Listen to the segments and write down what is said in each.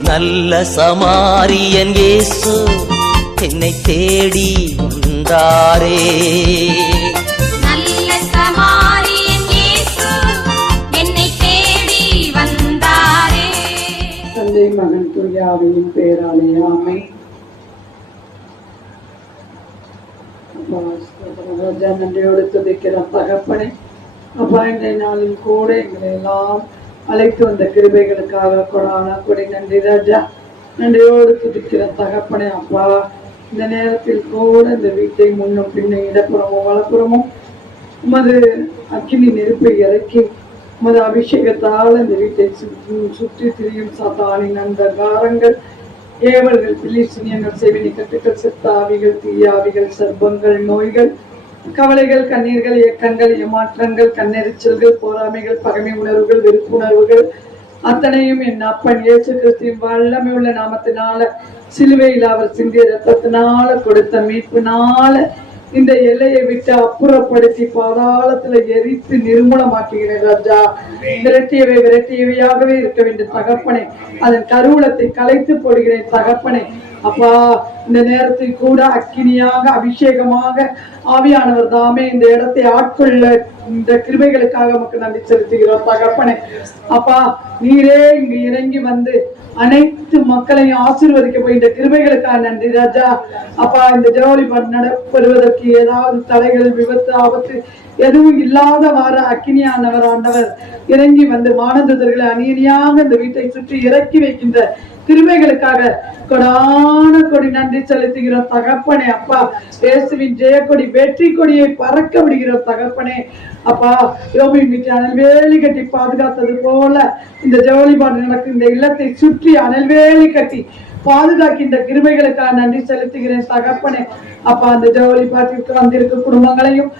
நல்ல சமாரியன் இயேசு என்னை தேடி வந்தாரே. நல்ல சமாரியன் இயேசு என்னை தேடி வந்தாரே. தந்தை மகன் தூய ஆவியின் பெயராலே ஆமென். ராஜா நன்றியோடு துதிக்கிற தகப்பனே, அப்பா இந்த நாளில் கூட எங்களை எல்லாம் அழைத்து வந்த கிருபைகளுக்காக கொடான கொடி நன்றி ராஜா. நன்றியோடு துதிக்கிற தகப்பனே, அப்பா இந்த நேரத்தில் கூட இந்த வீட்டை முன்னும் பின்னும் இடப்புறமும் வலப்புறமும் உமது அக்கினி நெருப்பை இறக்கி உமது அபிஷேகத்தால் இந்த வீட்டை சுற்றி திரியும் சாத்தானின் அந்தகாரங்கள், ஏவல்கள், பிலிஸ்தீனியர்கள், செவினி கட்டுக்கள், செத்தாவிகள், தீயாவிகள், சர்ப்பங்கள், நோய்கள், கவலைகள், கண்ணீர்கள், ஏக்கங்கள், ஏமாற்றங்கள், கண்ணெரிச்சல்கள், போராமைகள், பகைமை உணர்வுகள், வெறுப்புணர்வுகள் அத்தனையும் என் அப்பன் இயேசு கிறிஸ்துவின் வல்லமை உள்ள நாமத்தினால, சிலுவையில் அவர் சிந்திய ரத்தத்தினால கொடுத்த மீட்பினால இந்த எல்லையை விட்டு அப்புறப்படுத்தி பாதாளத்துல எரித்து நிர்மூலமாக்குகிறேன் ராஜா. விரட்டியவையாகவே இருக்க வேண்டிய தகப்பனே, அதன் கருவூலத்தை கலைத்து போடுகிறேன் தகப்பனே. அப்பா இந்த நேரத்தில் கூட அக்கினியாக அபிஷேகமாக ஆவியானவர் தாமே இந்த இடத்தை ஆட்கொள்ள இந்த கிருபைகளுக்காக நமக்கு நன்றி செலுத்துகிறோம் தகப்பனே. அப்பா நீரே இங்கு இறங்கி வந்து அனைத்து மக்களையும் ஆசீர்வதிக்க போய் இந்த கிருபைகளுக்காக நன்றி ராஜா. அப்பா இந்த ஜவுளி நடைபெறுவதற்கு ஏதாவது தடைகள், விபத்து, ஆபத்து எதுவும் இல்லாதவாறு அக்கினியானவர் ஆண்டவர் இறங்கி வந்து மானதூதர்களை அணியணியாக இந்த வீட்டை சுற்றி இறக்கி வைக்கின்ற கிருபைகளுக்காக கொடான கொடி நன்றி செலுத்துகிறோம் தகப்பனே. அப்பா இயேசுவின் ஜெயக்கொடி வெற்றி கொடியை பறக்க விடுகிறோம் தகப்பனே. அப்பா யோபின் வீட்டை அனல்வேலி கட்டி பாதுகாத்தது போல இந்த ஜவுளிபாடு நடக்கும் இந்த இல்லத்தை சுற்றி அனல்வேலி கட்டி பாதுகாக்கின்ற கிருபைகளுக்காக நன்றி செலுத்துகிறேன் தகப்பனே. அப்பா அந்த ஜவுளிபாட்டிற்கு வந்திருக்கும் குடும்பங்களையும்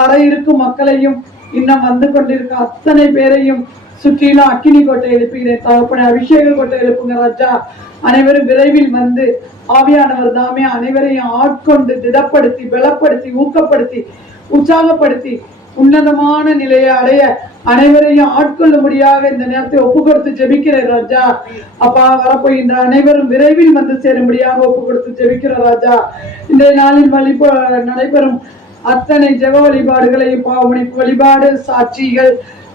வர இருக்கும் மக்களையும் இன்னும் வந்து கொண்டிருக்க அத்தனை பேரையும் சுற்றிலும் அக்கினி கோட்டை எழுப்புகிறேன் தகப்பனே. அபிஷேக கோட்டை எழுப்புங்க ராஜா. அனைவரும் விரைவில் வந்து ஆவியானவர் தாமே அனைவரையும் ஆட்கொண்டு திடப்படுத்தி, பலப்படுத்தி, ஊக்கப்படுத்தி, உற்சாகப்படுத்தி உன்னதமான நிலையை அடைய அனைவரையும் ஆட்கொள்ளும்படியாக இந்த நேரத்தை ஒப்பு கொடுத்து ஜெபிக்கிறேன் ராஜா. அப்பா வரப்போகின்ற அனைவரும் விரைவில் வந்து சேரும்படியாக ஒப்பு கொடுத்து ஜெபிக்கிற ராஜா. இந்த நாளில் நடைபெறும் அத்தனை ஜெப வழிபாடுகளையும், பாவமணிப்பு வழிபாடு, சாட்சிகள்,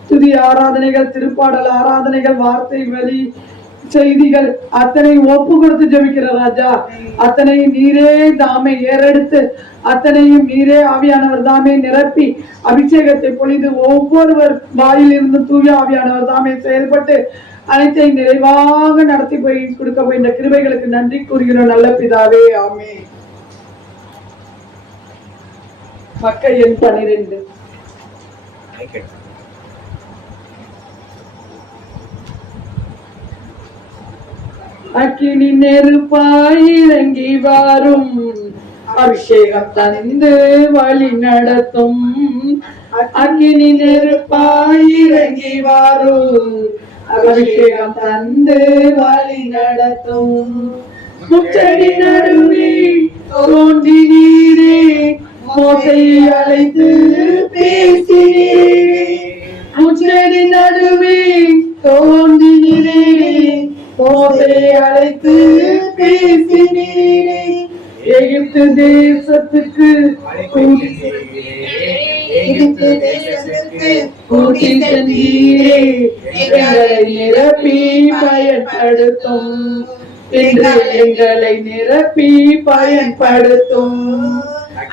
துதி ஆராதனைகள், திருப்பாடல் ஆராதனைகள், வார்த்தை வழி செய்திகள் அத்தனை ஒப்பு கொடுத்து ஜெபிக்கிற ராஜா. அத்தனையும் நீரே தாமே ஏறெடுத்து அத்தனையும் நீரே ஆவியானவர் தாமே நிரப்பி அபிஷேகத்தை பொழிந்து ஒவ்வொருவர் வாயிலிருந்து தூய ஆவியானவர் தாமே செயல்பட்டு அனைத்தையும் நிறைவாக நடத்தி போய் கொடுக்க போய் இந்த கிருபைகளுக்கு நன்றி கூறுகிறோம் நல்ல பிதாவே, ஆமென். மக்கள் எண் 12. அக்கினி நெருப்பாய் இறங்கி வாரும், அபிஷேகம் தந்து வழி நடத்தும். அக்கினி நெருப்பாய் இறங்கி வாரும், அபிஷேகம் தந்து வழி நடத்தும். முச்சடி நடுவே தோன்றி நீரே மோசை அழைத்து பேசினீரே. முச்சடி நடுவே தோன்றி நீரே மோசை அழைத்து பேசினீரே. எகிப்து தேசத்துக்கு கூட்டி சென்றீரே. எங்களை நிரப்பி பயன்படுத்தும், இன்று எங்களை நிரப்பி பயன்படுத்தும்.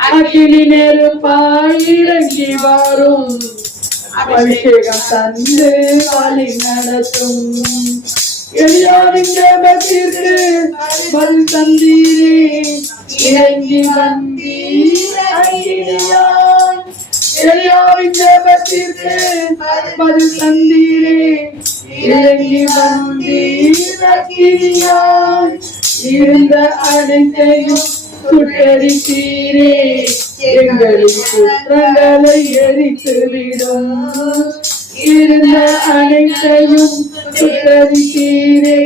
அக்கினி நெருப்பாய் இறங்கி வரும், அபிஷேகம் தந்து வழி நடத்தும். எளியாரின் ஜெபத்திற்கு பதில் தந்தீரே, இறங்கி வந்தீர் அக்கினியாய். எளியாரின் ஜெபத்திற்கு பதில் தந்தீரே, இறங்கி வந்தீர் அக்கினியாய். இருந்த அனைத்தையும் சுட்டரித்தீரே, எங்களின் குற்றங்களை எரித்துவிடும். இருந்த அனைத்தையும் சுட்டரித்தீரே,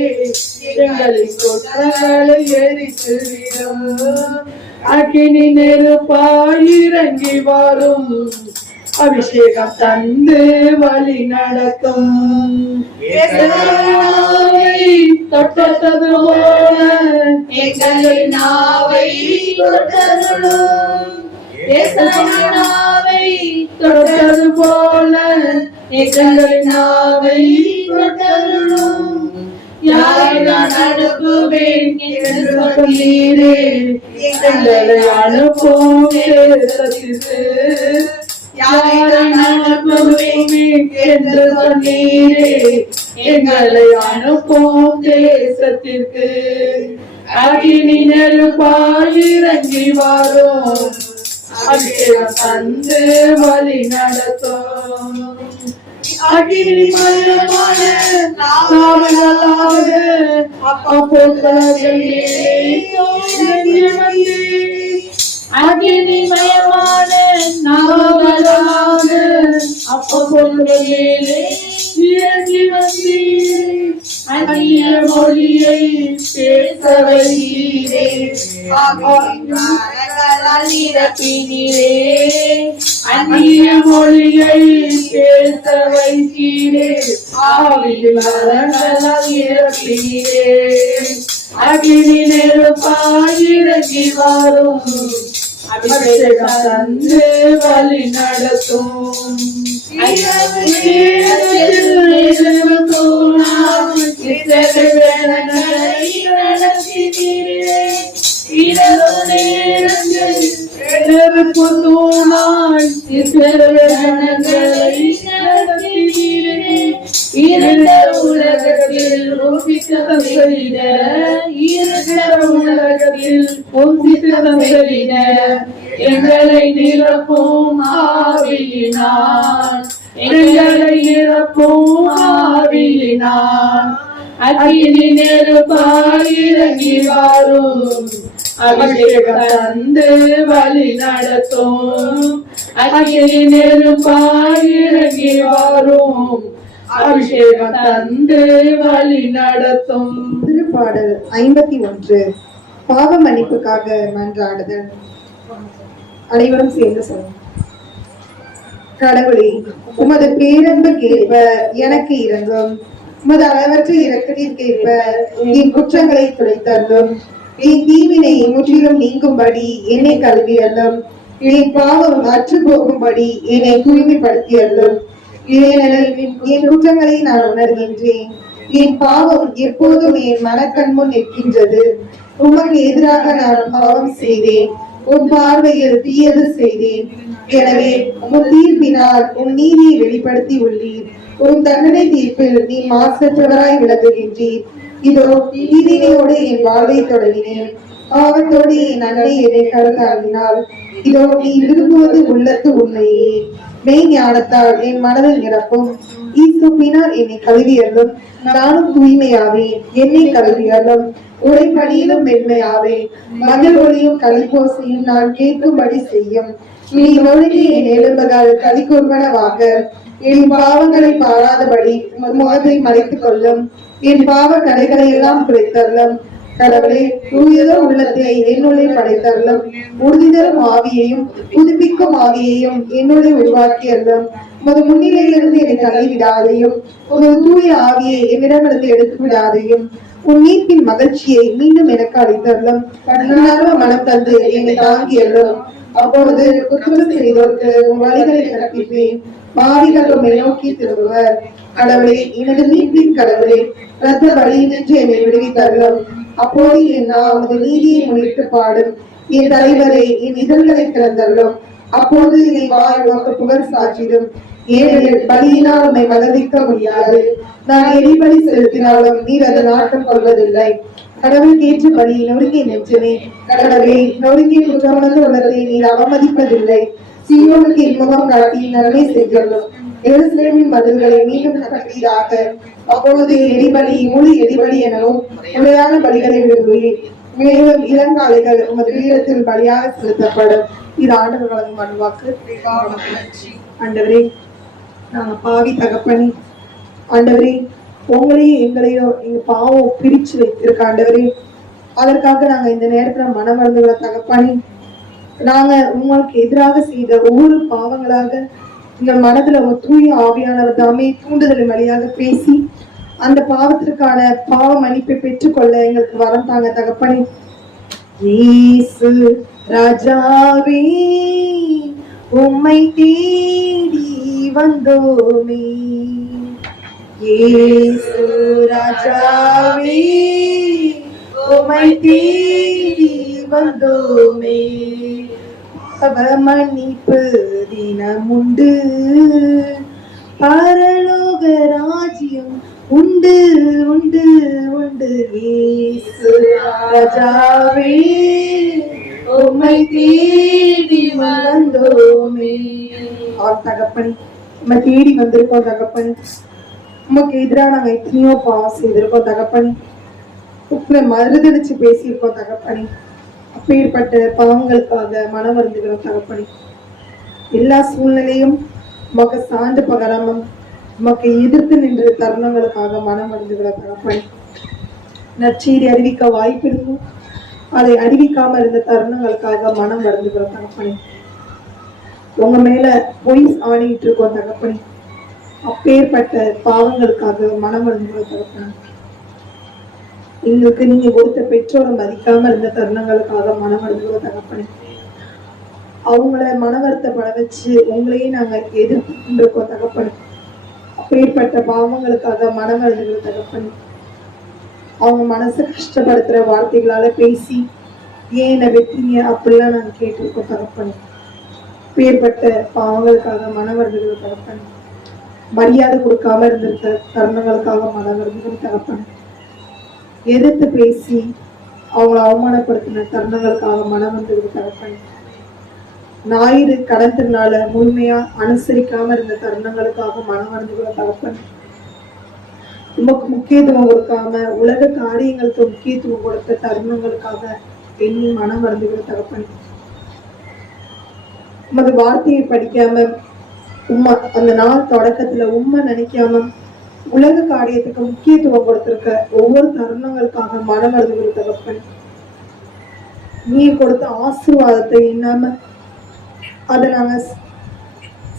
எங்களின் குற்றங்களை எரித்துவிடும். அக்கினி நெருப்பாய் இறங்கி வரும், அபிஷேகம் தந்து வழி நடத்தும். தொட்டது போல எங்கள் நாவை தொட்டருளும். நாவை தொட்டது போல எங்கள் நாவை தொட்டருளும். யாரை நான் அனுப்புவேன் என்று சொன்னீரே, எங்களை அனுப்பும் தேசத்திற்கு. யாரை நான் அனுப்புவேன் என்று சொன்னீரே, எங்களை அனுப்பும் தேசத்திற்கு. அகினி நெருப்பாய் இறங்கி வரும், அபிஷேகம் தந்து வழி நடத்தும். அகினிமயமான நாவலாக அப்போஸ்தலர்களே இறங்கி வந்தீர். அகினிமயமான நாவலாக அப்போஸ்தலர்களே இறங்கி வந்தீர். அந்நிய மொழியை பேச வைத்தீரே, நிரப்பினீரே. அந்நிய மொழியை பேச வைத்தீரே, ஆவியில் வரங்களால் நிரப்பினீரே. அகினி நெருப்பாய் இறங்கி வரும், அபிஷேகம் தந்து வழி நடத்தும். உலகத்தில் எங்களை நிரப்பும் ஆவியினார், எங்களை நிரப்பும் ஆவியினார். அக்கினி நெருப்பாய் இறங்கி வரும், அபிஷேகம் தந்து வழி நடத்தும். அக்கினி நெருப்பாய் இறங்கி வரும், அபிஷேகம் தந்து வழி நடத்தும். திருப்பாடல் 51. பாவ மன்னிப்புக்காக மன்றாடுதல். அனைவரும் சேர்ந்து சொல்லுங்க. கடவுளே, உமது பேரன்புக்கேற்ப எனக்கு இரங்கும். உமது அளவற்ற இரக்கத்திற்கேற்ப என் குற்றங்களை துடைத்தள்ளும். என் தீவினை முற்றிலும் நீங்கும்படி என்னை கல்வியல்லும். என் பாவம் அற்று போகும்படி என்னை தூய்மைப்படுத்தியல்லும். ஏனெனில் என் குற்றங்களை நான் உணர்கின்றேன். என் பாவம் எப்போதும் என் மனக்கண் முன் நிற்கின்றது. உமக்கு எதிராக நான் பாவம் செய்தேன், உன் பார்வையில் தீயது செய்தேன். எனவே உன் தீர்ப்பினால் உன் நீதியை வெளிப்படுத்தி உள்ளீர். உன் தண்டனை தீர்ப்பில் நீ மாசற்றவராய் விளங்குகின்றீர். இதோ நீதியோடு என் வாழ்வை தொடங்கினேன், பாவத்தோடு என் அன்னை என்னை கருத்தாடினாள். இதோ நீ விரும்புவது உள்ளத்து உண்மையே. மெய் ஞானத்தால் என் மனதை நிரப்பும். ஈசுப்பினால் என்னை கழுவியல்லும். நானும் தூய்மையாவேன், என்னை கழுவியல்லும். உடைப்படியிலும் மென்மையாவேன். மகள் ஒளியும் களிப்போசையும் நான் கேட்கும்படி செய்யும். நீ ஒழுங்கி என் எலும்புகள் களி கூர்வனவாக. என் பாவங்களை பாராதபடி முகத்தை மறைத்துக் கொள்ளும். என் பாவ கடைகளை எல்லாம் குறைத்தள்ளும். கடவுளே, தூயதோ உள்ளத்தை என்னுள்ளே படைத்தள்ளும். உறுதி தரும் ஆவியையும் புதுப்பிக்கும் ஆவியையும் என்னுள்ளே உருவாக்கியல்லும். உமது முன்னிலையிலிருந்து என்னை தள்ளிவிடாதையும், உமது தூய ஆவியை என்னிடமிருந்து எடுத்து விடாதையும். உன் மீட்பின் மகிழ்ச்சியை மீண்டும் எனக்கு அளித்தள்ளும். மனம் தந்து என்னை தாங்கியல்லும். அப்பொழுது குற்றம் செய்தோருக்கு உன் வழிகளை கற்பிப்பேன். பாவிகள் உம்மை நோக்கி திரும்புவர். கடவுளே, எனது மீட்பின் கடவுளே, இரத்த வழியினின்று என்னை விடுவித்தள்ளும். அப்போது என் உமது நீதியை முன்னிட்டு பாடும். என் தலைவரை என் இதழ்களை திறந்தள்ளும். அப்போது என் வாய் உமக்கு புகழ் சாற்றிடும். ஏனெனில் பலியினால் உம்மை மகிழ்விக்க முடியாது. நான் எரிபலி செலுத்தினாலும் நீர் அதை நாட்டம் கொள்வதில்லை. கடவுளுக்கு ஏற்ற பலி நொறுங்கிய நெஞ்சமே. கடவுளே, நொறுங்கிய குற்றமுணர்ந்த உள்ளத்தை நீர் அவமதிப்பதில்லை. சீயோனுக்கு இன்முகம் காட்டி நன்மை செய்யலும். எருசலேமின் மதில்களை மீண்டும் கட்டுவீராக. அப்பொழுது எரிபலி முழு எரிபலி எனவும் முறையான பலிகளை விரும்புகிறேன். மேலும் இளங்காலைகள் உமது வீரத்தில் பலியாக செலுத்தப்படும். இது ஆண்டவர் வழங்கும் மனுவாக்கு. ஆண்டவரே, நாங்க பாவி தகப்பனி, ஆண்டவரே, உங்களையும் எங்களையோ எங்க பாவம் பிரிச்சு வைத்திருக்க ஆண்டவரே, அதற்காக நாங்க இந்த நேரத்துல மனம் மறந்துள்ள தகப்பனி, நாங்க உங்களுக்கு எதிராக செய்த ஒவ்வொரு பாவங்களாக எங்கள் மனதுல ஒரு தூய ஆவியானவர் தாமே தூண்டுதலின் வழியாக பேசி அந்த பாவத்திற்கான பாவ மன்னிப்பை பெற்றுக்கொள்ள எங்களுக்கு வரம் தாங்க தகப்பனே. இயேசு ராஜாவே உம்மை தேடி வந்தோமே, இயேசு ராஜாவே உம்மை தேடி வந்தோமே, பாவ மன்னிப்பு தினமுண்டு, பரலோக ராஜ்யம் உண்டு உண்டு உண்டு, இயேசு ராஜாவே உம்மை தேடி வந்தோமே. தகப்பன் நம்ம தேடி வந்திருக்கோம் தகப்பன். உமக்கு எதிராக நாங்க எத்தனையோ பாவம் செய்திருக்கோம் தகப்பன். உங்களை மறுதளிச்சு பேசியிருக்கோம் தகப்பனே. அப்பேற்பட்ட பாவங்களுக்காக மனம் வருந்துகிறோம் தகப்பனே. எல்லா சூழ்நிலையும் உமக்கு சான்று பகராமம் உமக்கு எதிர்த்து நின்ற தருணங்களுக்காக மனம் வருந்துகிறோம் தகப்பனே. நற்செய்தி அறிவிக்க வாய்ப்பு இருந்தும் அதை அறிவிக்காம இருந்த தருணங்களுக்காக மனம் வருந்துகிறோம் தகப்பனே. உங்க மேல பொய் ஆணையிட்டு இருக்கோம் தகப்பனே. அப்பேற்பட்ட பாவங்களுக்காக மனம் வருந்துகிறோம் தகப்பனே. எங்களுக்கு நீங்க கொடுத்த பெற்றோரை மதிக்காம இருந்த தருணங்களுக்காக மனம் வருந்துகிறோம் தகப்பனே. அவங்கள மன வருத்தப்பட வச்சு உங்களையே நாங்க எதிர்த்து இருக்கோம் தகப்பனே. அப்பேற்பட்ட பாவங்களுக்காக மனம் வருந்துகிறோம் தகப்பனே. அவங்க மனசை கஷ்டப்படுத்துற வார்த்தைகளால பேசி ஏன் வெற்றிங்க அப்படிலாம் நாங்க கேட்டிருக்கோம் தகப்பனே. அப்பேற்பட்ட பாவங்களுக்காக மனம் வருந்துகிறோம் தகப்பனே. மரியாதை கொடுக்காம இருந்திருக்க தருணங்களுக்காக மனம் வருந்துகிறோம் தகப்பனே. எதிர்த்து பேசி அவங்களை அவமானப்படுத்தின தருணங்களுக்காக மனம் வருந்துகிறோம் தகப்பனே. ஞாயிறு கடன் திருநாள முழுமையா அனுசரிக்காம இருந்த தருணங்களுக்காக மனம் வருந்துகிறோம் தகப்பனே. உமக்கு முக்கியத்துவம் கொடுக்காம உலக காரியங்களுக்கு முக்கியத்துவம் கொடுத்த தருணங்களுக்காக எண்ணி மனம் வருந்துகிற தகப்பனே. உமது வார்த்தையை படிக்காம உம்மா அந்த நாள் தொடக்கத்துல உண்மை நினைக்காம உலக காரியத்துக்கு முக்கியத்துவம் கொடுத்திருக்க ஒவ்வொரு தருணங்களுக்காக மனம் வருந்துகிற தகப்பனே. நீ கொடுத்த ஆசீர்வாதத்தை எண்ணாம அதை நாங்க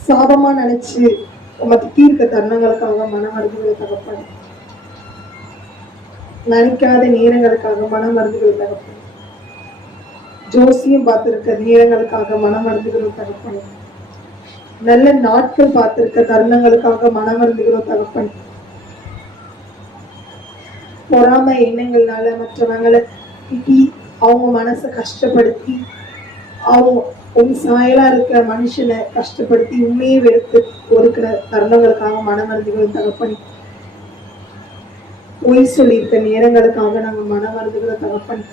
சாபமா நினைச்சு உமக்கு தீர்க்க தருணங்களுக்காக மனம் வருந்துகிற தகப்பனே. நினைக்காத நேரங்களுக்காக மனம் வருந்துகிற தகப்பனே. ஜோசியம் பார்த்திருக்க நேரங்களுக்காக மனம் வருந்துகிற தகப்பனே. நல்ல நாட்கள் பார்த்திருக்க தருணங்களுக்காக மனம் வருந்துகிற தகப்பனே. பொறாமை எண்ணங்கள்னால மற்றவங்களை திட்டி அவங்க மனசை கஷ்டப்படுத்தி அவங்க உன் சாயலா இருக்கிற மனுஷனை கஷ்டப்படுத்தி உண்மையை வெறுத்து ஒதுக்கிற தருணங்களுக்காக மனம் வருந்துகிற தகப்பனே. பொய் சொல்லியிருக்க நேரங்களுக்காக நாங்க மனம் வருந்துகிற தகப்பனே.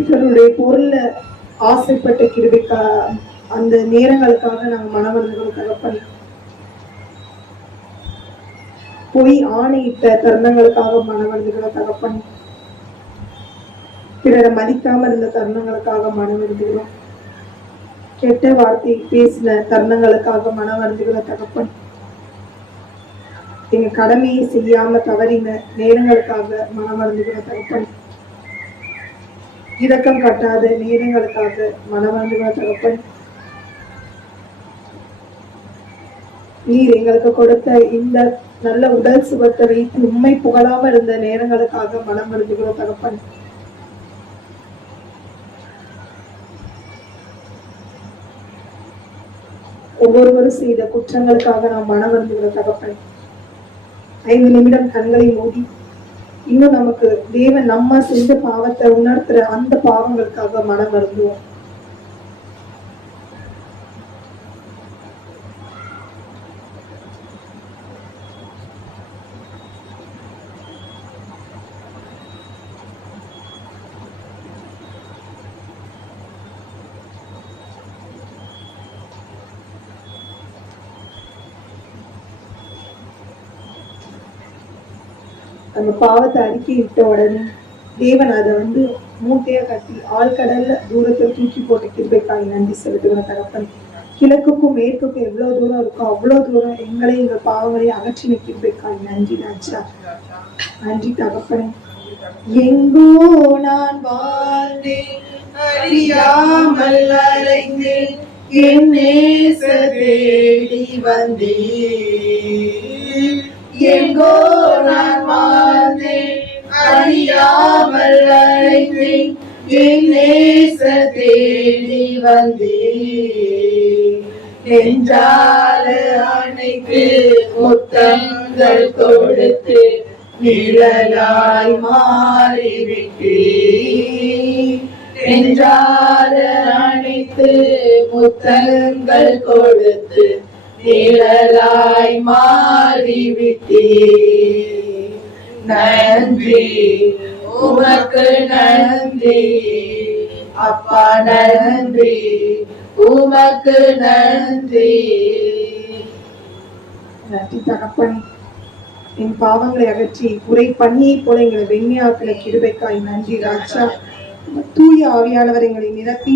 இவருடைய பொருள்ல ஆசைப்பட்ட கிருபைக்கா அந்த நேரங்களுக்காக நாங்க மனம் வருந்துகிற தகப்பனே. பொய் ஆணையிட்ட தருணங்களுக்காக மனம் வருந்துகிற தகப்பனே. பிறரை மதிக்காம இருந்த தருணங்களுக்காக மனம் வருந்துகிறோம். கெட்ட வார்த்தை பேசின தருணங்களுக்காக மனம் வருந்துகிற தகப்பன். எங்க கடமையை செய்யாம தவறின நேரங்களுக்காக மனம் வருந்துகிற தகப்பன். இரக்கம் காட்டாத நேரங்களுக்காக மனம் வருந்துகிற தகப்பன். நீர் எங்களுக்கு கொடுத்த இந்த நல்ல உடல் சுகத்தை வைத்து உண்மை புகழாம இருந்த நேரங்களுக்காக மனம் வருந்துகிற தகப்பன். ஒவ்வொருவரும் செய்த குற்றங்களுக்காக நாம் மனம் வருந்துகிற தகப்பன். 5 நிமிடம் கண்களை மூடி இன்னும் நமக்கு தேவன் நம்ம செஞ்ச பாவத்தை உணர்த்துற அந்த பாவங்களுக்காக மனம் வருந்துவோம். அந்த பாவத்தை அறிக்கையிட்ட உடனே தேவன் அதை மூட்டையா கட்டி ஆழ்கடல்ல தூரத்தில் தூக்கி போட்ட கிருபைக்காய் நன்றி செலுத்துகிற தகப்பன். கிழக்குக்கும் மேற்குக்கும் எவ்வளவு தூரம் இருக்கோ அவ்வளவு தூரம் எங்களை எங்கள் பாவங்களை அகற்றின கிருபைக்காய் நன்றி ராஜா. நன்றி தகப்பனே. எங்கோ நான் வாழ்ந்தேன் அறியாமல் அலைந்தேன் என் நேச தேடி வந்தே எங்கோ நான் வாழ்ந்தேன் அறியாமல் அழைத்தேன் என் நேச தேடி வந்தே நெஞ்சால அணைத்து முத்தங்கள் கொடுத்து நிழலாய் மாறிவிட்டே நெஞ்சால அணைத்து முத்தங்கள் கொடுத்து நிழலாய் மாறிவிட்டே நன்றி உமக்கு நன்றி அப்பா நன்றி உமக்கு நன்றி. நன்றி தகப்பனே, என் பாவங்களை அகற்றி குறை பண்ணியை போல எங்களை வெண்மையாக்கிற கிருபைக்காய் நன்றி ராஜா. தூய ஆவியானவர் எங்களை நிரப்பி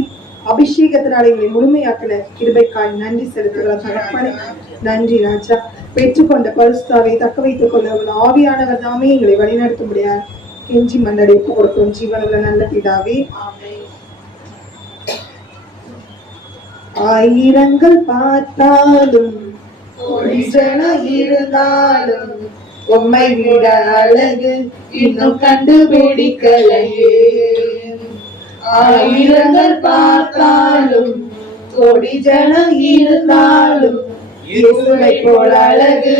அபிஷேகத்தினால் எங்களை முழுமையாக்கிற கிருபைக்காய் நன்றி செலுத்துகிற தகப்பனே நன்றி ராஜா. பெற்றுக்கொண்ட பரிசுத்தாவை தக்க வைத்துக் கொள்ள உள்ள ஆவியானவர் தாமே எங்களை வழிநடத்த முடியாது கெஞ்சி மன்னடை கொடுக்கும் ஜீவனுள்ள நல்ல பிதாவே. ஆயிரங்கள் பார்த்தாலும் இருந்தாலும் உம்மை விட அழகு இன்னும் கண்டுபிடிக்கலையே. ஆயிரங்கள் பார்த்தாலும் கோடி ஜனம் இருந்தாலும் இயேசுவை போல அழகு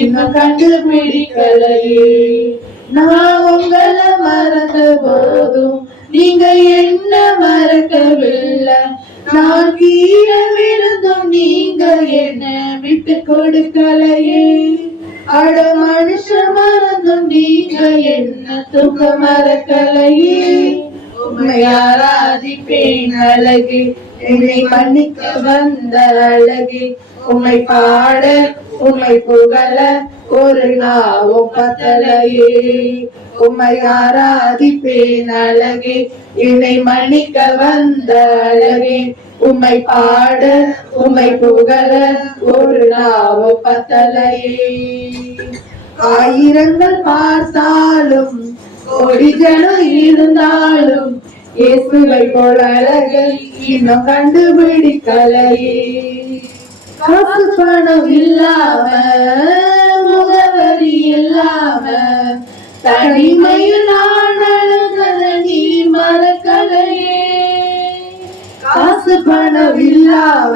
இன்னும் கண்டுபிடிக்கலையே. நான் உங்களை மறந்த போதும் நீங்க என்ன மறக்கவில்லை. நான் கீழே விழுந்தும் நீங்க என்ன விட்டு கொடுக்கலையே. அட மனுஷ மறந்தும் நீங்க என்ன தூக்க மறக்கலையே. உம்மை ஆராதிப்பேன் அழகே, என்னை மன்னிக்க வந்த அழகே. உம்மை பாட உம்மை புகழ ஒரு நாவும் பத்தலையே. உம்மை ஆராதிப்பேன் அழகே, என்னை மன்னிக்க வந்த அழகே. உம்மை பாட உம்மை புகழ ஒரு நாவும் பத்தலையே. ஆயிரங்கள் பார்த்தாலும் கோடி ஜனம் இருந்தாலும் இயேசுவை போல அழகை இன்னும் கண்டுபிடிக்கலையே. காசு பணம் இல்லாம முகவரி இல்லாம தனிமையில் நான் அழுதத நீ மறக்கலையே. காசு பணம் இல்லாம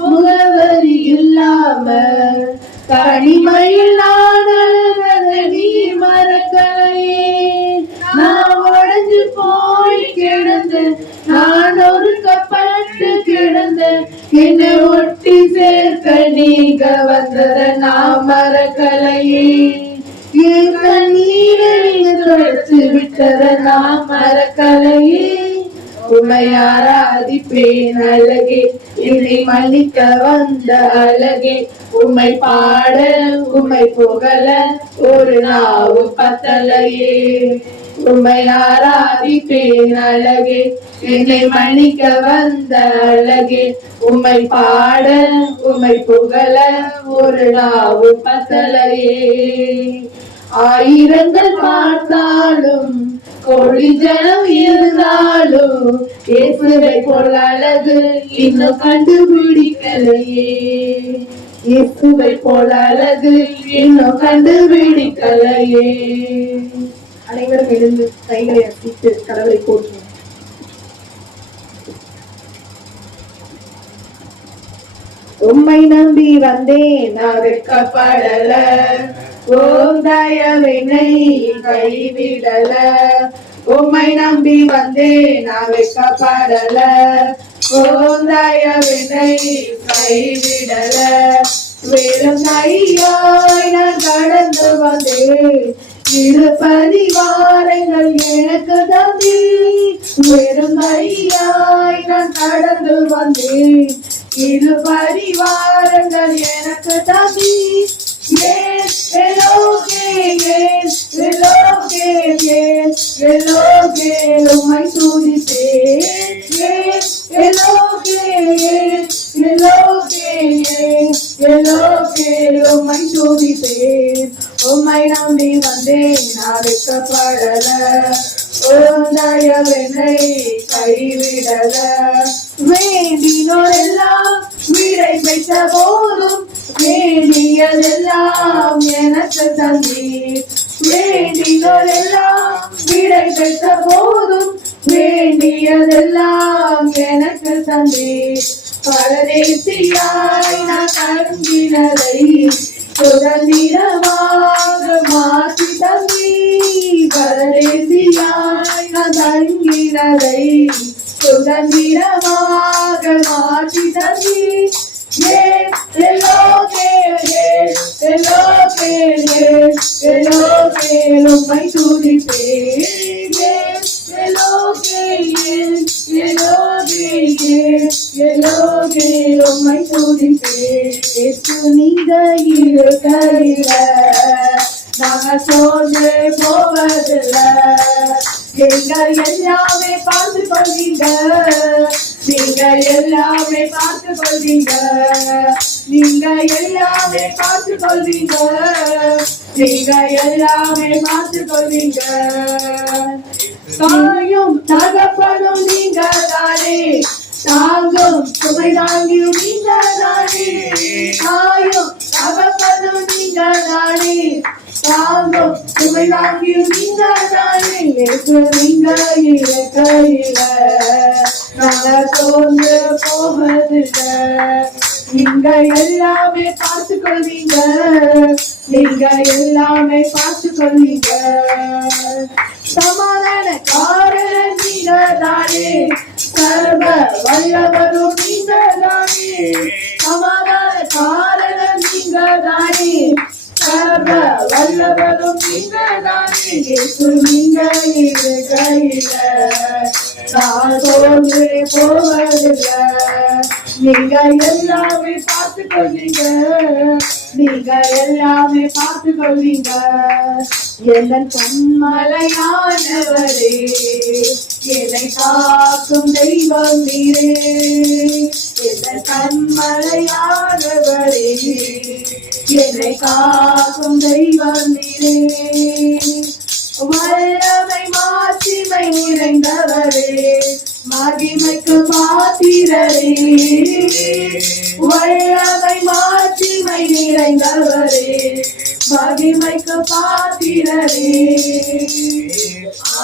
முகவரி இல்லாம தனிமையில் நான் அழுதத நீ மறக்கலையே. நான் உடைஞ்சு போய் கிடந்து நான் ஒதுக்கப்பட்டு கிடந்து என்னை ஒட்டி சேர்க்க நீங்க வந்தத நான் மறக்கலையே. என் கண்ணீரை நீங்க தொடச்சு விட்டத நான் மறக்கலையே. உம்மை ஆராதிப்பேன் அழகே, என்னை மன்னிக்க வந்த அழகே. உம்மை பாட உம்மை புகழ ஒரு நாவு பத்தலையே. உம்மை ஆராதிப்பேன் அழகே, என்னை மன்னிக்க வந்த அழகே. உம்மை பாட உம்மை புகழ ஒரு நாவு பத்தலையே. ஆயிரங்கள் பார்த்தாலும் கோடி ஜனம் இருந்தாலும் இயேசுவை போல அழகு இன்னும் கண்டுபிடிக்கலையே. இயேசுவை போல அழகு இன்னும் கண்டுபிடிக்கலையே. அனைவரும் எழுந்து கைகளை அசைத்து கடவுளை போற்றுவோம். உம்மை நம்பி வந்தேன் நான் வெட்கப்படல. ஓம் தயவினை கைவிடல. உம்மை நம்பி வந்தேன் நான் வெட்கப்படல. ஓம் தயவினை கைவிடல. வெறும் கையாய் நான் கடந்து வந்தேன். இரு பரிவாரங்கள் எனக்கு தந்தி. வெறும் கையாய் நான் கடந்து வந்தேன். இரு பரிவாரங்கள் எனக்கு தந்தி. Yes, Eloge, yes, Eloge, yes, Eloge, உம்மை துதிப்பேன். Yes, Eloge, yes, Eloge, yes, Eloge, உம்மை துதிப்பேன். உம்மை நம்பி வந்தேன் நான் வெட்கப்படல. உம் தயவினை கைவிடல. வேண்டினோரெல்லாம் விடை பெற்ற போதும் வேண்டியதெல்லாம் எனக்கு தந்தீர். வேண்டினோரெல்லாம் விடை பெற்ற போதும் வேண்டியதெல்லாம் எனக்கு தந்தீர். பரதேசியாய் நான் தங்கினதை சுதந்திரமாக மாற்றி தந்தீர். பரதேசியாய் நான் தங்கினதை சுதந்திரமாக மாற்றி தந்தீர். உம்மை துதிப்பேன். உம்மை துதிப்பேன். நீங்க இருக்கையில நாங்க சோர்ந்து போவதில்லை. நீங்க எல்லாமே பார்த்து கொள்வீங்க. நீங்க எல்லாமே பார்த்து கொள்வீங்க. நீங்க எல்லாமே பார்த்து கொள்வீங்க. நீங்க எல்லாமே பார்த்து கொள்வீங்க. தாயும் தகப்பனும் நீங்க தானே. தாங்கும் சுமை தாங்கியும் நீங்க தானே. தாயும் தகப்பனும் நீங்க தானே. தாங்கும் சுமை தாங்கியும் நீங்க தானே. நீங்க இருக்கையில நாங்க தோன்று போவதில்லை. நீங்க எல்லாமே பார்த்து கொள்வீங்க. நீங்க எல்லாமே பார்த்து கொள்வீங்க. சமாதான காரணம் நீங்க தானே. சர்வ வல்லவரும் நீங்க தானே. சமாதான காரணம் நீங்க தானே. சர்வ வல்லவரும் நீங்க தானே. நீங்க இருக்கையில நான் தோன்று போவதில்லை. நீங்க எல்லாமே பார்த்து கொள்வீங்க. நீங்க எல்லாமே பார்த்து கொள்வீங்க. என் கண்மலையானவரே, என்னை காக்கும் தெய்வம் நீரே. என் கண்மலையானவரே, என்னை காக்கும் தெய்வம் நீரே. வல்லமை மாட்சிமை நிறைந்தவரே, மகிமைக்கு பாத்திரரே. வல்லமை மாட்சிமை நிறைந்தவரே, மகிமைக்கு பாத்திரரே.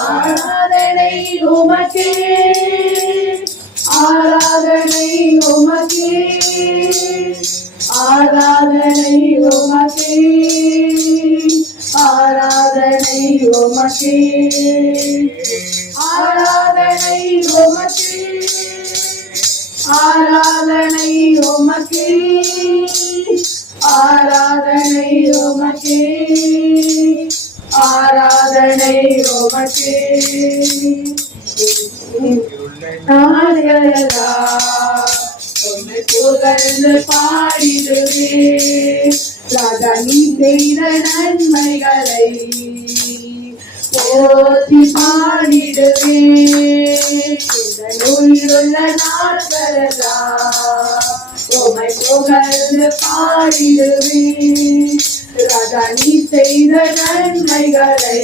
ஆராதனை உமக்கே, ஆராதனை உமக்கே, ஆராதனை உமக்கே, ஆராதனை உமக்கே, ஆராதனை உமக்கே, ஆராதனை உமக்கே, ஆராதனை உமக்கே, ஆராதனை உமக்கே. புகழ்ந்து பாடிடுவே ராஜா, நீ செய்த நன்மைகளை போற்றி பாடிடுவே. உயிருள்ள நாட்களெல்லாம் உம்மை புகழ்ந்து பாடிடுவே ராஜா, நீ செய்த நன்மைகளை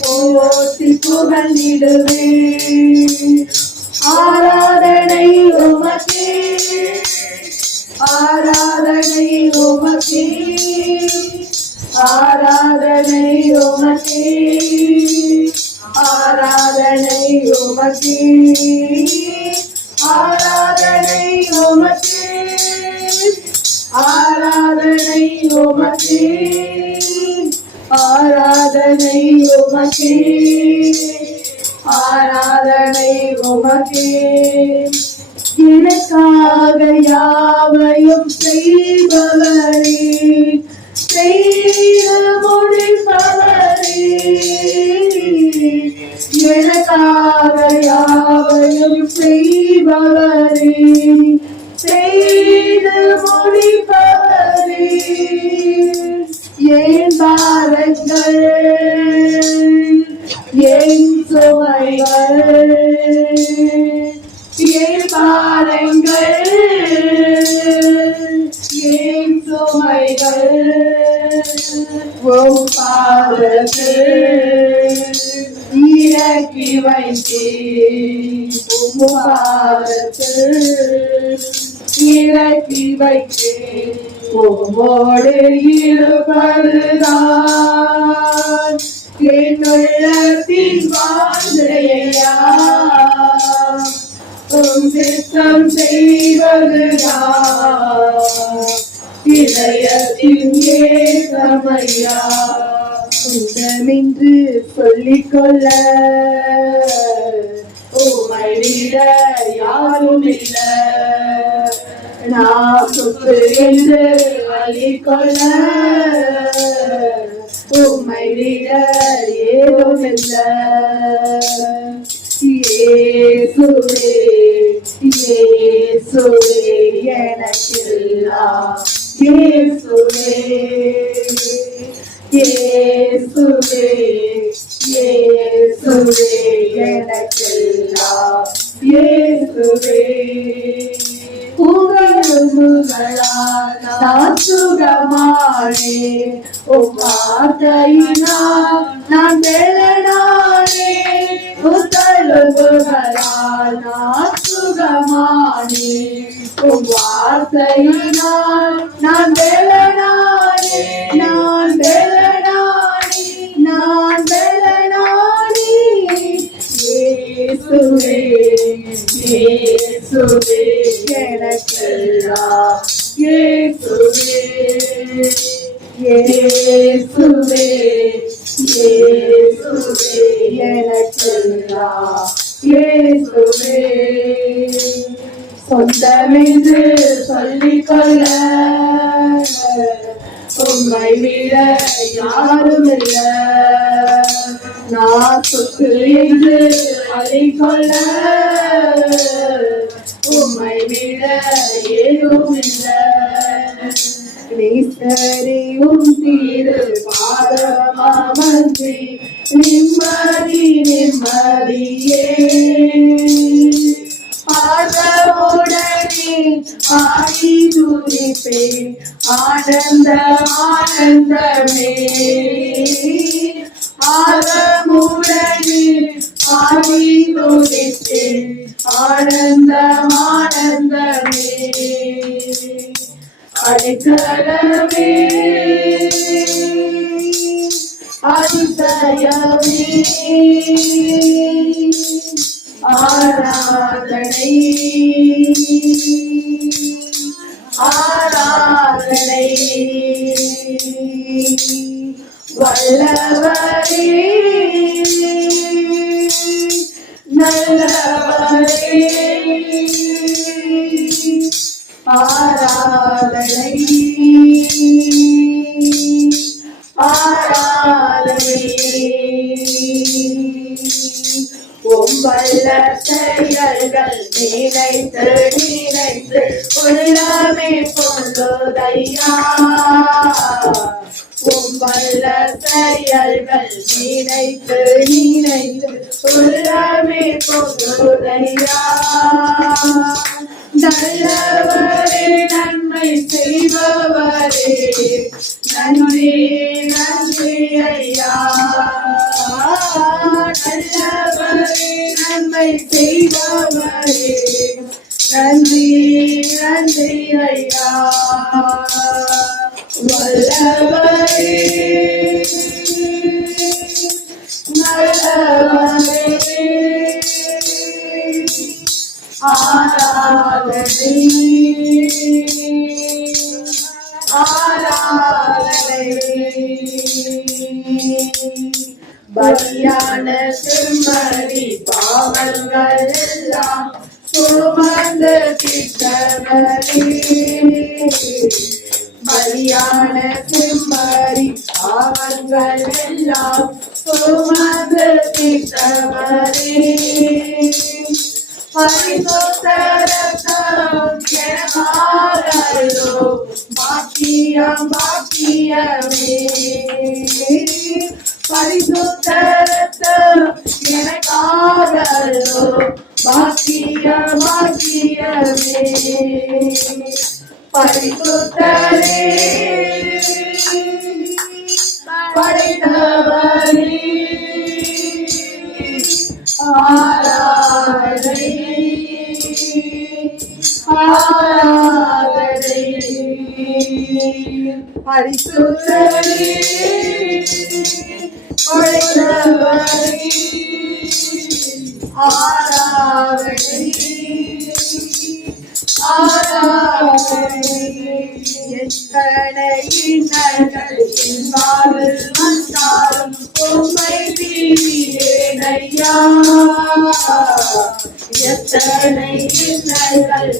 போற்றி புகழ்ந்திடுவே. ஆராதனை உமக்கே, ஆராதனை உமக்கே, ஆராதனை உமக்கே, ஆராதனை உமக்கே, ஆராதனை உமக்கே, ஆராதனை உமக்கே, ஆராதனை உமக்கே, ஆராதனை உமக்கே. எனக்காக யாவையும் செய்பவரே, செய்து முடிப்பவரே. எனக்காக யாவையும் செய்பவரே, செய்து முடிப்பவரே. என் பாரங்கள், என் சுமைகள், என் பாரங்கள், என் சுமைகள் உம் பாதத்தில் இறக்கி வைத்தேன். பாதத்தில் இறக்கி வைத்தேன். உம்மோடு இருப்பதுதான் என் உள்ளத்தின் வாஞ்சையா. உம் சித்தம் செய்வதுதான் இதயத்தின் ஏற்றமையா. சொந்தமென்று சொல்லிக்கொள்ள உம்மை விட யாரும் இல்ல. நான் சொத்து என்று அள்ளிக்கொள்ள உம்மை விட ஏதும் இல்ல. இயேசுவே இயேசுவே எனக்கெல்லாம். இயேசுவே இயேசுவே இயேசுவே எனக்கெல்லாம். இயேசுவே உங்களுகளால் நான் சுகமானேன். உம் வார்த்தையினால் நான் பெலனானேன். உங்களுகளால் நான் சுகமானேன். உம் வார்த்தையினால் நான் பெலனானேன். நான் பெலனானேன். நான் பெலனானேன். இயேசுவே இயேசுவே எனக்கெல்லாம். இயேசுவே இயேசுவே இயேசுவே எனக்கெல்லாம். இயேசுவே சொந்தமென்று சொல்லிக்கொள்ள உம்மை விட யாரும் இல்ல. நான் சொத்து என்று அள்ளிக்கொள்ள உம்மை விட ஏதும் இல்ல. நேசரையும் தீரு பாதமாமன்றி நிம்மதி நிம்மதியே. ஆர்வமுடனே ஆடி துதிப்பேன் ஆனந்த ஆனந்தமே. ஆர்வமுடனே ஆடி துதிப்பேன் ஆனந்த ஆனந்தமே. அடிக்கலமே அதிசயமே ஆராதனை ஆராதனை. வல்லவரே நல்லவரே ஆராதனை ஆராதனை. வல்ல செயல்கள் நினைத்து நினைத்து உள்ளமே பொழுதையா. வல்ல செயல்கள் நினைத்து நினைத்து உள்ளமே பொழுதையா. நல்லவரே நன்மை செய்பவரே நன்றி நன்றி ஐயா. நல்லவரே நன்மை செய்பவரே நன்றி நன்றி ஐயா. வல்லவரே நல்லவரே ஆராதனை ஆராதனை. பலியான செம்மறி பாவங்கள் எல்லாம் சுமந்து திட்டவரே. பலியான செம்மறி பாவங்கள் எல்லாம் சுமந்து திட்டவரே. பரிசுத்தரத்தம் எனக்காரோ பாக்கியம் பாக்கியமே. பரிசுத்தரத்தம் எனக்காரோ பாக்கியம் பாக்கியமே. பரிசுத்தரே படைத்தவரே ஆராதனை பரிசுத்தரே படைத்தவரே ஆராதனை ஆராதனை எத்தனை இன்னல்கள் வாழ்வில் வந்தாலும் உம்மை பிரியேனையா எத்தனை இன்னல்கள்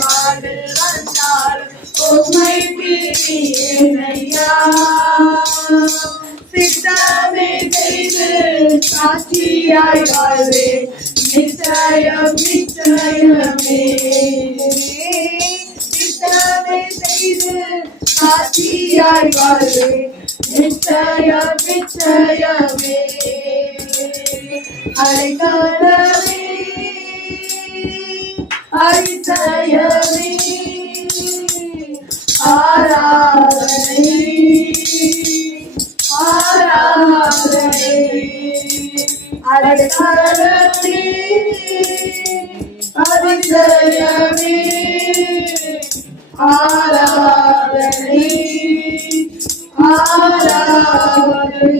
வாழ்வில் வந்தாலும் உம்மை பிரியேனையா சித்தமே செய்து சாட்சியாய் வாழ்வேன் நிச்சயம் நிச்சயமே சித்தமே செய்து சாட்சியாய் வாழ்வேன் நிச்சயம் நிச்சயமே அழைக்காதவே அதிசயமே ஆராதனை ஆராதனை அழைக்காதவே அதிசயமே ஆராதனை ஆராதனை.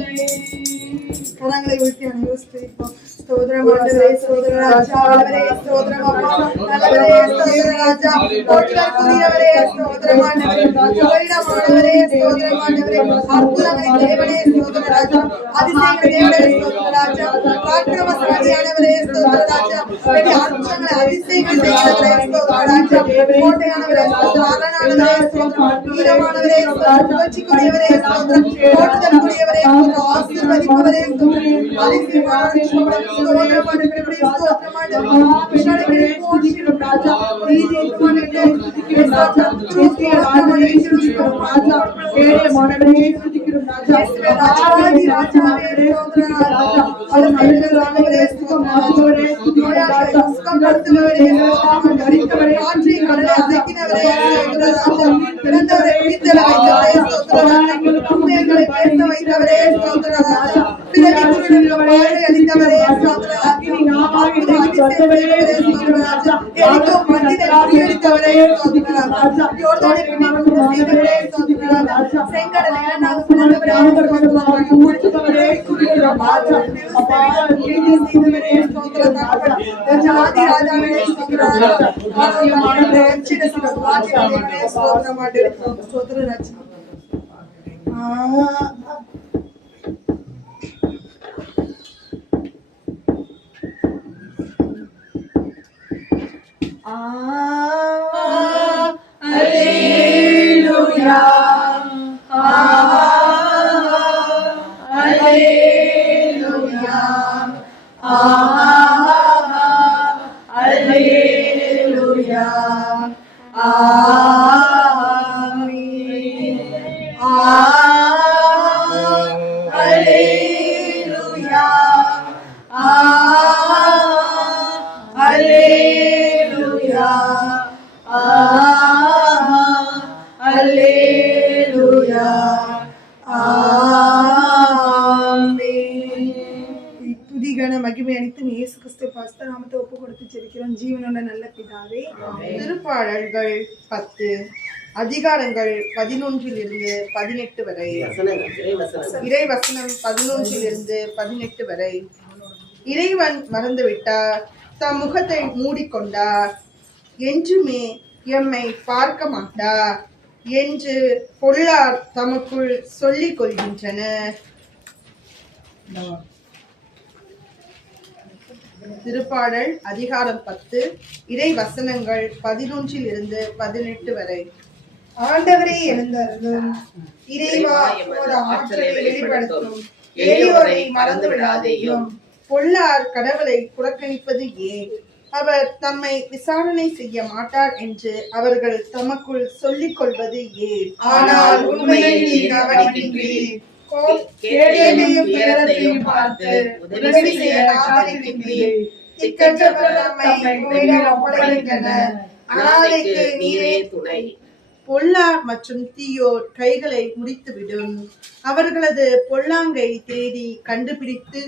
கரங்களை உயர்த்தி அனுபவிப்போம். ஸ்தோத்திரம் ஆண்டவரே, ஸ்தோத்திர ராஜா, ஆண்டவரே, ஸ்தோத்திரம் அப்பா, நல்லவரே, ஸ்தோத்திர ராஜா, போற்றுதற்குரியவரே, ஸ்தோத்திரம் ஆண்டவரே, புகலிடமானவரே, ஸ்தோத்திரம் ஆண்டவரே, அற்புதங்களின் தேவனே, ஸ்தோத்திர ராஜா, அதிசயங்கள் தேவனே, ஸ்தோத்திர ராஜா, பராக்கிரமசாலியானவரே, ஸ்தோத்திர ராஜா, பெரிய அற்புதங்களை அதிசயங்கள் செய்கிறவரே, ஸ்தோத்திர ராஜா, கோட்டையானவரே, ஸ்தோத்திரமானவரே, ஸ்தோத்திரம், வீரமானவரே, ஸ்தோத்திரம், புகழ்ச்சிக்குரியவரே, ஸ்தோத்திரம், போற்றுதற்குரியவரே, ஸ்தோத்திரம், ஆசீர்வதிப்பவரே, ஸ்தோத்திரம், அதிசயமானவரே, ஸ்தோத்திரம், மகிமை அளித்து இயேசு கிறிஸ்து பரிசுத்த நாமத்தை ஒப்பு கொடுத்து ஜெபிக்கிறோம். ஜீவனுள்ள நல்ல பிதாவே. திருப்பாடல்கள் 10 அதிகாரங்கள் 11 18 வரை. இறைவசனம் 11 18 வரை. இறைவன் மறந்துவிட்டார், தம் முகத்தை மூடிக்கொண்டார், என்றுமே எம்மை பார்க்க மாட்டார் என்று பொல்லார் தமக்குள் சொல்லிக் கொள்கின்றனர். திருப்பாடல் அதிகாரம் 10 இறை வசனங்கள் 11 18 வரை. ஆண்டவரே எழுந்தருளும், இறைவா உமது ஆற்றலை வெளிப்படுத்தும், எளியோரை மறந்து விடாதேயும். பொல்லார் கடவுளை புறக்கணிப்பது ஏன்? அவர் தம்மை விசாரணை செய்ய மாட்டார் என்று அவர்கள் தமக்குள் சொல்லிக் கொள்வது ஏன்? ஆனால் உண்மையை நீர் கவனிக்கின்றீர். கேடையையும் பேரத்தையும் பார்த்து உதவி செய்ய காத்திருக்கின்றீர். திக்கற்றவர்கள் நம்மை உம்மிடம் ஒப்படைக்கின்றனர். அனாதைக்கு நீரே துணை. பொல்லார் மற்றும் தீயோர் கைகளை முடித்துவிடும். அவர்களது பொல்லாங்கை தேடி கண்டுபிடித்து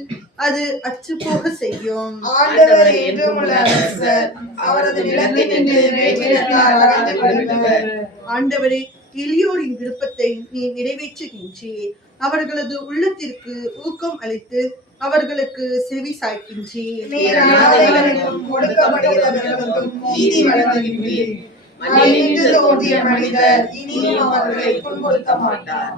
அது அச்சுப்போக செய்யும். ஆண்டவர் என்றும் உள்ள அரசர், அவரது நிலத்தினின்று வேற்றினத்தார் அகற்றப்படுவர். ஆண்டவரே, எளியோரின் விருப்பத்தை நீ நிறைவேற்றுகின்றீர். அவர்களது உள்ளத்திற்கு ஊக்கம் அளித்து அவர்களுக்கு செவி சாய்க்கின்றீர். நீர் அனாதைகளுக்கும் ஒடுக்கப்பட்டவர்களுக்கும் நீதி வழங்குகின்றீர். மண்ணிலிருந்து தோன்றிய மனிதர் இனியும் அவர்களை புண்படுத்த மாட்டார்.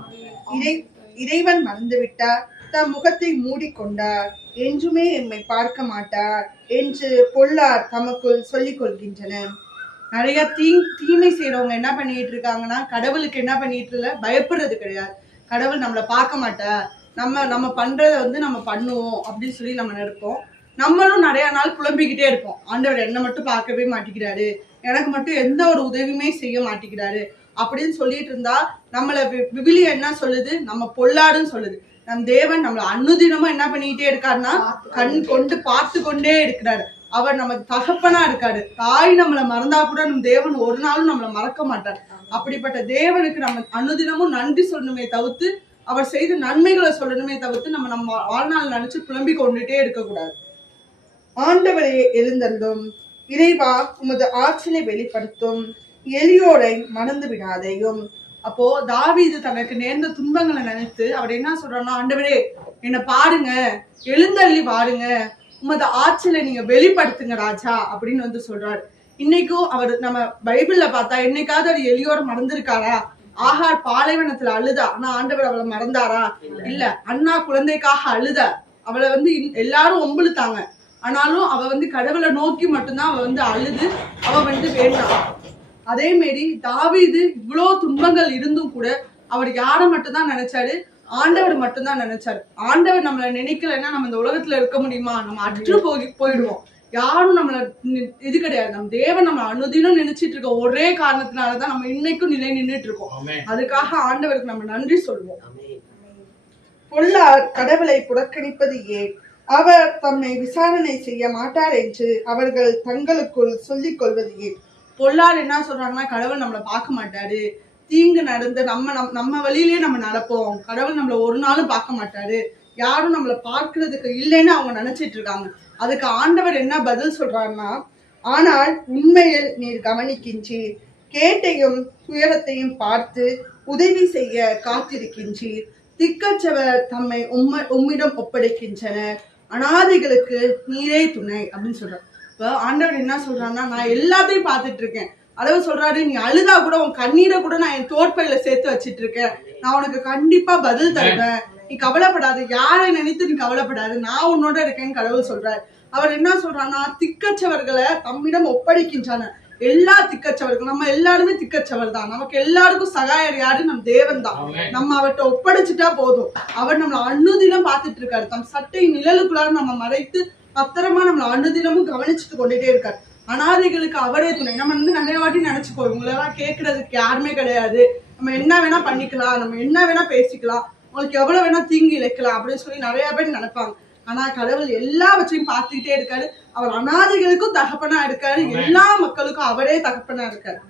இறைவன் மறந்துவிட்டார், தம் முகத்தை மூடிக்கொண்டார், என்றுமே எம்மை பார்க்க மாட்டார் என்று பொல்லார் தமக்குள் சொல்லிக் கொள்கின்றனர். நிறைய தீமை செய்யறவங்க என்ன பண்ணிட்டு இருக்காங்கன்னா, கடவுளுக்கு என்ன பண்ணிட்டு இல்ல, பயப்படுறது கிடையாது. கடவுள் நம்மளை பார்க்க மாட்டார், நம்ம பண்றத வந்து நம்ம பண்ணுவோம் அப்படின்னு சொல்லி நம்ம நினைப்போம். நம்மளும் நிறைய நாள் புலம்பிக்கிட்டே இருப்போம், ஆண்டவர் என்னை மட்டும் பார்க்கவே மாட்டேங்கிறாரு, எனக்கு மட்டும் எந்த ஒரு உதவியுமே செய்ய மாட்டேங்கிறாரு அப்படின்னு சொல்லிட்டு இருந்தா நம்மள விவிலியம் என்ன சொல்லுது, நம்ம பொல்லாடுன்னு சொல்லுது. நம் தேவன் நம்மள அன்னுதினமும் என்ன பண்ணிக்கிட்டே இருக்காருன்னா, கண் கொண்டு பார்த்து கொண்டே இருக்கிறாரு. அவர் நம்ம தகப்பனா இருக்காரு. தாய் நம்மளை மறந்தா கூட நம் தேவன் ஒரு நாளும் நம்மளை மறக்க மாட்டார். அப்படிப்பட்ட தேவனுக்கு நம்ம அன்னுதினமும் நன்றி சொல்லணுமே தவிர்த்து, அவர் செய்த நன்மைகளை சொல்லணுமே தவிர்த்து நம்ம வாழ்நாள் நினைச்சு புலம்பி கொண்டுட்டே இருக்கக்கூடாது. ஆண்டவரே எழுந்தருளும், இறைவா உமது ஆற்றலை வெளிப்படுத்தும், எளியோரை மறந்து விடாதையும். அப்போ தாவீது தனக்கு நேர்ந்த துன்பங்களை நினைத்து அவர் என்ன சொல்றாருன்னா, ஆண்டவரே என்னை பாருங்க, எழுந்தள்ளி பாருங்க, உமது ஆற்றலை நீங்க வெளிப்படுத்துங்க ராஜா அப்படின்னு வந்து சொல்றாரு. இன்னைக்கும் அவர் நம்ம பைபிள்ல பார்த்தா என்னைக்காவது அவர் எளியோரை மறந்துருக்காரா? ஆகார் பாலைவனத்துல அழுதா, ஆனா ஆண்டவர் அவளை மறந்தாரா? இல்ல. அண்ணா குழந்தைக்காக அழுதா, அவளை வந்து எல்லாரும் ஒம்புழுத்தாங்க, ஆனாலும் அவ வந்து கடவுளை நோக்கி மட்டும்தான் அவ வந்து அழுது அவ வந்து வேண்டாம். அதே மாரி தாவீது இவ்வளோ துன்பங்கள் இருந்தும் கூட அவர் யாரை மட்டும்தான் நினைச்சாரு? ஆண்டவர் மட்டும்தான் நினைச்சாரு. ஆண்டவர் நம்மளை நினைக்கலைன்னா நம்ம இந்த உலகத்துல இருக்க முடியுமா? நம்ம அற்று போயிடுவோம். யாரும் நம்மள இது கிடையாது. நம்ம தேவன் நம்மளை அனுதினம் நினைச்சிட்டு இருக்க ஒரே காரணத்தினாலதான் நம்ம இன்னைக்கும் நிலை நின்றுட்டு இருக்கோம். அதுக்காக ஆண்டவருக்கு நம்ம நன்றி சொல்லுவோம். பொல்லார் கடவுளை புறக்கணிப்பது ஏன்? அவர் தம்மை விசாரணை செய்ய மாட்டார் என்று அவர்கள் தங்களுக்குள் சொல்லிக் கொள்வது ஏன்? பொல்லார் என்ன சொல்றாங்கன்னா, கடவுள் நம்மளை பார்க்க மாட்டாரு, தீங்கு நடந்து நம்ம வழியிலேயே நம்ம நடப்போம், கடவுள் நம்மளை ஒரு நாளும் பார்க்க மாட்டாரு, யாரும் நம்மளை பார்க்கறதுக்கு இல்லைன்னு அவங்க நினைச்சிட்டு இருக்காங்க. அதுக்கு ஆண்டவர் என்ன பதில் சொல்றாருன்னா, ஆனால் உண்மையில் நீர் கவனிக்கின்றீர், கேட்டையும் துயரத்தையும் பார்த்து உதவி செய்ய காத்திருக்கின்றீர், திக்கற்றவர் தம்மை உம்மிடம் ஒப்படைக்கின்றனர், அனாதைகளுக்கு நீரே துணை அப்படின்னு சொல்றாரு. இப்ப ஆண்டவர் என்ன சொல்றாருன்னா, நான் எல்லாத்தையும் பார்த்துட்டு இருக்கேன். அதாவது சொல்றாரு, நீ அழுதா கூட உன் கண்ணீரை கூட நான் என் தோற்பையில சேர்த்து வச்சிட்டு இருக்கேன், நான் உனக்கு கண்டிப்பா பதில் தருவேன், நீ கவலைப்படாது, யாரை நினைத்து நீ கவலைப்படாது, நான் உன்னோட இருக்கேன்னு கடவுள் சொல்றாரு. அவர் என்ன சொல்றாருன்னா, திக்கற்றவர்களை தம்மிடம் ஒப்படைக்கின்றன. எல்லா திக்கற்றவர்கள், நம்ம எல்லாருமே திக்கற்றவர் தான், நமக்கு எல்லாருக்கும் சகாயர் யாரு? நம் தேவன் தான். நம்ம அவர்கிட்ட ஒப்படைச்சிட்டா போதும். அவர் நம்மளை அன்னுதினம் பார்த்துட்டு இருக்காரு. தம் சட்டை நிழலுக்குள்ளார நம்ம மறைத்து பத்திரமா நம்மளை அன்னுதினமும் கவனிச்சுட்டு கொண்டுட்டே இருக்காரு. அனாதைகளுக்கு அவரே துணை. நம்ம வந்து நிறைய வாட்டி நினைச்சுக்கோ, உங்களெல்லாம் கேட்கறதுக்கு யாருமே கிடையாது, நம்ம என்ன வேணா பண்ணிக்கலாம், நம்ம என்ன வேணா பேசிக்கலாம், உங்களுக்கு எவ்வளவு வேணா தீங்கு இழைக்கலாம் அப்படின்னு சொல்லி நிறைய பேர் நினைப்பாங்க. ஆனா கடவுள் எல்லாவற்றையும் பார்த்துக்கிட்டே இருக்காரு. அவர் அனாதைகளுக்கும் தகப்பனா இருக்காரு, எல்லா மக்களுக்கும் அவரே தகப்பனா இருக்காரு.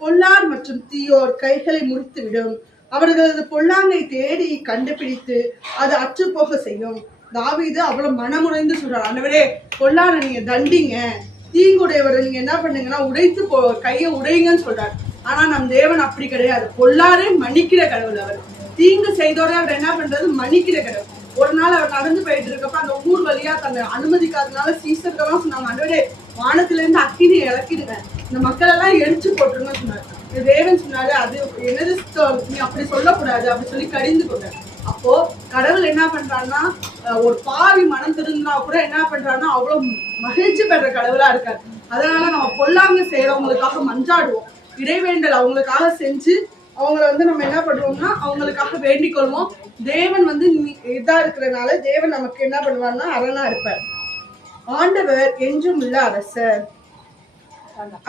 பொல்லார் மற்றும் தீயோர் கைகளை முறித்து விடும், அவர்களது பொல்லாங்கை தேடி கண்டுபிடித்து அது அற்று போக செய்யும். தாவீது அவ்வளவு மனமுறைந்து சொல்றாரு, ஆண்டவரே பொல்லார நீங்க தண்டிங்க, தீங்குடையவரை நீங்க என்ன பண்ணுங்கன்னா உடைத்து கையை உடைங்கன்னு சொல்றாரு. ஆனா நம் தேவன் அப்படி கிடையாது. பொல்லாரை மன்னிக்கிற கடவுள். அவர் தீங்கு செய்தோட அவர் என்ன பண்றது? மன்னிக்கிற கடவுள். ஒரு நாள் அவர் நடந்து போயிட்டு இருக்கப்ப அந்த ஊர் வழியா தன்னை அனுமதிக்காதனால சீசர்கள்லாம் சொன்னாங்க, ஆண்டவரே வானத்துல இருந்து அக்கினி இறக்கிடுங்க, இந்த மக்கள் எல்லாம் எரிச்சு போட்டுருங்கன்னு சொன்னாரு. தேவன் சொன்னாரு, அது என்னது, நீ அப்படி சொல்லக்கூடாது அப்படி சொல்லி கடிந்து கொண்டார். அப்போ கடவுள் என்ன பண்றாருன்னா, ஒரு பாவி மனம் திருந்தினா கூட என்ன பண்றாருன்னா அவ்வளவு மகிழ்ச்சி பெற கடவுளா இருக்காரு. அதனால நம்ம பொல்லாங்க செய்யறவங்களுக்காக மஞ்சாடுவோம், இறைவேண்டல் அவங்களுக்காக செஞ்சு அவங்கள வந்து நம்ம என்ன பண்ணுவோம்னா அவங்களுக்காக வேண்டிக் கொள்வோம். தேவன் வந்து இதா இருக்கிறதுனால தேவன் நமக்கு என்ன பண்ணுவார்னா அரணா இருப்பார். ஆண்டவர் என்றும் உள்ள அரசர்,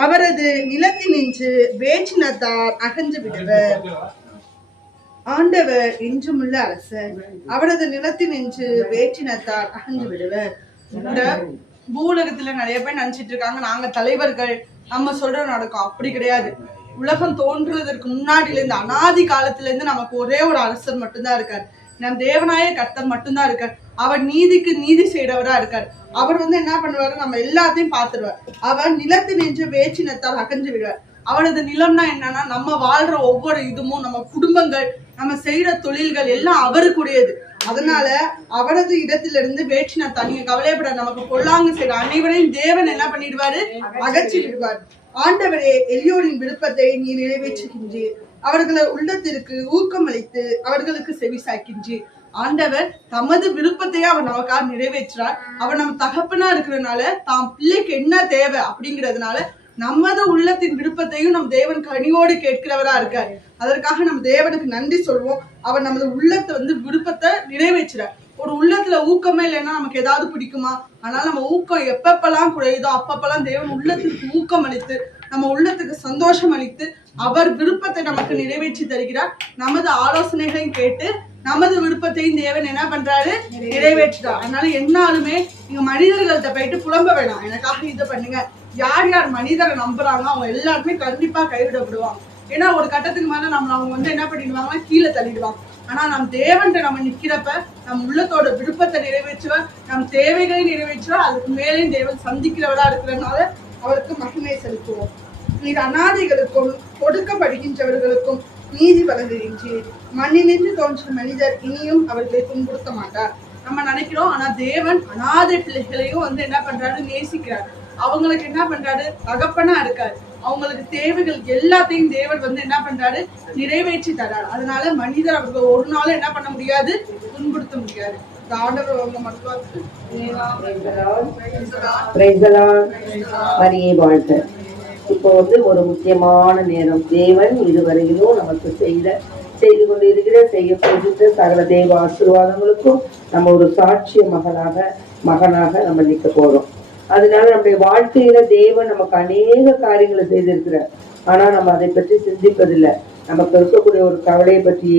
அவரது நிலத்தினின்று வேற்றினத்தார் அகன்று விடுவர். ஆண்டவர் என்றுமுள்ள அரசர், அவரது நிலத்தினின்று வேற்றினத்தார் அகன்று விடுவர். இந்த பூலகத்துல நிறைய பேர் நினைச்சிட்டு இருக்காங்க, நாங்க தலைவர்கள், நம்ம சொல்ற நடக்கும். அப்படி கிடையாது. உலகம் தோன்றுவதற்கு முன்னாடில இருந்து, அனாதி காலத்துல இருந்து நமக்கு ஒரே ஒரு அரசர் மட்டும்தான் இருக்காரு. நம் தேவனாய கர்த்தர் மட்டும்தான் இருக்கார். அவர் நீதிக்கு நீதி செய்யறவரா இருக்கார். அவர் வந்து என்ன பண்ணுவாரு? நம்ம எல்லாத்தையும் பார்த்துடுவார். அவர் நிலத்தினின்று வேற்றினத்தால் அகன்று விடுவார். அவரது நிலம்னா என்னன்னா நம்ம வாழ்ற ஒவ்வொரு இதுவும், நம்ம குடும்பங்கள், நம்ம செய்யற தொழில்கள் எல்லாம் அவருக்குடையது. அதனால அவரது இடத்திலிருந்து வேற்றின தனிய கவலைப்பட நமக்கு பொல்லாங்கு செய்யற அனைவரையும் தேவன் என்ன பண்ணிடுவாரு? அகற்றி விடுவார். ஆண்டவரே, எளியோரின் விருப்பத்தை நீ நிறைவேற்றுகின்றீர். அவர்களை உள்ளத்திற்கு ஊக்கமளித்து அவர்களுக்கு செவி சாய்க்கின்றீர். ஆண்டவர் தமது விருப்பத்தையே அவர் நமக்காக நிறைவேற்றார். அவர் நம்ம தகப்பனா இருக்கிறதுனால தாம் பிள்ளைக்கு என்ன தேவை அப்படிங்கிறதுனால நமது உள்ளத்தின் விருப்பத்தையும் நம் தேவன் கனியோடு கேட்கிறவரா இருக்கார். அதற்காக நம்ம தேவனுக்கு நன்றி சொல்வோம். அவர் நமது உள்ளத்தை விருப்பத்தை நிறைவேற்றுறார். ஒரு உள்ளத்துல ஊக்கமே இல்லைன்னா நமக்கு ஏதாவது பிடிக்குமா? ஆனா நம்ம ஊக்கம் எப்பப்பெல்லாம் குறையுதோ அப்பப்பெல்லாம் தேவன் உள்ளத்திற்கு ஊக்கம் அளித்து நம்ம உள்ளத்துக்கு சந்தோஷம் அளித்து அவர் விருப்பத்தை நமக்கு நிறைவேற்றி தருகிறார். நமது ஆலோசனைகளையும் கேட்டு நமது விருப்பத்தையும் தேவன் என்ன பண்றாரு? நிறைவேற்றுறார். அதனால என்னாலுமே நீங்க மனிதர்கள்ட்ட போயிட்டு புலம்ப வேணாம், எனக்காக இதை பண்ணுங்க. யார் யார் மனிதரை நம்புறாங்க அவங்க எல்லாருமே கண்டிப்பா கைவிடப்படுவாங்க. ஏன்னா ஒரு கட்டத்துக்கு மேல அவங்க என்ன பண்ணிடுவாங்கன்னா கீழே தள்ளிடுவாங்க. ஆனா நம் தேவன்ட்ட நம்ம நிக்கிறப்ப நம் உள்ளத்தோட விருப்பத்தை நிறைவேற்றுவார், நம் தேவைகளை நிறைவேற்றுவார். அதுக்கு மேலேயும் தேவன் சந்திக்கிறவரா இருக்கிறதுனால அவருக்கு மகிமை செலுத்துவோம். நீர் அநாதைகளுக்கும் கொடுக்கப்படுகின்றவர்களுக்கும் நீதி வழங்குகின்றீர். மண்ணினின்று தோன்ற மனிதர் இனியும் அவர்களை துன்புறுத்த மாட்டார். நம்ம நினைக்கிறோம், ஆனா தேவன் அநாதை பிள்ளைகளையும் என்ன பண்றாரு? நேசிக்கிறார். அவங்களுக்கு என்ன பண்றாரு? தகப்பனா இருக்காரு. அவங்களுக்கு தேவைகள் எல்லாத்தையும் தேவன் என்ன பண்றாரு? நிறைவேற்றி தராரு. அதனால மனிதர் அவர்கள் ஒரு நாளும் என்ன பண்ண முடியாது? துன்புறுத்த முடியாது. ஆண்டவர் அவங்க மக்களுக்கு மரியை வாழ்த்து. இப்போ ஒரு முக்கியமான நேரம். தேவன் இதுவரையிலும் நமக்கு செய்து கொண்டிருக்கிற செய்ய போகின்ற சகல தேவ ஆசீர்வாதங்களுக்கும் நம்ம ஒரு சாட்சிய மகனாக நம்ம நிற்க போறோம். அதனால நம்முடைய வாழ்க்கையில தேவன் நமக்கு அநேக காரியங்களை செய்திருக்கிறார். ஆனா நம்ம அதை பற்றி சிந்திப்பதில்லை. நமக்கு இருக்கக்கூடிய ஒரு கவலையை பற்றி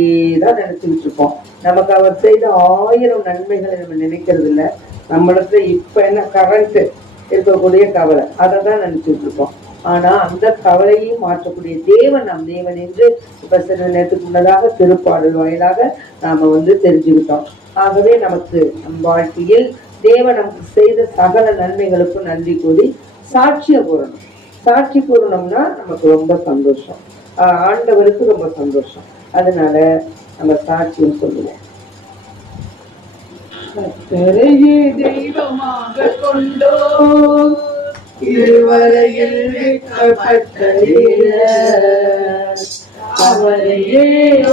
தான் நினைச்சுக்கிட்டு இருக்கோம். நமக்கு அவர் செய்த 1000 நன்மைகளை நம்ம நினைக்கிறது இல்லை. நம்மளுக்கு இப்ப என்ன கரண்ட் இருக்கக்கூடிய கவலை, அதை தான் நினைச்சுட்டு இருக்கோம். ஆனா அந்த கவலையும் மாற்றக்கூடிய தேவன் நம் தேவன் என்று இப்ப சில நேரத்துக்கு முன்னதாக திருப்பாடல் வாயிலாக நாம தெரிஞ்சுக்கிட்டோம். ஆகவே நமக்கு நம் வாழ்க்கையில் தேவன் நமக்கு செய்த சகல நன்மைகளுக்கும் நன்றி கூறி சாட்சிய கூறணும். சாட்சி கூறணும்னா நமக்கு ரொம்ப சந்தோஷம், ஆண்டவருக்கு ரொம்ப சந்தோஷம். அதனால நம்ம சாட்சியம் சொல்லுவோம். கர்த்தரையே தெய்வமாக கொண்டோ இருவரையில் விற்கப்பட்ட அவரையே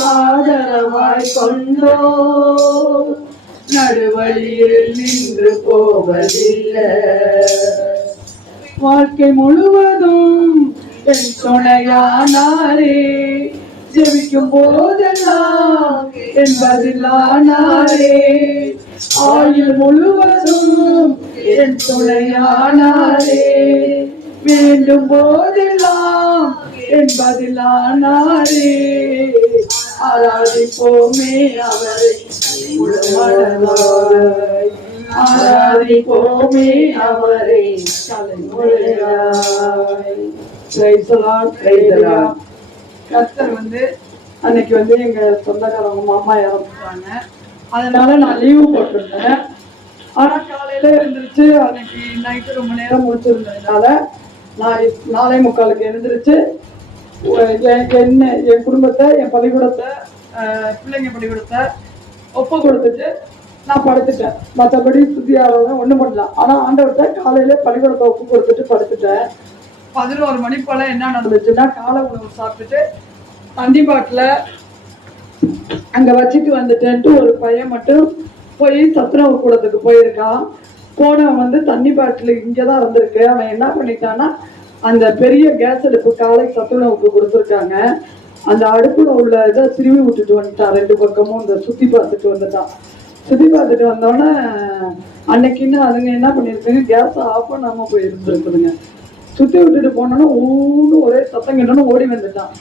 ஆதரவாய் கொண்டோ நடுவழியில் நின்று போவதில்லை. வாழ்க்கை முழுவதும் என் துணையானாரே, ஜெபிக்கும் போதெல்லாம் என் பதிலானாரே. ஆயுள் முழுவதும் என் துணையானாரே, வேண்டும் போதெல்லாம் என் பதிலானாரே. ஆராதிப்போமே அவரை முழுமனதாய், ஆராதிப்போமே அவரை தலைமுறையாய். கர்த்தர் அன்னைக்கு எங்க சொந்தக்காரங்க மாமா இறந்துட்டாங்க. அதனால நான் லீவு போட்டிருந்தேன். ஆனா காலையில எழுந்திரிச்சு அன்னைக்கு நைட்டு ரொம்ப நேரம் முடிச்சிருந்ததுனால நான் 4:45 எழுந்திரிச்சு என் குடும்பத்தை, என் பள்ளிக்கூடத்தை, பிள்ளைங்க பள்ளிக்கூடத்தை ஒப்பு கொடுத்துட்டு நான் படுத்துட்டேன். மற்றபடி சுத்தியாரவங்க ஒண்ணும் பண்ணலாம். ஆனா ஆண்டவர்கிட்ட காலையில பள்ளிக்கூடத்தை ஒப்பு கொடுத்துட்டு படுத்துட்டேன். 11 மணி போல என்ன நடந்துச்சுன்னா, காலை உணவு சாப்பிட்டுட்டு தண்ணி பாட்டில் அங்க வச்சுட்டு வந்துட்டேன்ட்டு ஒரு பையன் மட்டும் போய் சத்துணவு கூடத்துக்கு போயிருக்கான். போனவன் தண்ணி பாட்டில் இங்கதான் இருந்திருக்கு. அவன் என்ன பண்ணிட்டான்னா, அந்த பெரிய கேஸ் அடுப்பு காலை சத்துணவுக்கு கொடுத்துருக்காங்க, அந்த அடுப்புல உள்ள இதை திருவி விட்டுட்டு வந்துட்டான். 2 பக்கமும் இந்த சுத்தி பார்த்துட்டு வந்துட்டான். சுத்தி பார்த்துட்டு வந்தோடனே அன்னைக்குன்னு அதுங்க என்ன பண்ணிருக்குங்க, கேஸை ஆஃப் பண்ணாம போய் இருந்துருக்குதுங்க. சுத்தி விட்டுட்டு போனோன்னா ஊன்னு ஒரே சத்தம் கேட்டோன்னு ஓடி வந்துட்டான்.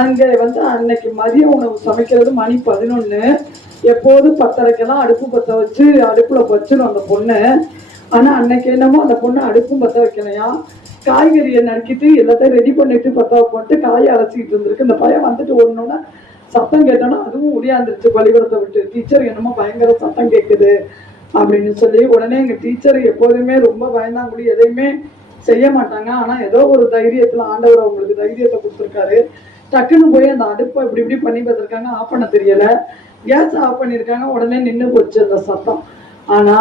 அங்கே அன்னைக்கு மதிய உணவு சமைக்கிறது மணி 11. எப்போது 10:30க்கெல்லாம் அடுப்பு பற்ற வச்சு அடுப்புல வச்சிடும் அந்த பொண்ணு. ஆனா அன்னைக்கு என்னமோ அந்த பொண்ணு அடுப்பும் பற்ற வைக்கலையா, காய்கறியை நறுக்கிட்டு எல்லாத்தையும் ரெடி பண்ணிட்டு பற்ற போட்டு காயை அரைச்சிக்கிட்டு இருந்திருக்கு. இந்த பையன் ஓடணுன்னா சத்தம் கேட்டோன்னா அதுவும் ஒடியாந்துருச்சு பள்ளிக்கூடத்தை விட்டு. டீச்சர் என்னமோ பயங்கர சத்தம் கேட்குது அப்படின்னு சொல்லி உடனே எங்க டீச்சர் எப்போதுமே ரொம்ப பயந்தாங்குடி, எதையுமே செய்ய மாட்டாங்க. ஆனா ஏதோ ஒரு தைரியத்துல ஆண்டவர் அவங்களுக்கு தைரியத்தை கொடுத்துருக்காரு. டக்குன்னு போய் அந்த அடுப்பை இப்படி பண்ணி பார்த்துருக்காங்க, ஆஃப் பண்ண தெரியல. கேஸ் ஆஃப் பண்ணியிருக்காங்க, உடனே நின்று போச்சு அந்த சத்தம். ஆனா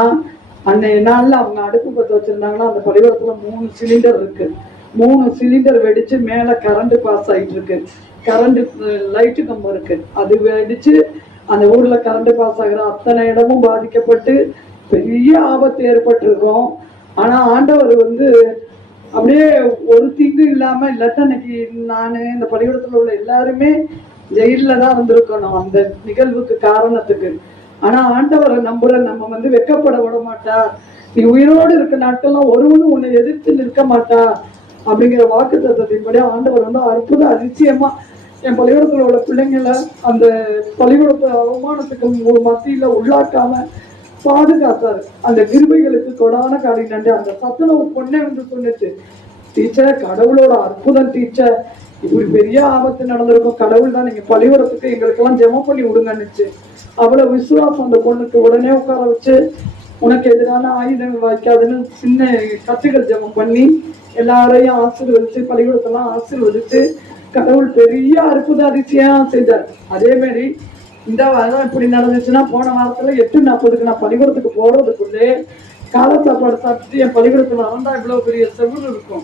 அன்னைய நாள்ல அவங்க அடுப்பு பற்ற வச்சிருந்தாங்கன்னா அந்த பள்ளிக்கூடத்துல 3 சிலிண்டர் இருக்கு. 3 சிலிண்டர் வெடிச்சு மேல கரண்ட் பாஸ் ஆயிட்டு இருக்கு. கரண்ட் லைட்டு கம்பம் இருக்கு, அது வெடிச்சு அந்த ஊர்ல கரண்ட் பாஸ் ஆகிற அத்தனை இடமும் பாதிக்கப்பட்டு பெரிய ஆபத்து ஏற்பட்டிருக்கும். ஆனா ஆண்டவர் அப்படியே ஒரு தீங்கு இல்லாம இல்லாட்ட இன்னைக்கு நான் இந்த பள்ளிக்கூடத்துல உள்ள எல்லாருமே ஜெயில தான் இருந்திருக்கணும் அந்த நிகழ்வுக்கு காரணத்துக்கு. ஆனா ஆண்டவரை நம்புற நம்ம வெக்கப்பட விட மாட்டா, நீ உயிரோடு இருக்க நாட்கள்லாம் ஒருவனும் உன்னை எதிர்த்து நிற்க மாட்டா அப்படிங்கிற வாக்கு தத்துவத்தின்படி ஆண்டவர் அற்புத அதிசயமா என் பள்ளிக்கூடத்துல உள்ள பிள்ளைங்களை அந்த பள்ளிக்கூடத்து அவமானத்துக்கு மத்தியில உள்ளாக்காம பாதுகாத்தாரு. அந்த கிருபைகளுக்கு கொடான காடி நன்றி. அந்த சத்துணவு பொண்ணே சொன்னிச்சு, டீச்சர் கடவுளோட அற்புதம் டீச்சர், இப்படி பெரிய ஆபத்து நடந்திருக்கும், கடவுள் தான் நீங்க பள்ளிக்கூடத்துக்கு எங்களுக்கெல்லாம் ஜெபம் பண்ணி விடுங்கன்னுச்சு. அவ்வளவு விசுவாசம் அந்த பொண்ணுக்கு. உடனே உட்கார வச்சு உனக்கு எதிரான ஆயுதங்கள் வாய்க்காதுன்னு சின்ன கத்துகள் ஜெபம் பண்ணி எல்லாரையும் ஆசீர்வதிச்சு பள்ளிக்கூடத்தெல்லாம் ஆசீர்வதிச்சு கடவுள் பெரிய அற்புத அதிசயம் செஞ்சார். அதே மாதிரி இந்த வாரம் இப்படி நடந்துச்சுன்னா போன வாரத்துல 8:40 நான் பள்ளிக்கூடத்துக்கு போறதுக்குள்ளே காலை சாப்பாடு சாப்பிட்டு என் பள்ளிக்கூடத்துல வந்தா இவ்வளவு பெரிய செவுரு இருக்கும்.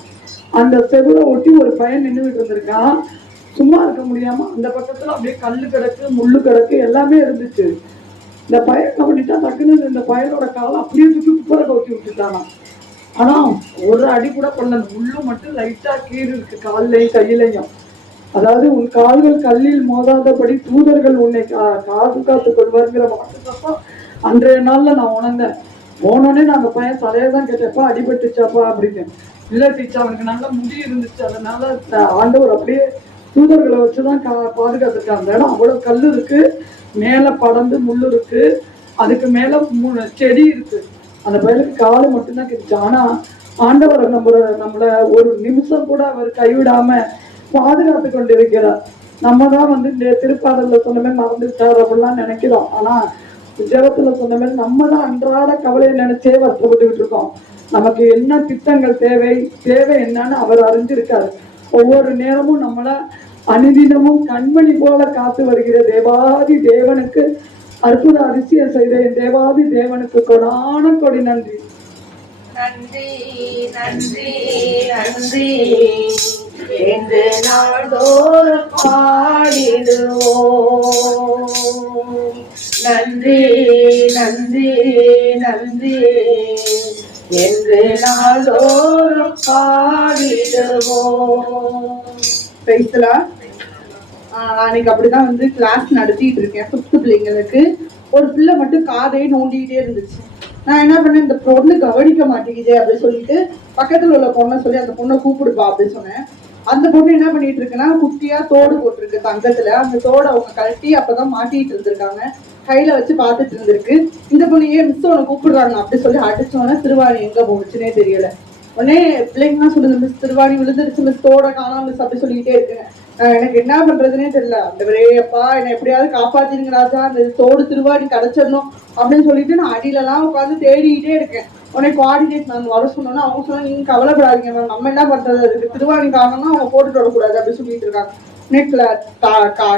அந்த செவுரை ஒட்டி ஒரு பையன் நின்றுகிட்டு இருந்திருக்கான். சும்மா இருக்க முடியாம அந்த பக்கத்துல அப்படியே கல்லு கிடக்கு, முள்ளு கிடக்கு, எல்லாமே இருந்துச்சு. இந்த பையன் என்ன பண்ணிட்டா, டக்குன்னு இந்த பையனோட காலை அப்படியே தூக்கி குப்பரை கவுத்தி விட்டுட்டானா. ஆனா ஒரு அடி கூட பண்ணல, முள்ளு மட்டும் லைட்டா கீழ் இருக்கு கால்லையும் கையிலையும். அதாவது உன் கால்கள் கல்லில் மோதாதபடி தூதர்கள் உன்னை காத்துக் கொள்வாருங்கிற வாக்கு தப்பம் அன்றைய நாள்ல நான் உணர்ந்தேன். போனோடனே நாங்க பையன் தலையதான் கேட்டப்பா அடிபட்டுச்சாப்பா அப்படின்னு. இல்லை டீச்சர் அவனுக்கு நல்ல முடி இருந்துச்சு, அதனால ஆண்டவர் அப்படியே தூதர்களை வச்சுதான் பாதுகாத்துருக்காங்க. அந்த இடம் அவ்வளவு கல் இருக்கு, மேல படந்து முள்ளு இருக்கு, அதுக்கு மேல செடி இருக்கு. அந்த பையனுக்கு காலு மட்டும்தான் கிடைச்சு. ஆனா ஆண்டவரை நம்மள ஒரு நிமிஷம் கூட அவர் கைவிடாம பாதுகாத்து கொண்டிருக்கிறார். நம்ம தான் இந்த திருப்பாடல்ல சொன்ன மாதிரி மறந்துட்டார் அப்படிலாம் நினைக்கிறோம். ஆனா ஜெபத்துல சொன்ன மாதிரி நம்ம தான் அன்றாட கவலையை நினைச்சே வருத்தப்பட்டுக்கிட்டு இருக்கோம். நமக்கு என்ன திட்டங்கள் தேவை என்னன்னு அவர் அறிஞ்சிருக்காரு. ஒவ்வொரு நேரமும் நம்மள அனுதினமும் கண்மணி போல காத்து வருகிற தேவாதி தேவனுக்கு அற்புத அதிசயம் செய்த என் தேவாதி தேவனுக்கு கொடான கொடி நன்றி. நன்றி நன்றி நன்றி என்று நாள்தோறும் பாடிடுவோம். நன்றி நன்றி நன்றி என்று நாள்தோறும் பாடிடுவோம். பேசலா அன்னைக்கு அப்படிதான் கிளாஸ் நடத்திட்டு இருக்கேன். 5th பிள்ளைங்களுக்கு ஒரு பிள்ளை மட்டும் காதையே நோண்டிக்கிட்டே இருந்துச்சு. நான் என்ன பண்ணேன், இந்த பொண்ணு கவனிக்க மாட்டேங்குது அப்படின்னு சொல்லிட்டு பக்கத்துல உள்ள பொண்ணை சொல்லி அந்த பொண்ணை கூப்பிடுப்பா அப்படின்னு சொன்னேன். அந்த பொண்ணு என்ன பண்ணிட்டு இருக்குன்னா, குட்டியா தோடு போட்டிருக்கு தங்கத்துல. அந்த தோடை அவங்க கழட்டி அப்பதான் மாட்டிட்டு இருந்திருக்காங்க, கையில வச்சு பார்த்துட்டு இருந்திருக்கு. இந்த பொண்ணு ஏன் மிஸ் உன்னை கூப்பிடுறாங்க அப்படி சொல்லி அடிச்சோன்னே திருவாணி எங்க போச்சுன்னே தெரியல. உடனே பிள்ளைங்கலாம் சொல்லுது, மிஸ் திருவாணி விழுந்துருச்சு மிஸ், தோட காணாம மிஸ் அப்படி சொல்லிக்கிட்டே இருக்குங்க. எனக்கு என்ன பண்றதுன்னே தெரியல. அந்த அப்பா என்னை எப்படியாவது காப்பாத்திருங்க ராஜா, அந்த தோடு திருவாணி கிடைச்சிடணும் அப்படின்னு சொல்லிட்டு நான் அடியிலலாம் உட்காந்து தேடிக்கிட்டே இருக்கேன். உடனே கோஆர்டினேட் நான் வர சொன்னோன்னா அவங்க சொன்னா, நீங்க கவலைப்படாதீங்க மேம், நம்ம என்ன பண்றது, அதுக்கு திருவாணி காரணம்னா அவங்க போட்டுட்டு வரக்கூடாது அப்படின்னு சொல்லிட்டு இருக்காங்க.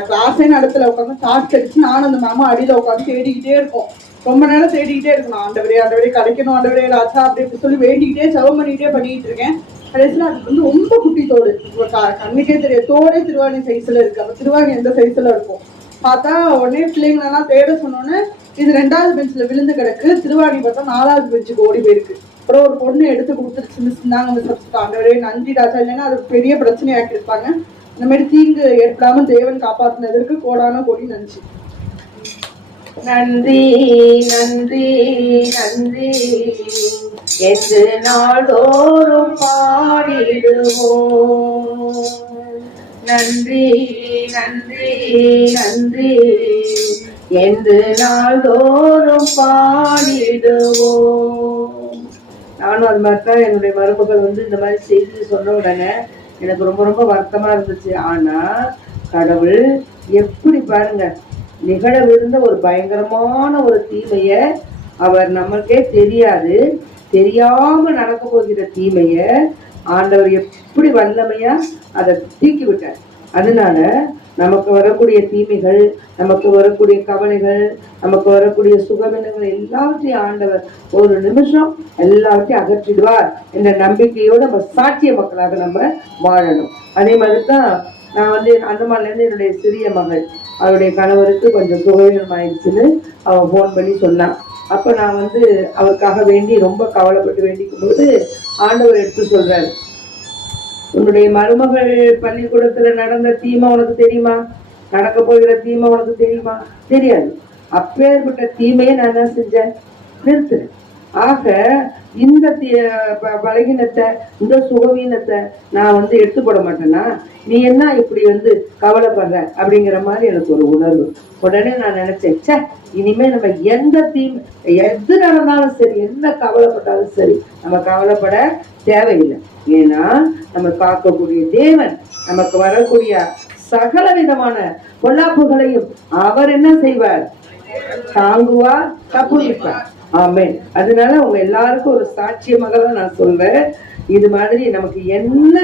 கிளாஸே நடத்துல உட்காந்து டார்ச் அடிச்சு நானும் அந்த மேமும் அடியில உட்காந்து தேடிக்கிட்டே இருக்கோம். ரொம்ப நேரம் தேடிக்கிட்டே இருக்கணும். ஆண்டவரே கிடைக்கணும், ஆண்டவரே ராஜா அப்படி சொல்லி வேண்டிக்கிட்டே செவம் பண்ணிக்கிட்டு இருக்கேன். கடைசியில் அது ரொம்ப குட்டி தோடு, கண்ணுக்கே தெரியும். தோடே திருவாணி சைஸ்ல இருக்கு. அந்த திருவாணி எந்த சைஸ்ல இருக்கும் பார்த்தா உடனே பிள்ளைங்களெல்லாம் தேட சொன்னோன்னே இது 2வது பெஞ்சில் விழுந்து கிடக்கு. திருவாணி பார்த்தா 4வது பெஞ்சுக்கு ஓடி போயிருக்கு. அப்புறம் ஒரு பொண்ணு எடுத்து கொடுத்துருச்சு, மிஸ் இருந்தாங்க மிஸ், ஆண்டவரே நன்றி ராஜா, இல்லைன்னா அது பெரிய பிரச்சனையாக்கி இருப்பாங்க. இந்த மாதிரி தீங்கு ஏற்படாம தேவன் காப்பாற்றினதற்கு கோடான கோடி நன்றி. நன்றி நன்றி நன்றி என்று நாள்தோறும் பாடிடுவோம். நன்றி நன்றி நன்றி என்று நாள்தோறும் பாடிடுவோம். நானும் அது மாதிரி தான் என்னுடைய மருமகள் இந்த மாதிரி செய்தி சொன்ன உடனே எனக்கு ரொம்ப ரொம்ப வருத்தமா இருந்துச்சு. ஆனா கடவுள் எப்படி பாருங்க, நிகழவிருந்த ஒரு பயங்கரமான ஒரு தீமைய அவர் நமக்கே தெரியாது, தெரியாம நடக்க போகிற தீமைய ஆண்டவர் எப்படி வல்லமையா அதை தீக்கி விட்டார். அதனால நமக்கு வரக்கூடிய தீமைகள், நமக்கு வரக்கூடிய கவலைகள், நமக்கு வரக்கூடிய சுகவினங்கள் எல்லாவற்றையும் ஆண்டவர் ஒரு நிமிஷம் எல்லாவற்றையும் அகற்றிடுவார் என்ற நம்பிக்கையோடு நம்ம சாட்சிய மக்களாக நம்ம வாழணும். அதே மாதிரிதான் நான் வந்து அந்தமான்லேருந்து என்னுடைய சிறிய மகள், அவருடைய கணவருக்கு கொஞ்சம் சுகவீனம் ஆயிடுச்சுன்னு அவன் ஃபோன் பண்ணி சொன்னான். அப்போ நான் வந்து அவருக்காக வேண்டி ரொம்ப கவலைப்பட்டு வேண்டிக்கும் போது ஆண்டவர் எடுத்து சொல்றாரு, உன்னுடைய மருமகள் பள்ளிக்கூடத்துல நடந்த தீமை உனக்கு தெரியுமா? நடக்க போகிற தீமை உனக்கு தெரியுமா? தெரியாது. அப்பேற்பட்ட தீமையை நான் என்ன செஞ்சேன்? நிறுத்துறேன். ஆக இந்த பலகீனத்தை, இந்த சுகவீனத்தை நான் வந்து எடுத்து போட மாட்டேன்னா, நீ என்ன இப்படி வந்து கவலைப்படுற அப்படிங்கிற மாதிரி எனக்கு ஒரு உணர்வு. உடனே நான் நினைச்சேன், சே, இனிமே நம்ம எந்த தீமை எது நடந்தாலும் சரி, என்ன கவலைப்பட்டாலும் சரி, நம்ம கவலைப்பட தேவையில்லை. ஏன்னா நம்ம பார்க்கக்கூடிய தேவன் நமக்கு வரக்கூடிய சகல விதமான பொல்லாப்புகளையும் அவர் என்ன செய்வார்? தாங்குவார், தப்புவிப்பார். ஆமென். அதனால உங்க எல்லாருக்கும் ஒரு சாட்சிய மகளா நான் சொல்றேன், இது மாதிரி நமக்கு என்ன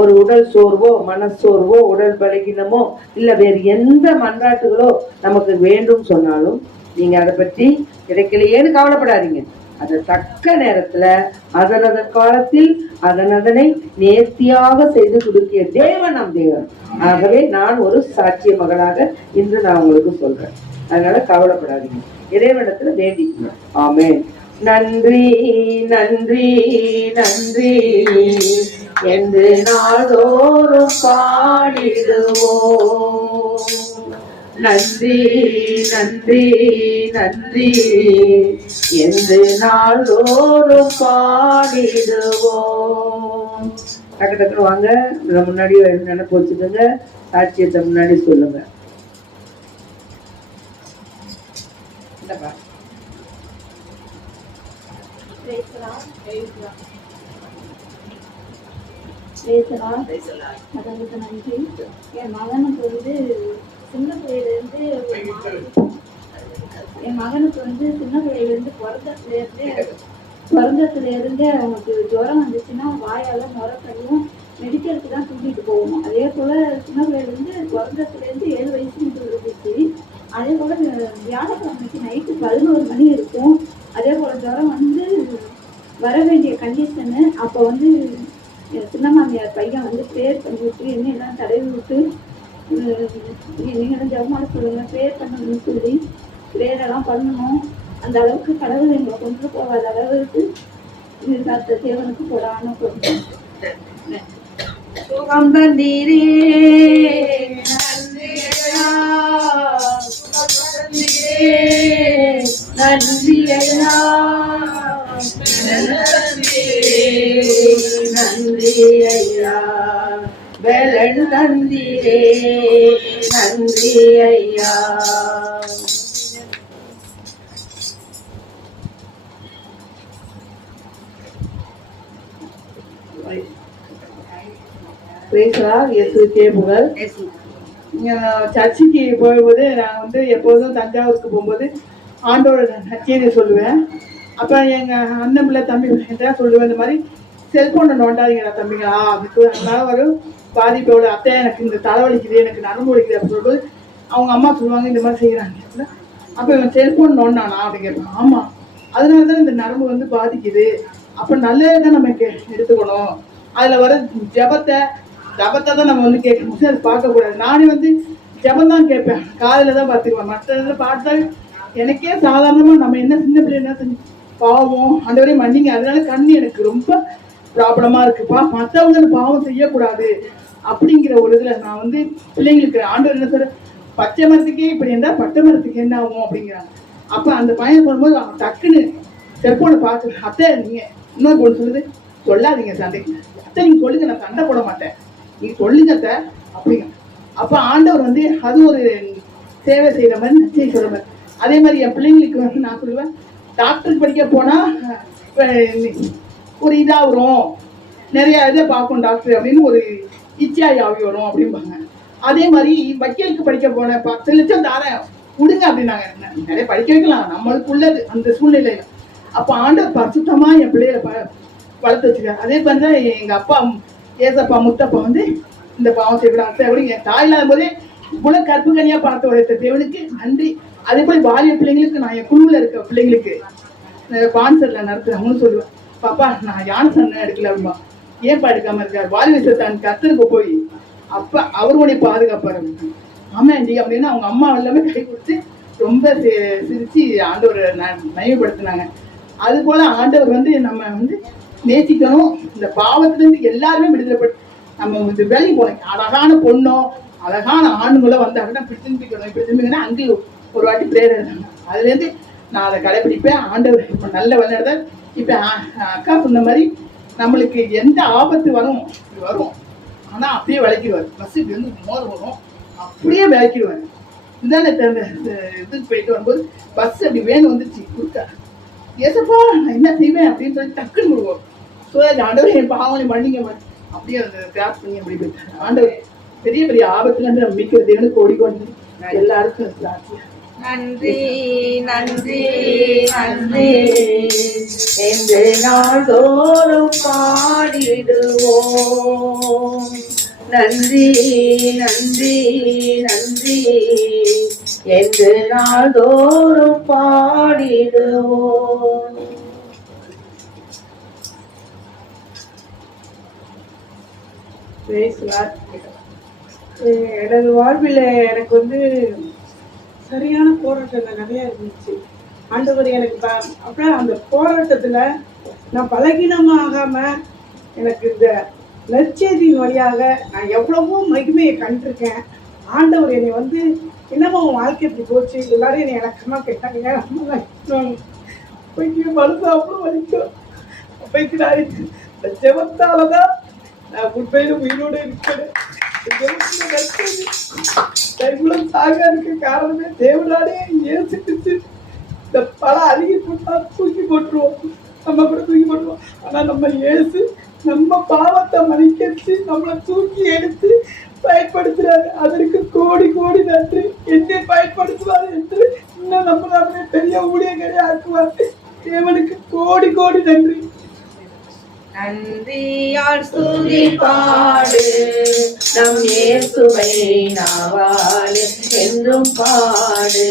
ஒரு உடல் சோர்வோ, மனசோர்வோ, உடல் பலகீனமோ, இல்ல வேறு எந்த மன்றாட்டுகளோ நமக்கு வேண்டும் சொன்னாலும் நீங்க அதை பற்றி கிடைக்கலையேன்னு கவலைப்படாதீங்க. அது தக்க நேரத்துல அதனதன் காலத்தில் அதனை நேர்த்தியாக செய்து கொடுக்கிய தேவன் நம் தேவன். ஆகவே நான் ஒரு சாட்சிய மகளாக இன்று நான் உங்களுக்கு சொல்றேன். அதனால கவலைப்படாதீங்க, இறைவனிடத்துல வேண்டிக்கணும். ஆமென். நன்றி நன்றி நன்றி என்று நாள்தோறும் பாடிடுவோம். நன்றி நன்றி நன்றி என்று நாள்தோறும் பாடிடுவோம். டக்கு டக்குனு வாங்க, முன்னாடி நினைப்பு வச்சுக்கோங்க, சாட்சியத்தை முன்னாடி சொல்லுங்க. கடவுளுக்கு நன்றி. என் மகனுக்கு வந்து சின்ன பிள்ளையிலேருந்து பிறந்ததுலேருந்தே அவனுக்கு ஜுரம் வந்துச்சுன்னா வாயால் முறக்கடியும் மெடிக்கலுக்கு தான் தூக்கிட்டு போவோம். அதே போல் சின்ன பிள்ளையிலேருந்து பிறந்ததுலேருந்து 7 வயசு இருந்துச்சு. அதே போல் வியாழக்கிழமைக்கு நைட்டு 11 மணி இருக்கும். அதே போல் ஜுரம் வந்து வர வேண்டிய கண்டிஷனு. அப்போ வந்து சின்ன மாமியார் பையன் வந்து ப்ரேயர் பண்ணி விட்டு எல்லாம் தடவி விட்டு நீங்களும் ஜெபமாட சொல்லுங்கள், ப்ரேயர் பண்ணணும்னு சொல்லி ப்ரேயரெல்லாம் பண்ணணும். அந்த அளவுக்கு கடவுள் எங்களை கொண்டு போகாத அளவுக்கு காத்த தேவனுக்கு போடாமல் கொடுத்தோம். சுகம் தந்தீரே நன்றி ஐயா, நன்றி ஐயா, பலன் தந்தீரே நன்றி ஐயா. சர்ச்சுக்கு போகும்போது நான் வந்து எப்போதும் தஞ்சாவூருக்கு போகும்போது ஆண்டோட நச்சேரியை சொல்லுவேன். அப்போ எங்கள் அண்ணன் பிள்ளை தம்பி என்ன சொல்லுவேன், இந்த மாதிரி செல்ஃபோனை நோண்டாதீங்கடா தம்பிங்களா, அதுக்கு அதனால ஒரு பாதிப்போட அத்தை எனக்கு இந்த தலைவலிக்குது, எனக்கு நரம்பு வலிக்குது அப்படின்னு சொல்லும்போது அவங்க அம்மா சொல்லுவாங்க இந்த மாதிரி செய்கிறாங்க. அப்போ இவன் செல்ஃபோன் நோண்டானா அப்படின்னு கேட்பான். ஆமாம், அதனால தான் இந்த நரம்பு வந்து பாதிக்குது. அப்போ நல்லது தான் நம்ம எடுத்துக்கணும். அதில் வர ஜபத்தை தான் நம்ம வந்து கேட்கணும், அது பார்க்கக்கூடாது. நானே வந்து ஜபம் தான் கேட்பேன், காதில் தான் பார்த்துக்குவேன். மற்ற இதில் பார்த்தா எனக்கே சாதாரணமாக நம்ம என்ன சின்ன பிள்ளை என்ன செஞ்சு பாவம் அந்த வரையும் மன்னிங்க, அதனால கண்ணு எனக்கு ரொம்ப ப்ராப்ளமாக இருக்குப்பா, மற்றவங்க பாவம் செய்யக்கூடாது அப்படிங்கிற ஒரு இதில் நான் வந்து பிள்ளைங்களுக்கு ஆண்டவர் என்ன சொல்ற, பச்சை மரத்துக்கே இப்படி இருந்தால் பட்டை மரத்துக்கு என்ன ஆகும் அப்படிங்கிறாங்க. அப்போ அந்த பையன் போகும்போது அவன் டக்குன்னு செல்ஃபோனை பார்த்து, அத்தை நீங்கள் இன்னொரு பொண்ணு சொல்லுது, சொல்லாதீங்க சண்டைக்கு, அத்தை நீங்கள் சொல்லுங்க, நான் சண்டை போட மாட்டேன், நீங்கள் சொல்லுங்க அத்தை அப்படிங்க. அப்போ ஆண்டவர் வந்து அது ஒரு சேவை செய்கிற மாதிரி நச்சை சொல்கிற மாதிரி. அதே மாதிரி என் பிள்ளைங்களுக்கு வந்து நான் சொல்லுவேன், டாக்டருக்கு படிக்க போனால் ஒரு இதாக வரும், நிறையா இதை பார்க்கும் டாக்டர் அப்படின்னு ஒரு இச்சாய் ஆவி வரும் அப்படிம்பாங்க. அதே மாதிரி வக்கீலுக்கு படிக்க போனேன், 10 லட்சம் தாரேன் விடுங்க அப்படின்னாங்க. நிறைய படிக்க வைக்கலாம், நம்மளுக்கு உள்ளது அந்த சூழ்நிலையில். அப்போ ஆண்டவர் பரிசுத்தமாக என் பிள்ளைகளை வளர்த்து வச்சிருக்காங்க. அதே மாதிரி தான் எங்க அப்பா ஏசப்பா முத்தப்பா வந்து இந்த பாவம் செய்யக்கூடாது அத்தை கூட என் தாய் இல்லாத போதே இவ்வளவு கற்பு கனியா பார்த்து வளர்த்த தேவனுக்கு நன்றி. அதே போல வாலிய பிள்ளைங்களுக்கு நான் என் குழுவில் இருக்க பிள்ளைங்களுக்கு ஸ்பான்சர்ல நடத்துறாங்கன்னு சொல்லுவேன். பாப்பா நான் யானசன் எடுக்கல அப்படிமா, ஏன்பா எடுக்காம இருக்காரு வாலி விஷயத்தான் கத்தருக்கு போய் அப்ப அவருடைய பாதுகாப்பாரு. ஆமாண்டி அப்படின்னு அவங்க அம்மா எல்லாமே கை கொடுத்து ரொம்ப சிரிச்சு ஆண்டவர் நயப்படுத்தினாங்க. அது போல ஆண்டவர் வந்து நம்ம வந்து நேசிக்கணும். இந்த பாவத்திலிருந்து எல்லாருமே விடுதலைப்பட்டு நம்ம வந்து வேலைக்கு போனோம். அழகான பொண்ணோ அழகான ஆண்களோ வந்தாங்கன்னா இப்படி திரும்பிக்கணும், இப்படி திரும்பிங்கன்னா அங்கேயும் ஒரு வாட்டி பிரேயர் எழுதாங்க. அதுலேருந்து நான் அதை கடைப்பிடிப்பேன். ஆண்டவர் இப்போ நல்ல விளையாடுதான். இப்போ அக்கா சொன்ன மாதிரி நம்மளுக்கு எந்த ஆபத்து வரும் ஆனால் அப்படியே விளக்கிடுவார். பஸ் இப்படி வந்து மோத வரும் அப்படியே விளக்கிடுவார். இதானே இதுக்கு போயிட்டு வரும்போது பஸ் அப்படி வேணும் வந்துச்சு கொடுத்தா ஏசப்பா நான் என்ன செய்வேன் அப்படின்னு சொல்லி டக்குன்னு கொடுவோம். ஸோ அந்த ஆண்டவர் என் பாவனை மன்னிங்க அப்படியே அந்த கிராஸ் பண்ணி அப்படி போயிட்டாங்க. ஆண்டவர் பெரிய பெரிய ஆபத்துல இருந்து நம்ம மீட்கிற தேவனுக்கு ஓடிக்கொண்டு எல்லாருக்கும் சாட்சியா நன்றி நன்றி நன்றி என்று நாள்தோறும் பாடிடுவோம். நன்றி நன்றி நன்றி என்று நாள்தோறும் பாடிடுவோம். எனது வாழ்வில் எனக்கு வந்து சரியான போராட்டங்கள் நிறைய இருந்துச்சு. ஆண்டவர் எனக்கு அப்புறம் அந்த போராட்டத்துல நான் பலகீனமாகாம எனக்கு இந்த நற்செய்தியின் வழியாக நான் எவ்வளவோ மகிமையை கண்டிருக்கேன். ஆண்டவர் என்னை வந்து என்னமோ உன் வாழ்க்கை இப்படி போச்சு, எல்லாரும் என்னை இலக்கமா கேட்டாங்க. மனசு அவ்வளோ வலிக்கும். அப்பைக்கு நான் இந்த ஜெபத்தாலதான் நான் உண்மையிலும் உயிரோடு இருக்கிறேன். சாக இருக்க காரணமே தேவனாலே ஏசிட்டு இந்த பழம் அழுகி போட்டா தூக்கி போட்டுருவோம், நம்ம கூட தூக்கி போட்டுருவோம். ஆனா நம்ம ஏசு நம்ம பாவத்தை மன்னிக்கச்சு நம்மளை தூக்கி எடுத்து பயன்படுத்துறாரு. அதற்கு கோடி கோடி நன்றி. என்னை பயன்படுத்துவார் என்று இன்னும் நம்ம பெரிய ஊழியர்களே ஆக்குவார். தேவனுக்கு கோடி கோடி நன்றி. நன்றியால் ஸ்துதி பாடு நம் இயேசுவை நாவாலே என்றும் பாடு.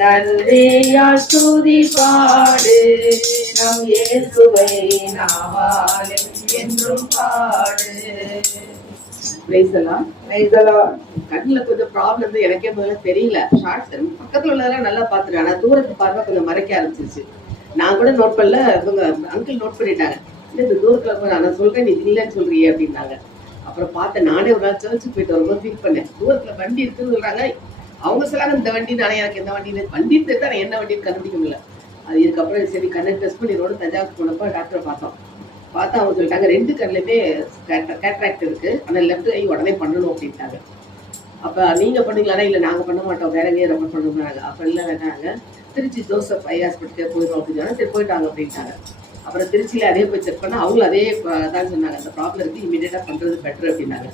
நன்றியால் ஸ்துதி பாடு நம் இயேசுவை நாவாலே என்றும் பாடு. கண்ணுல கொஞ்சம் ப்ராப்ளம் எனக்கே முதல்ல தெரியல. ஷார்ட்ஸ் பக்கத்துல உள்ளதெல்லாம் நல்லா பாத்துருக்கேன். ஆனா தூரத்து பார்வை கொஞ்சம் மறைக்க ஆரம்பிச்சிருச்சு. நான் கூட நோட் பண்ணல, இவங்க அங்கிள் நோட் பண்ணிட்டாங்க. இந்த தூரத்துல போய் நான் சொல்றேன் நீ இல்லைன்னு சொல்றியே அப்படின்னாங்க. அப்புறம் பார்த்தேன். நானே ஒரு நாள் சர்ச்சுக்கு போயிட்டு வரும்போது ஃபீல் பண்ணேன். தூரத்துல வண்டி இருக்குன்னு சொல்றாங்க. அவங்க சொல்லாங்க இந்த வண்டி நானே எனக்கு எந்த வண்டி வண்டி தெரிஞ்சா நான் என்ன வண்டின்னு கண்டுபிடிக்க முடியல. அது இதுக்கப்புறம் சரி கண்ணை டெஸ்ட் பண்ணி ரோடு தஞ்சாவூர் போனப்போ டாக்டரை பார்த்தா அவங்க சொல்லிட்டாங்க 2 கண்ணுலையுமே கேட்ராக்ட் இருக்கு, ஆனா லெஃப்ட் ஐ உடனே பண்ணணும் அப்படின்ட்டாங்க. அப்ப நீங்க பண்ணீங்களா? இல்ல நாங்க பண்ண மாட்டோம், வேற எங்கேயும் ரெஃபர் பண்ணுறாங்க. அப்ப இல்ல வேண்டாங்க, திருச்சி ஜோசப் ஐ ஹாஸ்பிட்டலுக்கு போயிடும் அப்படின்னு சரி போயிட்டாங்க அப்படின்ட்டாங்க. அப்புறம் திருச்சியில அதே போய் செக் பண்ணா அவங்களும் அதே தான் சொன்னாங்க, அந்த ப்ராப்ளம் இருக்கு, இமீடியட்டா பண்றது பெட்டர் அப்படின்னாங்க.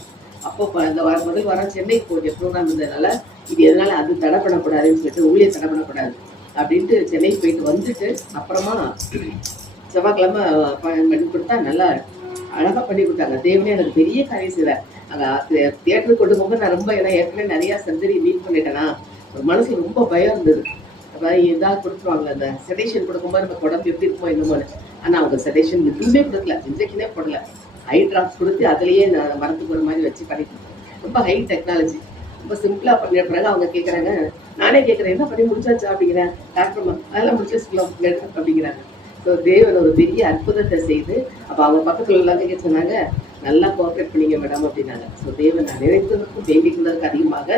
அப்போ இந்த முதல் வாரம் சென்னைக்கு போகிற ப்ரோக்ராம் இருந்ததுனால இது எதனால அது தடை பண்ணக்கூடாதுன்னு சொல்லிட்டு ஊழியை தடை பண்ணக்கூடாது அப்படின்ட்டு சென்னைக்கு போயிட்டு வந்துட்டு அப்புறமா செவ்வாய்க்கிழமை பண்ணி கொடுத்தா நல்லா அழகா பண்ணி கொடுத்தாங்க. தேவனே எனக்கு பெரிய காரியம் செய்யல. அங்கே தியேட்டருக்கு கொண்டு போகும்போது நான் ரொம்ப ஏற்கனவே நிறைய சர்ஜரி மீட் பண்ணிட்டேன்னா ஒரு மனசுல ரொம்ப பயம் இருந்தது. அதாவது ஏதாவது கொடுத்துருவாங்க, அந்த செடேஷன் கொடுக்கும்போது நம்ம உடம்பு எப்படி இருக்குமோ என்னமோன்னு. ஆனால் அவங்க செடேஷன் எதுவுமே கொடுக்கல, இன்ஜெக்ஷனே போடல, ஐ ட்ராப்ஸ் கொடுத்து அதுலேயே நான் மரத்துக்கு ஒரு மாதிரி வச்சு பண்ணிட்டு ரொம்ப ஹை டெக்னாலஜி ரொம்ப சிம்பிளாக பண்ணிய பிறகு அவங்க கேட்குறாங்க. நானே கேட்குறேன் என்ன பண்ணி முடிச்சாச்சா அப்படிங்கிறேன். டாக்டர் அதெல்லாம் முடிச்சு அப்படிங்கிறாங்க. ஸோ தேவன் ஒரு பெரிய அற்புதத்தை செய்து அப்போ அவங்க பக்கத்தில் உள்ளவங்க சொன்னாங்க நல்லா கோஆப்ரேட் பண்ணிங்க மேடம் அப்படின்னாங்க. ஸோ தேவன் நான் நினைத்ததற்கும் வேண்டிக்கொண்டதற்கு அதிகமாக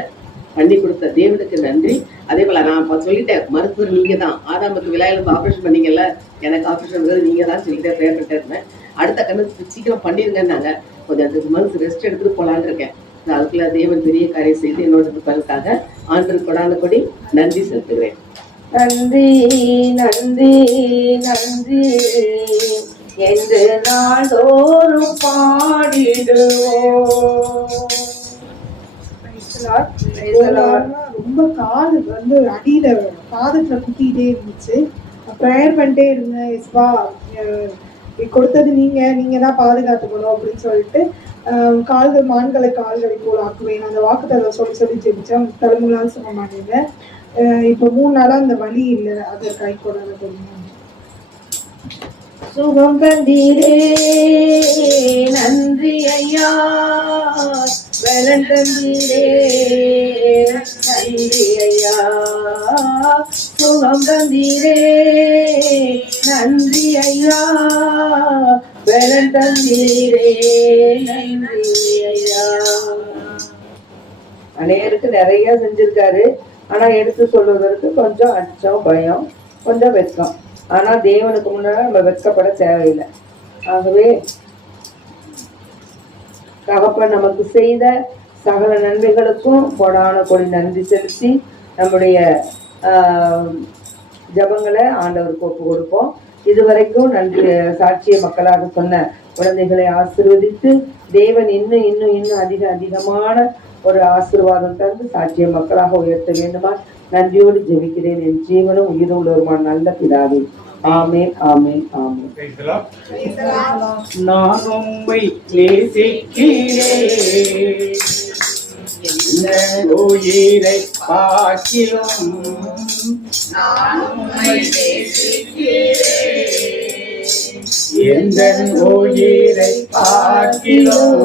பண்ணி கொடுத்த தேவனுக்கு நன்றி. அதே போல நான் இப்போ சொல்லிட்டேன், மருத்துவர் நீங்க தான். ஆதாமுக்கு விழாயிலிருந்து ஆப்ரேஷன் பண்ணீங்கல்ல, எனக்கு ஆப்ரேஷன் நீங்க தான் சொல்லிட்டே ப்ரேயர் பண்ணிட்டே இருந்தேன். அடுத்த கண்ணு சீக்கிரம் பண்ணிருங்கன்னாங்க. கொஞ்சம் 2 மந்த்ஸ் ரெஸ்ட் எடுத்துட்டு போலான்னு இருக்கேன். அதுக்குள்ள தேவன் பெரிய காரியம் செய்து என்னோட பலனுக்காக ஆண்டு கொடான கொடி நன்றி செலுத்துகிறேன். நன்றி நன்றி நன்றி என்று நாள்தோறும் பாடிடுவோம். ரொம்ப காது வந்து அடியில பாதத்துல குத்திட்டே இருந்துச்சு. ப்ரேயர் பண்ணிட்டே இருந்தேன். எஸ்பா கொடுத்தது நீங்க தான் பாதுகாத்துக்கணும் அப்படின்னு சொல்லிட்டு கால்கள் மான்களை கால்களை போல் ஆக்குவேன் அந்த வாக்குத்தத்தை சொல்லி ஜெபிச்சேன். தலைமுறையால் சொல்ல மாட்டேங்க. இப்போ 3 நாளா அந்த வலி இல்லை, அதை கை கொடாத போறீங்க. சுகம் தந்தீரே நன்றி ஐயா, பலன் தந்தீரே நன்றி ஐயா, சுகம் தந்தீரே நன்றி ஐயா, பலன் தந்தீரே நன்றி ஐயா. அநேகருக்கு நிறைய செஞ்சிருக்காரு. ஆனா எடுத்து சொல்வதற்கு கொஞ்சம் அச்சம், பயம், கொஞ்சம் வெட்கம். ஆனா தேவனுக்கு முன்னாடி நம்ம வெட்கப்பட தேவையில்லை. ஆகவே தகப்பன் நமக்கு செய்த சகல நன்மைகளுக்கும் கொடான கொடி நன்றி செலுத்தி நம்முடைய ஜபங்களை ஆண்டவருக்கு ஒப்பு கொடுப்போம். இதுவரைக்கும் நன்றி சாட்சிய மக்களாக சொன்ன குழந்தைகளை ஆசீர்வதித்து தேவன் இன்னும் இன்னும் இன்னும் அதிகமான ஒரு ஆசீர்வாதம் தந்து சாட்சிய மக்களாக உயர்த்த வேண்டுமா நன்றியோடு ஜெபிக்கிறேன். என் ஜீவனும் உயிரும் உள்ளவருமான நல்ல பிதாவே. ஆமென், ஆமென், ஆமென். நான் உம்மை நேசிக்கிறேன், இந்த உயிரை பார்க்கிலும் நான் உம்மை நேசிக்கிறேன், எந்த உயிரை பார்க்கிலும்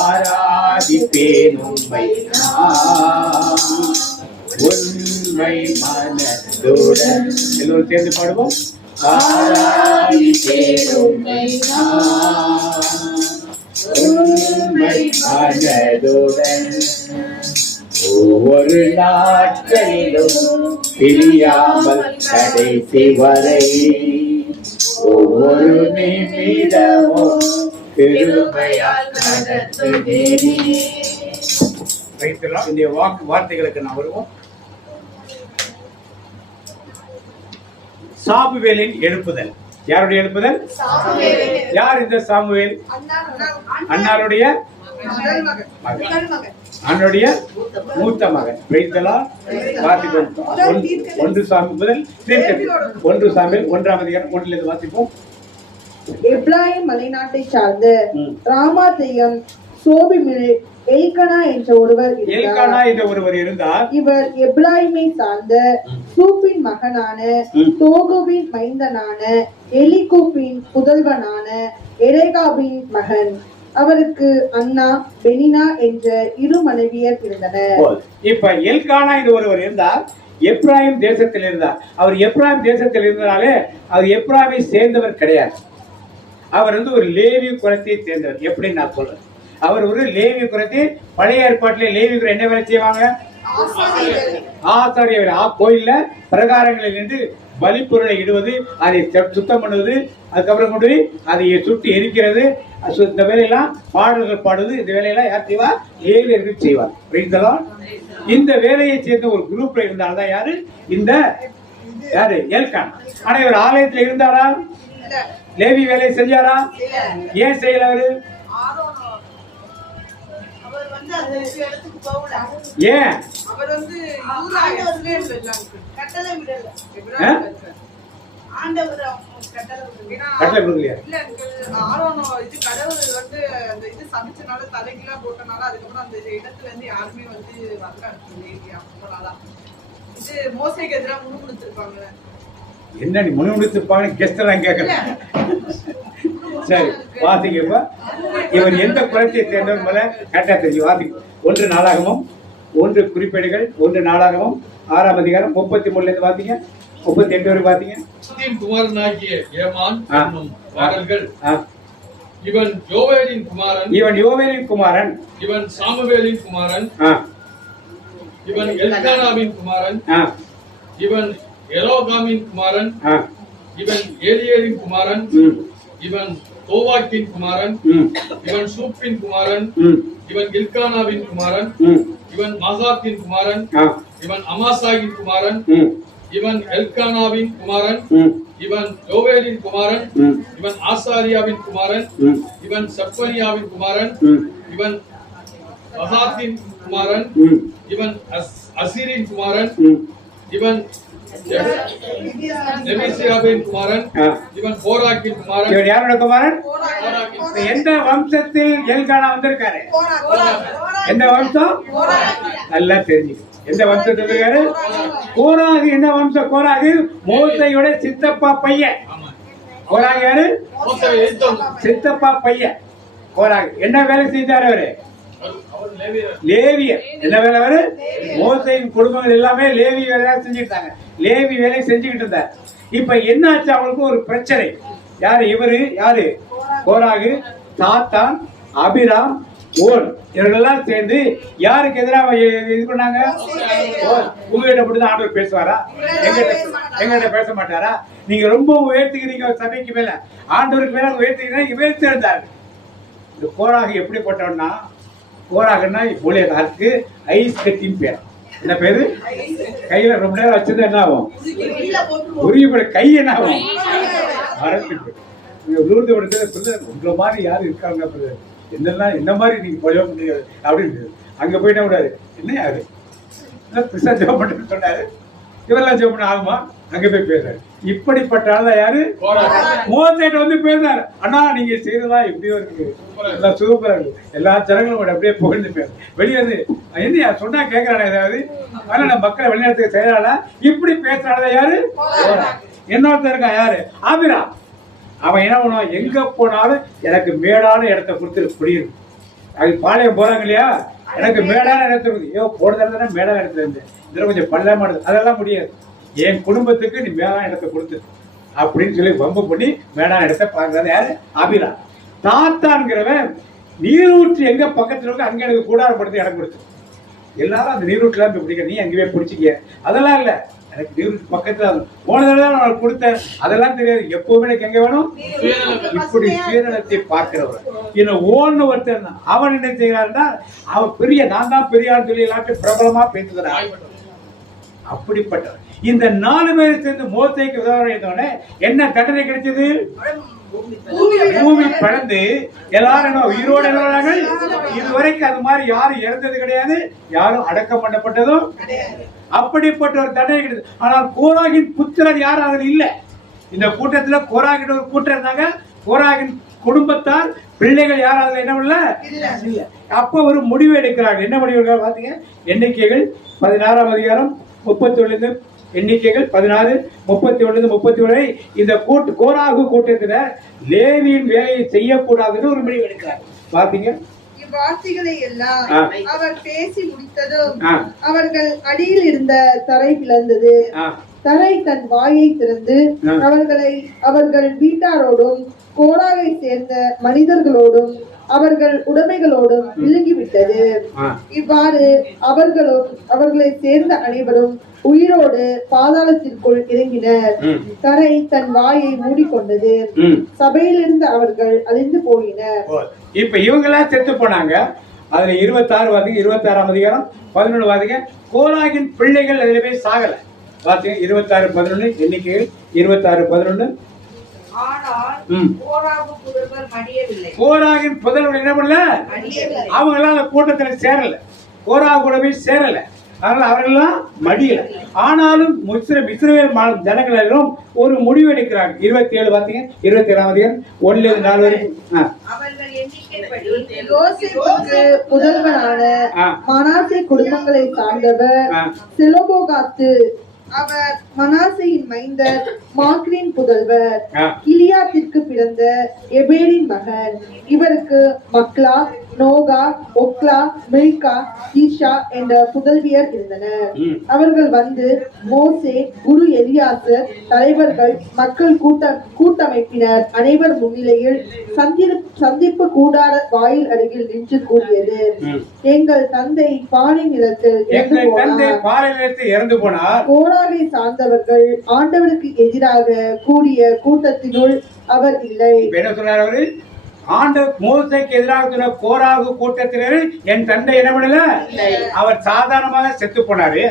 ஆராதிப்பேன் உம்மை நான் உண்மை மனதுடன். எல்லோரும் சேர்ந்து பாடுவோம். ஆராதிப்பேன் உம்மை நான் உண்மை மனதுடன், ஒவ்வொரு நாட்களிலும் பிரியாமல் கடைசி வரை, ஒவ்வொரு நிமிடமும் கிருபையால் நடத்துகிறேன். இந்த வார்த்தைகளுக்கு நான் வருவோம். சாமுவேலின் எழுப்புதல். யாருடைய எழுப்புதல்? யார் இந்த சாமுவேல்? அன்னாருடைய அன்னுடைய மூத்த மகன். வாசிப்போம். 1 சாமுவேல் 1ஆம் அதிகாரம் 1 வாசிப்போம். எப்ராயிம் மலைநாட்டை சார்ந்த ராமாத்தையம் சோபிமில் எல்கனா என்ற ஒருவர் இருந்தார். இவர் எப்ராயிமை சார்ந்த சூப்பின் மகனான தோகுவின் மைந்தனான எலிகூப்பின் புதல்வனான எரேகாபின் மகன். அவருக்கு அண்ணா பெனினா என்ற 2 மனைவியர் இருந்தனர். இப்ப எல்கானா என்று ஒருவர் இருந்தார். எப்ராயிம் தேசத்தில் இருந்தார். அவர் எப்ராயிம் தேசத்தில் இருந்தனாலே அவர் எப்ராயிமை சேர்ந்தவர் கிடையாது. அவர் ஒரு லேவி குலத்தை சேர்ந்தவர். எப்படி நான் சொல்றேன், அவர் ஒரு லேவி குலத்தை. பழைய ஏற்பாட்டிலே லேவிக்குள் என்ன வேலை செய்வாங்க? ஆசாரிய கோயில்ல பிரகாரங்களில் நின்று பலிப்பொருளை இடுவது, அதை சுத்தம் பண்ணுவது, அதுக்கப்புறம் கொண்டு போய் அதை சுட்டி எரிக்கிறது, இந்த வேலையெல்லாம் பாடல்கள் பாடுவது, இந்த வேலையெல்லாம் யார் செய்வார்? லேவியர்கள் செய்வார். இந்த வேலையை சேர்ந்த ஒரு குரூப்ல இருந்தால்தான் யாரு? இந்த யாரு? எல்கானா. ஆனா இவர் ஆலயத்தில் இருந்தாரா? லேவி வேலை செஞ்சாரா? ஏன் செய்யல? அவரு ஏன்? அவர் கட்டளை விடல. ஆண்டவர் கட்டளை கொடுக்கலையா? இல்ல, ஆரோன் இது கடவுள் அந்த இது சமைச்சனால தலைகீழா போட்டனால அதுக்கப்புறம் அந்த இடத்துல இருந்து யாருமே வரல. இது மோசைக்கு எதிராக முணுமுணுத்திருப்பாங்க. என்ன நீ முணுமுணுத்திருப்பாங்க? கெஸ்ட் எல்லாம் கேட்கறேன். சரி, வாசிங்க. இவர் எந்த குலத்தை சேர்ந்தவர் போல கரெக்டா தெரியும். வாசிங்க. 1 நாளாகமும் 1 குறிப்பேடுகள் 1 நாளாகமும் 6ஆம் அதிகாரம் 33 இருந்து வாசிங்க. 38 வரை வாசிங்க. குமாரனாகிய ஏமான் என்னும் பாடல்கள். இவன் யோவேலின் குமாரன். இவன் சாமுவேலின் குமாரன். இவன் எல்கானாவின் குமாரன். இவன் எரோகாமின் குமாரன். இவன் ஏலியேலின் குமாரன். இவன் தோவாக்கின் குமாரன். இவன் சூப்பின் குமாரன். இவன் கில்கானாவின் குமாரன். இவன் மகாத்தின் குமாரன். இவன் அமாசாயின் குமாரன். இவன் எல்கானாவின் குமாரன். இவன் யோவேலின் குமாரன். இவன் ஆசாரியாவின் குமாரன். இவன் செப்பனியாவின் குமாரன். இவன் மகாத்தின் குமாரன். இவன் அசிரின் குமாரன். இவன் நெபிசியாவின் குமாரன், இவன் கோராகின் குமாரன். இவன் யாரோட குமாரன்? கோராகின். எந்த வம்சத்தில் எல்கானா வந்திருக்காரு? எந்த வம்சம்? நல்லா தெரிஞ்சுக்க. எந்த வம்சத்தில் இருக்காரு? கோராகு. என்ன வம்சம்? கோராகு மோசையோட சித்தப்பா பையன். கோராகு யாரு? மோசேயை எதிர்த்தவன். சித்தப்பா பையன் கோராகு. என்ன வேலை செய்தார் அவரு? அவன் லேவியர். லேவியர். என்ன வேலை அவரு? மோசையின் குடும்பங்கள் எல்லாமே லேவி வேலையா செஞ்சுக்கிட்டாங்க. லேவி வேலையை செஞ்சுக்கிட்டு இருந்தார். இப்ப என்னாச்சு? அவங்களுக்கு ஒரு பிரச்சனை. யாரு இவரு? யாரு? கோராகு, தாத்தான், அபிராம், ஓன் இவர்களெல்லாம் சேர்ந்து யாருக்கு எதிராக இது பண்ணாங்க? உங்ககிட்ட மட்டும்தான் ஆண்டவர் பேசுவாரா? எங்கிட்ட பேச மாட்டாரா? நீங்க ரொம்ப உயர்த்துக்கிறீங்க சபைக்கு மேல, ஆண்டவருக்கு மேல உயர்த்துக்கிறீங்க. உயர்த்தி இருந்தாரு. இந்த கோராகு எப்படிப்பட்டவன்னா, கோராகுன்னா ஊழியக்காரருக்கு ஐஸ் கட்டின்னு பேர். என்ன பேரு? கையில ரொம்ப நேரம் வச்சது என்ன ஆகும்? உரிய கை என்ன ஆகும்? மரத்துக்கு உங்களை மாதிரி யாரும் இருக்காங்க, என்னெல்லாம் என்ன மாதிரி நீங்க போய முடியாது அப்படின்னு அங்க போயிட்டா கூடாது. என்ன யாரு ஜெபம் பண்ணு சொன்னாரு, இவரெல்லாம் ஜெபம் பண்ண ஆகுமா? அங்க போய் பேசுறாரு. இப்படிப்பட்ட ஆள் யாரு? மோசேட்ட வந்து பேசுறாரு. அண்ணா நீங்க செய்யறதா எப்படியோ இருக்கு, எல்லாம் சூப்பரா இருக்கு, எல்லா ஜனங்களும் அப்படியே புகழ்ந்து பேச வெளியே வந்து என்ன சொன்னா கேட்கறானா ஏதாவது? ஆனா நம்ம மக்களை வெளிநடத்துக்கு செய்யறாளா? இப்படி பேசுறாளா யாரு? இன்னொருத்தர் இருக்கா யாரு? ஆபிரா. அவன் என்ன பண்ணுவான்? எங்க போனாலும் எனக்கு மேடான இடத்த கொடுத்துரு குடியிரு. அது பாளையம் போறாங்க இல்லையா, எனக்கு மேடான இடத்துல இருக்கு. ஐயோ போடுறதுனா மேடான இடத்துல இருந்து இதுல கொஞ்சம் பள்ளமானது, அதெல்லாம் முடியாது. என் குடும்பத்துக்கு நீ மேலான இடத்தை கொடுத்து அப்படின்னு சொல்லி வம்பு பண்ணி மேலான இடத்தை பாக்குறது யாரு? அபிரா. தாத்தான்கிறவன் நீரூற்று எங்க பக்கத்துல இருக்கு அங்க எனக்கு கூடாரப்படுத்தி இடம் கொடுத்து எல்லாரும் அந்த நீரூற்றுல இருந்து பிடிக்க, நீ அங்கேயே பிடிச்சிக்க. அதெல்லாம் இல்ல, எனக்கு நீரூற்று பக்கத்துல போனதெல்லாம் நான் கொடுத்தேன், அதெல்லாம் தெரியாது. எப்பவுமே எனக்கு எங்க வேணும்? இப்படி சுயநலத்தை பார்க்கிறவர். இன்னும் ஓன்னு ஒருத்தர் தான். அவன் என்ன செய்யறாருன்னா, அவன் பெரிய நான் தான் பெரிய ஆள் சொல்லி எல்லாத்தையும் பிரபலமா பேசுகிறான். அப்படிப்பட்டவர். இந்த 4 பேர் சேர்ந்து மோசேக்கு உதவினோடனே என்ன தண்டனை கிடைச்சது? பூமி பறந்து எல்லாரும் உயிரோடு எழுறாங்க. இதுவரைக்கும் அது மாதிரி யாரும் இறந்தது கிடையாது, யாரும் அடக்கம் பண்ணப்பட்டதும் அப்படிப்பட்ட ஒரு தண்டனை கிடையாது. ஆனால் கோராகின் புத்திரர் யாரும் அதில் இல்ல. இந்த கூட்டத்துல கோராகின் ஒரு கூட்டம் இருந்தாங்க. கோராகின் குடும்பத்தார் பிள்ளைகள் யாரும் அதுல என்ன பண்ணல இல்ல. அப்ப ஒரு முடிவு எடுக்கிறாங்க. என்ன முடிவு எடுக்கிறாங்க பாத்தீங்க? எண்ணிக்கைகள் 16ஆம் அதிகாரம் 31 எண்ணிக்கைகள் 16 31 31 இந்த கோராகு கூட்டத்துல லேவியின் வேலையை செய்யக்கூடாதுன்னு ஒரு முடிவு எடுக்கிறார். பாத்தீங்க? இவ்வார்த்தைகளை எல்லாம் அவர் பேசி முடித்ததும் அவர்கள் அடியில் இருந்த தரை பிளந்தது. தரை தன் வாயை திறந்து அவர்கள் வீட்டாரோடும் கோராகை சேர்ந்த மனிதர்களோடும் அவர்கள் உடைமைகளோடும் விழுங்கிவிட்டது. இவ்வாறு அவர்களும் அவர்களை சேர்ந்த அனைவரும் உயிரோடு பாதாளத்திற்குள் இறங்கினர். தரை தன் வாயை மூடிக்கொண்டது. சபையிலிருந்து அவர்கள் அழிந்து போயினர். இப்ப இவங்கெல்லாம் செத்து போனாங்க. அதுல 26 வாதிங்க, 26ஆம் அதிகாரம் 11 வாதிங்க. கோராகின் பிள்ளைகள் அதுல போய் சாகல. பாத்தீங்க? 26:11 எண்ணிக்கைகள் 26:11. கோராகின் புதல்வர் என்ன பண்ணல? அவங்க எல்லாம் அந்த கூட்டத்துல சேரல, கோராகு கூட போய் சேரல. அதனால அவர்கள்லாம் மடியல. ஆனாலும் இஸ்ரவேல் ஜனங்கள் எல்லாம் ஒரு முடிவு எடுக்கிறாங்க. 27 பாத்தீங்க? 27ஆம் அதிகாரம் 1-4 வரைக்கும். யோசேப்புக்கு புதல்வனான மனாசே குடும்பங்களை சார்ந்தவர் செலோபோகாத்து. அவர் மனாசேயின் மைந்தர் மாக்ரின் புதல்வர். கிலியாத்திற்கு பிறந்த எபேரின் மகன். இவருக்கு மக்லா, நோகா, ஒக்லா, மில்கா, ஈஷா என்ற புதல்வியர் இருந்தனர். அவர்கள் வந்து மோசே, குரு எலியாசர், தலைவர்கள், மக்கள் கூட்டமைப்பினர் அனைவர் முன்னிலையில் சந்திப்பு கூடார வாயில் அருகில் நின்று கூறியது, எங்கள் தந்தை பாலை நிலத்தில் இறந்து போனார். கோராகை சார்ந்தவர்கள் ஆண்டவருக்கு எதிராக கூடிய கூட்டத்தினுள் அவர் இல்லை. என்ன சொன்னார் அவரு? மோசேக்கு எதிராக சொன்ன கோராகு கூட்டத்தினர் என் தந்தை என்ன பண்ணல, அவர் சாதாரணமாக செத்து போனாரு.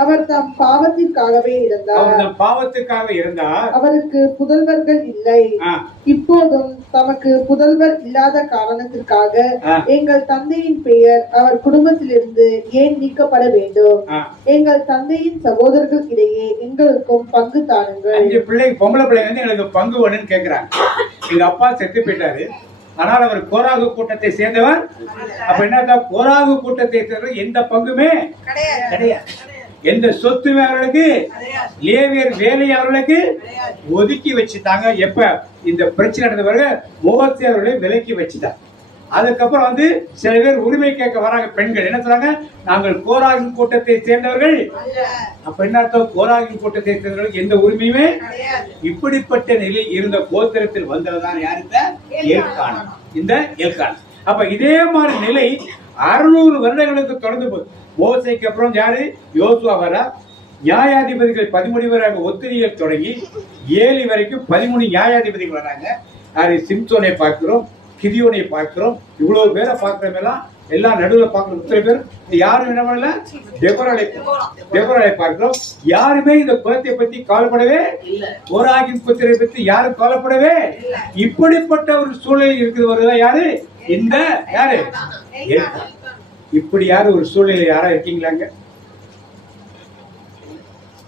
அவர் தம் பாவத்திற்காகவே அவர் இருந்தார். தம் பாவத்துக்காக இருந்தார். அவருக்கு புதல்வர்கள் இல்லை. ஆ, இப்போதும் தமக்கு புதல்வர் இல்லாத காரணத்திற்காக ஆ. எங்கள் தந்தையின் பெயர் அவர் குடும்பத்திலிருந்து ஏன் நீக்கப்பட வேண்டும்? ஆ. எங்கள் தந்தையின் சகோதரர்கள் இடையே எங்களுக்கும் பங்கு தாருங்கள். 5 பிள்ளை பொம்பளை பிள்ளை வந்து எங்களுக்கு பங்கு வேணும்னு கேக்குறாங்க. எங்க அப்பா செத்து போயிட்டாரு, ஆனால் அவர் கோராகு கூட்டத்தை சேர்ந்தவர். அப்ப என்ன, கோராகு கூட்டத்தை சேர்ந்தவர் எந்த பங்குமே கிடையாது. எந்த சொத்துமே அவர்களுக்கு, லேவியர் வேலையை அவர்களுக்கு ஒதுக்கி வச்சுட்டாங்க. எப்ப இந்த பிரச்சனை நடந்த பிறகு மோசே அவர்களை விலக்கி வச்சுட்டாங்க. அதுக்கப்புறம் வந்து சில பேர் உரிமை கேட்க வராங்க. பெண்கள் என்ன சொல்றாங்க, நாங்கள் கோராகின் கூட்டத்தை சேர்ந்தவர்கள். அப்ப என்ன அர்த்தம், கோராகின் கூட்டத்தை சேர்ந்தவர்களுக்கு எந்த உரிமையுமே. இப்படிப்பட்ட நிலை இருந்த கோத்திரத்தில் வந்ததுதான் யாருந்த எல்கானா, இந்த எல்கானா. அப்ப இதே மாதிரி நிலை 600 வருடங்களுக்கு தொடர்ந்து போகுது. மோசேக்கு அப்புறம் யாரு, யோசுவா வர, நியாயாதிபதிகள் 13 வராங்க. ஒத்திரியல் தொடங்கி 7 வரைக்கும் 13 நியாயாதிபதிகள் வராங்க. யாரு, சிம்சோனை பார்க்கிறோம், கிதியோனை பார்க்கிறோம், இவ்வளவு பேரை பார்க்கிறோம். எல்லாம் நடுவில் பார்க்கிறோம். இத்தனை பேர் யாரும் என்ன பண்ணல, டெபோராளை பார்க்கிறோம். யாருமே இந்த குலத்தை பத்தி கவலைப்படவே, கோராகின் புத்திரை பத்தி யாரும் கவலைப்படவே. இப்படிப்பட்ட ஒரு சூழ்நிலை இருக்கிறது. யாரு இந்த யாரு, இப்படி யாரு ஒரு சூழ்நிலை யாரா இருக்கீங்களாங்க?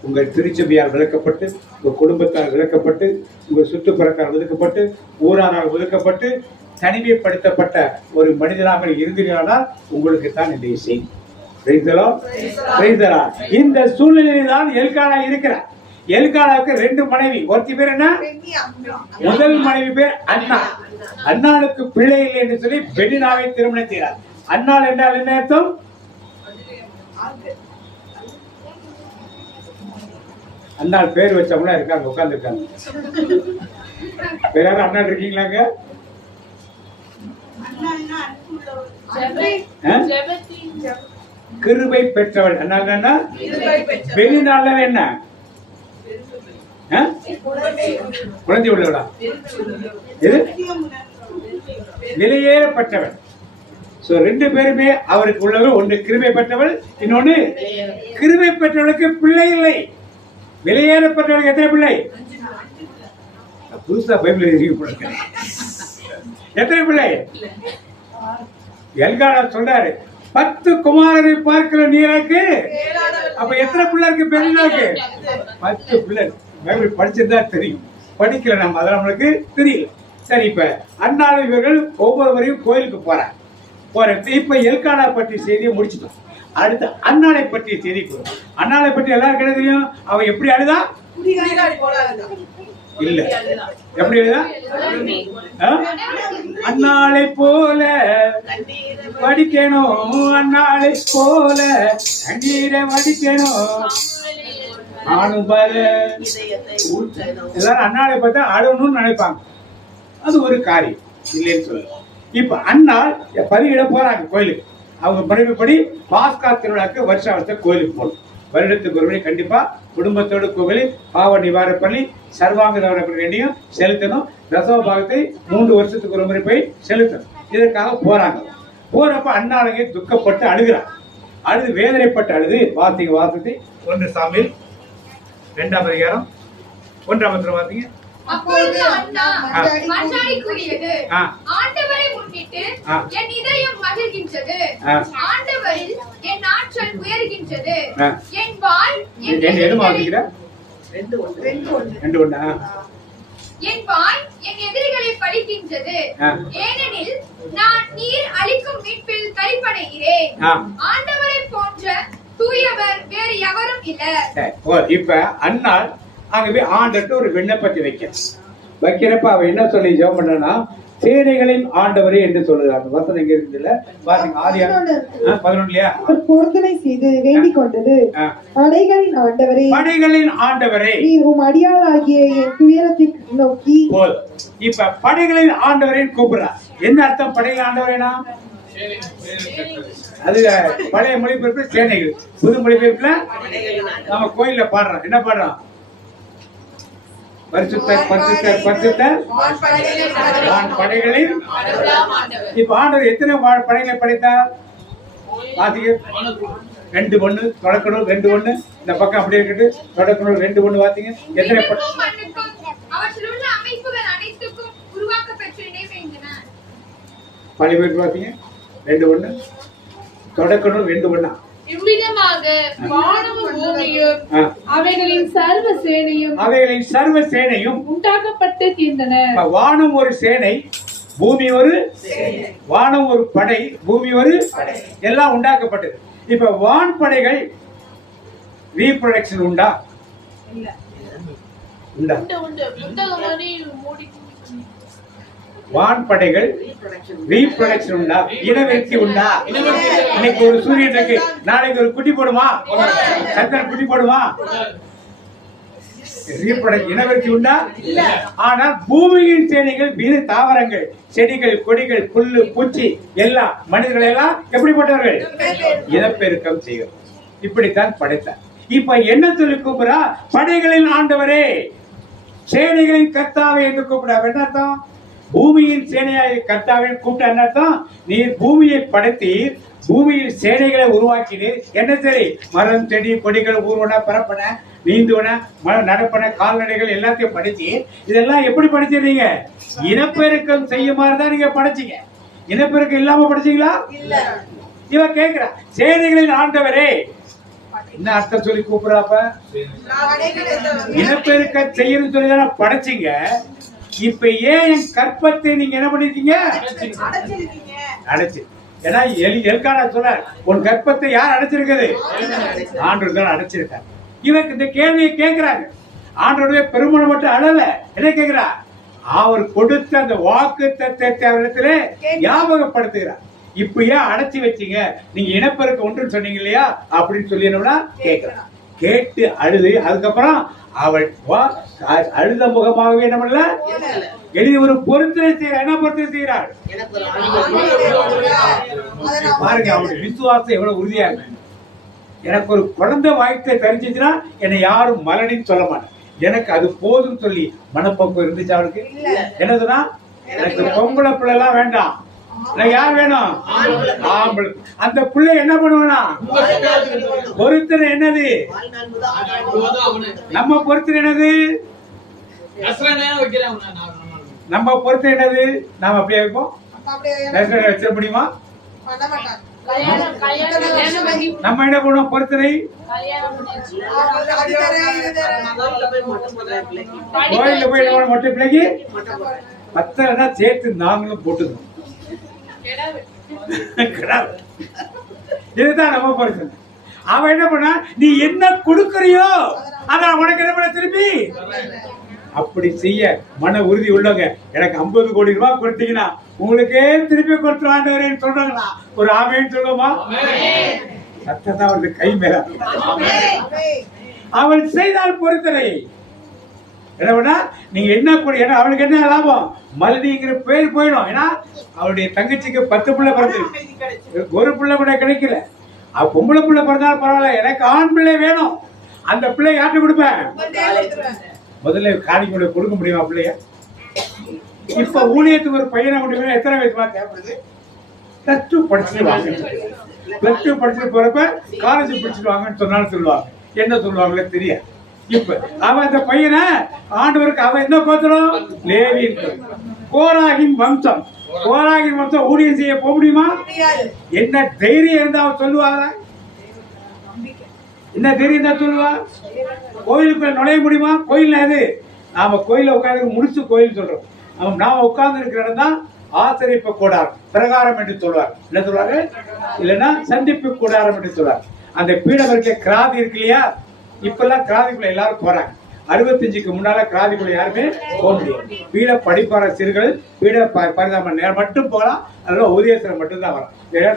உங்கள் திருச்சபையால் விளக்கப்பட்டு, உங்க குடும்பத்தால் விளக்கப்பட்டு, உங்க சுற்றுப்புறத்தால் விளக்கப்பட்டு, ஊரானால் விளக்கப்பட்டு, தனிமைப்படுத்தப்பட்ட ஒரு மனிதனாக இருந்தீர்களானால் உங்களுக்கு தான் இந்த செய்தி. இந்த சூழ்நிலையில் தான் எல்கானா இருக்கிறார். எல்கானாவுக்கு 2 மனைவி. ஒருத்தி பேர் என்ன, முதல் மனைவி பேர் அண்ணா. அண்ணாளுக்கு பிள்ளை இல்லை என்று சொல்லி பெனினாவை திருமணம் செய்கிறார். அண்ணாள் என்றால் என்ன அர்த்தம்? அண்ணாள் பேர் வச்சவங்களா இருக்காங்க, உட்கார்ந்து இருக்காங்க. வேற யாரும் அண்ணாள் இருக்கீங்களாங்க? கிருபை பெற்றவள். அண்ணா வெளிநாள் என்ன, குழந்தை உள்ளவளா? வெளியேறப்பட்டவள். 2 பேருமே அவருக்கு உள்ளவர். ஒன்று கிருபை பெற்றவள், இன்னொன்னு கிருபை பெற்றவளுக்கு பிள்ளை இல்லை. வெளியேறப்பட்டவளுக்கு எத்தனை பிள்ளை? புதுசா பைபிள் எத்தனை பிள்ளை? எல்கானா சொல்றாரு, 10 குமாரரை பார்க்கிற நீருக்கு. அப்ப எத்தனை பிள்ளை இருக்கு பெரியனாக்கு? 10 பிள்ளை. பைபிள் படிச்சிருந்தா தெரியும், படிக்கல நம்ம, அதெல்லாம் நம்மளுக்கு தெரியல. சரி, இப்ப அண்ணாள் இவர்கள் ஒவ்வொருவரையும் கோயிலுக்கு போறாங்க. இப்ப எல்கானா பற்றி செய்தியை முடிச்சுட்டோம். அடுத்து அண்ணாளை பற்றிய செய்தி. அண்ணாளை பற்றி எல்லாருக்கும் என்ன தெரியும்? அவ எப்படி அழுதா? இல்ல, எப்படி அழுதா? அண்ணாளை போல வடிக்கணும், அண்ணாளை போல கண்ணீரை வடிக்கணும். நானும் பாரு, எல்லாரும் அண்ணாளை பார்த்தா அழணும்னு நினைப்பாங்க. அது ஒரு காரியம் இல்லைன்னு சொல்லலாம். இப்ப அண்ணாள் பலியிட போறாங்க கோயிலுக்கு. அவங்க படைப்புப்படி பாஸ்கா திருவிழாக்கு வருஷம் கோயிலுக்கு போகணும். வருடத்துக்கு ஒரு முறை கண்டிப்பா குடும்பத்தோடு கோவிலில் பாவ நிவாரண பள்ளி சர்வாங்க தவணை வேண்டியும் செலுத்தணும். தசம பாகத்தை 3 வருஷத்துக்கு ஒரு முறை போய் செலுத்தணும். இதற்காக போறாங்க. போறப்ப அண்ணாளுங்க துக்கப்பட்டு அழுகிறார். அழுது வேதனைப்பட்டு அழுது வாசத்தை 1 சாமுவேல் 2ஆம் அதிகாரம் 1ஆம் வசனம் வாசிங்க. அப்பொழுது அண்ணா மன்றாடி கூறியது, ஆண்டவரை முன்னிட்டு என் இதயம் மகிழ்கின்றது, ஆண்டவரில் என் ஆற்றல் உயர்கின்றது, என் வாய் என் எதிரிகளை பழிக்கின்றது, ஏனெனில் நான் நீர் அளிக்கும் மீட்பில் களிப்படைகிறேன். ஆண்டவரை போன்ற தூயவர் வேறு எவரும் இல்ல. இப்ப அண்ணாள் ஆகவே ஆண்டர்கிட்ட ஒரு விண்ணப்பத்தை வைக்கிறப்ப அவ என்ன சொல்லி ஜெபம் பண்றா, சேனைகளின் ஆண்டவரே என்று சொல்லுறாங்க. வசனம் எங்க இருக்குல்ல பாருங்க, ஆதியாகமம் 11லயா பொருத்தனை செய்து வேண்டிக் கொண்டது, படைகளின் ஆண்டவரே, படைகளின் ஆண்டவரே, நீர் உம் அடியாளாகிய என் துயரத்தை நோக்கி. இப்ப படைகளின் ஆண்டவரே கூப்பிடுறா. என்ன அர்த்தம் படைகளின் ஆண்டவரேனா? அது பழைய மொழிபெயர்ப்பு சேனைகள். புது மொழிபெயர்ப்புல நம்ம கோயில்ல பாடுறோம். என்ன பாடுறோம்? படைகளின். இப்ப ஆண்டவர் எத்தனை படைகளை படைத்தார்? 2 பொண்ணு, தொடக்கணும் 2 பொண்ணு, இந்த பக்கம் அப்படியே இருக்கட்டு, தொடக்கணும் 2 பொண்ணு பார்த்தீங்க. எத்தனை விண்ணுக்கும் மண்ணுக்கும் அவற்றில் உள்ள அமைப்புகள் அனைத்துக்கும் உருவாக்க பெற்ற இணைவேண்டன. பழைய பேர் பார்த்தீங்க 2 பொண்ணு, தொடக்கணும் 2 பொண்ணா. இவ்விதமாக வானமும் பூமியும் அவைகளின் சர்வ சேனையும் உண்டாக்கப்பட்டிருக்கின்றன. வானம் ஒரு சேனை, பூமி ஒரு வானம் ஒரு படை, பூமி ஒரு எல்லாம் உண்டாக்கப்பட்டது. இப்ப வான் படைகள் ரீப்ரொடக்ஷன் உண்டா? உண்டா? வான் படைகள் ரீப்ரொடக்ஷன் உண்டா? இனவிருத்தி உண்டா? இன்னைக்கு ஒரு சூரியன் இருக்கு, நாளைக்கு ஒரு குட்டி போடுமா? சந்திரன் குட்டி போடுமா? இனவிருத்தி உண்டா? ஆனால் பூமியின் சேனைகள் வீடு, தாவரங்கள், செடிகள், கொடிகள், புல்லு, பூச்சி எல்லாம் மனிதர்கள் எல்லாம் எப்படிப்பட்டவர்கள்? இனப்பெருக்கம் செய்யும். இப்படித்தான் படைத்தார். இப்ப என்ன சொல்லி கூப்பிடா? படைகளின் ஆண்டவரே, சேனைகளின் கர்த்தாவே என்று கூப்பிட. என்ன அர்த்தம்? பூமியின் சேனையாய் கர்த்தாவை கூப்பிட்ட என்ன அர்த்தம்? நீர் பூமியை படைத்தீர், பூமியில் சேனைகளை உருவாக்கினீர். என்ன சரி? மரம், செடி, கொடிகள், ஊர்வன, பரப்பன, நீந்துவன, நடப்பன, கால்நடைகள் எல்லாத்தையும் படைச்சி. இதெல்லாம் எப்படி படைச்சிருந்தீங்க? இனப்பெருக்கம் செய்யுமாறு தான் நீங்க படைச்சீங்க. இனப்பெருக்கம் இல்லாம படைச்சீங்களா? இவ கேக்குறா, சேனைகளின் ஆண்டவரே என்ன அர்த்தம் சொல்லி கூப்பிடுறாப்ப? இனப்பெருக்க செய்யணும் சொல்லி தானே படைச்சீங்க. இப்ப ஏன் என் கற்பத்தை நீங்க என்ன பண்ணிருக்கீங்க? அடைச்சு. ஏன்னா எல்கானா சொல்ல, உன் கற்பத்தை யார் அடைச்சிருக்குது? ஆண்டவர் தான் அடைச்சிருக்காரு. இவருக்கு இந்த கேள்வியை கேட்கிறாங்க. ஆண்டவருடைய பெருமளவு மட்டும் அழல. என்ன கேட்கிறா? அவர் கொடுத்த அந்த வாக்கு தத்தத்தை அவரிடத்துல ஞாபகப்படுத்துகிறார். இப்ப ஏன் அடைச்சி வச்சீங்க? நீங்க இனப்பெருக்க ஒன்று சொன்னீங்க இல்லையா அப்படின்னு சொல்லி என்ன கேட்கிறான். கேட்டு அழுது அதுக்கப்புறம் அவள் அழுத முகமாகவே என்ன பண்ணல, எழுதி ஒரு பொருத்தனை செய்யறார். என்ன பொருத்தனை செய்யறாள் பாருங்க. அவருடைய விசுவாசம் எவ்வளவு உறுதியா இருக்கு. எனக்கு ஒரு குழந்தை வாய்ப்பை தெரிஞ்சிச்சுன்னா என்னை யாரும் மலடின்னு சொல்ல மாட்டேன். எனக்கு அது போதும் சொல்லி மனப்போக்கம் இருந்துச்சு அவளுக்கு. என்னதுன்னா, எனக்கு பொம்பளை பிள்ளை எல்லாம் வேண்டாம், யார் வேணும்? ஆம்பளை. அந்த பிள்ளை என்ன பண்ணுவானா? பொருத்தனை என்னது? நம்ம பொருத்தனை என்னது? நம்ம பொருத்தனை என்னது? நாம அப்படியே வைப்போம். வச்சிட முடியுமா? நம்ம என்ன பண்ணுவோம்? பொருத்தனை கோயில போய் மொட்டை பிள்ளைக்கு பத்தனா சேர்த்து நாங்களும் போட்டுக்கணும். இதுதான் நம்ம பொருத்தனை. அவன் என்ன பண்ணா, நீ என்ன கொடுக்கறியோ அதான் உனக்கு என்ன பண்ண திருப்பி. அப்படி செய்ய மன உறுதி உள்ளவங்க, எனக்கு 50 கோடி ரூபாய் கொடுத்தீங்கன்னா உங்களுக்கே திருப்பி கொடுத்துருவாண்டவரேன்னு சொல்றாங்களா? ஒரு ஆமைன்னு சொல்லுவோமா? சத்ததான் அவருக்கு கை மேல. அவள் செய்தால் பொறுத்தனை என்ன பண்ணா, நீங்க என்ன கூட, ஏன்னா அவளுக்கு என்ன லாபம்? மல்லிங்கிற பேர் போயிடும். ஏன்னா அவளுடைய தங்கச்சிக்கு 10 பிள்ளை பிறந்து, ஒரு பிள்ளை கூட கிடைக்கல. அவ பொம்பளை பிள்ளை பிறந்தாலும் பரவாயில்ல, எனக்கு ஆண் பிள்ளை வேணும். அந்த பிள்ளை யார்கிட்ட கொடுப்பேன்? முதல்ல காணிக்க கொடுக்க முடியுமா பிள்ளைய? இப்ப ஊழியத்துக்கு ஒரு பையனை கொண்டு எத்தனை வயசுமா தேவைப்படுது? +2 படிச்சுட்டு வாங்க. +2 படிச்சுட்டு போறப்ப காலேஜ் படிச்சுட்டு வாங்கன்னு சொன்னாலும் சொல்லுவாங்க. என்ன சொல்லுவாங்களே தெரியாது. இப்ப அவன் அந்த பையனை ஆண்டவருக்கு அவன் என்ன கோத்திரம்? லேவியின் கோராகின் வம்சம். கோராகின் வம்சம் ஊழியம் செய்ய போக முடியுமா? என்ன தைரியம் இருந்தா அவன் சொல்லுவாங்க? என்ன தைரியம் தான் சொல்லுவா? கோயிலுக்குள்ள நுழைய முடியுமா? கோயில் எது? நாம கோயில உட்கார்ந்து முடிச்சு கோயில் சொல்றோம். நாம உட்கார்ந்து இருக்கிற இடம் தான் ஆசரிப்பு கூடாரம், பிரகாரம் என்று சொல்லுவார். என்ன சொல்லுவாங்க? இல்லைன்னா சந்திப்பு கூடாரம் என்று சொல்லுவார். அந்த பீடம் இருக்க கிராதி இருக்கு இல்லையா? இப்பெல்லாம் கிராதிக்குள்ள எல்லாரும் போறாங்க. 65க்கு முன்னால கிராதிக்குள்ள யாருமே போக முடியாது. பீட படிப்பார சிறுகள் பீட பரிதாபம் நேரம் மட்டும் போகலாம். அதனால உதயசனம் மட்டும்தான் வரும்.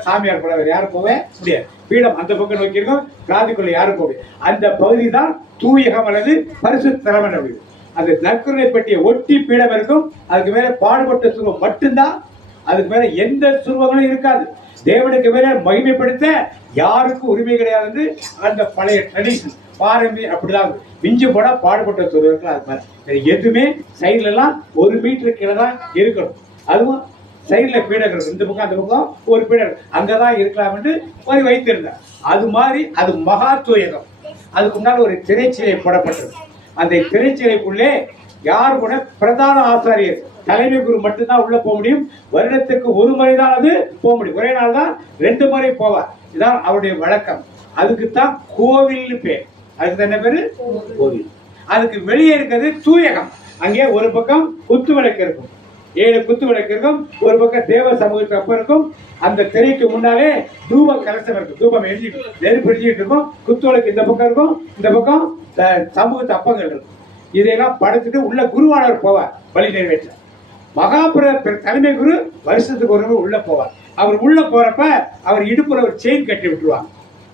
சாமியார் போல வேற யாரும் போக முடியாது. பீடம் அந்த பக்கம் நோக்கி இருக்கும், கிராதிக்குள்ள யாரும் போக முடியாது. அந்த பகுதி தான் தூயகம் அல்லது பரிசுத்தலம் என்று. அந்த நற்கருணை பெட்டியை ஒட்டி பீடம் இருக்கும். அதுக்கு மேல பாடுபட்ட சுருவம் மட்டும்தான். அதுக்கு மேல எந்த சுருவங்களும் இருக்காது. தேவனுக்கு மேல மகிமைப்படுத்த யாருக்கும் உரிமை கிடையாது. அந்த பழைய ட்ரெடிஷன் பாரம்பரியம் அப்படிதான். மிஞ்சி போனா பாடுபட்ட சுருவம். அது மாதிரி எதுவுமே சைட்ல எல்லாம் 1 மீட்டர் கீழே தான் இருக்கணும். அதுவும் சைடுல பீடர் இருக்கும், இந்த பக்கம் அந்த பக்கம் ஒரு பீடர், அங்கதான் இருக்கலாம் என்று ஒரு வைத்திருந்தார். அது மாதிரி அது மகா தூயகம். அதுக்கு முன்னால் ஒரு திரைச்சீலை போடப்பட்டது. அந்த திரைச்சீலைக்குள்ளே யார் கூட பிரதான ஆசாரியர் தலைமை குரு மட்டும்தான் உள்ள போக முடியும். வருடத்துக்கு ஒரு முறை தான் அது போக முடியும். ஒரே நாள் தான் 2 முறை போவார். இதான் அவருடைய வழக்கம். அதுக்குத்தான் கோவில்னு பேர். அதுக்கு என்ன பேரு? கோவில். அதுக்கு வெளியே இருக்கிறது தூயகம். அங்கே ஒரு பக்கம் குத்து விளக்கு இருக்கும், 7 குத்து விளக்கு இருக்கும். ஒரு பக்கம் தேவ சமூகத்துக்கு அப்ப இருக்கும். அந்த திரைக்கு முன்னாலே தூப கலசம் இருக்கும், தூபம் எரிஞ்சிட்டு நெருப்பு எரிஞ்சிட்டு இருக்கும். குத்து விளக்கு இந்த பக்கம் இருக்கும், இந்த பக்கம் சமூகத்து அப்பங்கள் இருக்கும். இதையெல்லாம் படைச்சிட்டு உள்ள குருவானவர் போவார் பலி நிறைவேற்ற. மகாபுர தலைமை குரு வருஷத்துக்கு ஒரு உள்ள போவார். அவர் உள்ள போறப்ப அவர் இடுப்புல ஒரு செயின் கட்டி விட்டுருவாங்க.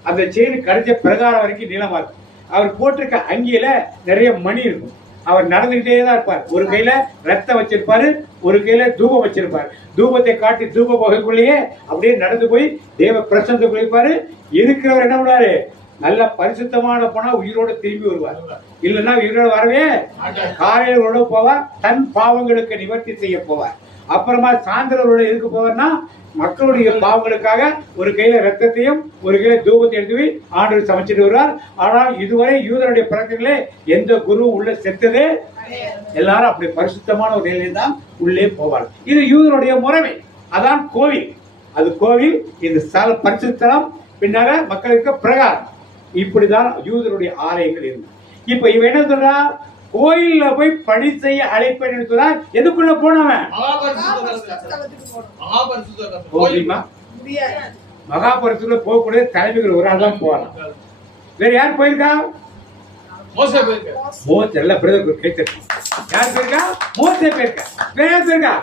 அந்த செயின் கடைஞ்ச பிரகாரம் வரைக்கும் நீளமா இருக்கும். அவர் போட்டிருக்க அங்கியில நிறைய மணி இருக்கும். அவர் நடந்துகிட்டே தான் இருப்பார். ஒரு கையில ரத்தம் வச்சிருப்பாரு, ஒரு கையில தூபம் வச்சிருப்பாரு. தூபத்தை காட்டி தூப போகக்குள்ளேயே அப்படியே நடந்து போய் தேவ பிரசனத்துக்கு இருப்பாரு. இருக்கிறவர் என்ன பண்ணாரு? நல்ல பரிசுத்தமான போனா உயிரோட திரும்பி வருவார். இல்லைன்னா உயிரோட வரவே காலையோட போவார். தன் பாவங்களுக்கு நிவர்த்தி செய்ய போவார். அப்புறமா சாயந்தரோட எதுக்கு போவார்னா மக்களுடைய பாவங்களுக்காக ஒரு கையில ரத்தத்தையும் ஒரு கையில தூபத்தை எடுத்து போய் ஆண்டவர் சமைச்சிட்டு வருவார். ஆனால் இதுவரை யூதருடைய பழக்கங்களே எந்த குரு உள்ள செத்ததே. எல்லாரும் அப்படி பரிசுத்தமான ஒரு நிலையில் தான் உள்ளே போவார். இது யூதருடைய முறைமை. அதான் கோவில். அது கோவில். இந்த பரிசுத்தலம் பின்னால மக்களுக்கு பிரகாரம். இப்படிதான் யூதருடைய ஆலயங்கள் இருந்து. இப்ப இவன் என்ன சொல்றா? கோயில்ல போய் பணி செய்ய அழைப்பேன் சொல்றா. எதுக்குள்ள போனவன்? மகாபரிசுக்குள்ள போகக்கூடிய தலைமைகள் ஒரு ஆள் தான் போறான். வேற யார் போயிருக்கா? மோசே. எல்லாம் பிரதர் கேட்க யார் போயிருக்கா? மோசே போயிருக்கா. வேற யார் போயிருக்கா?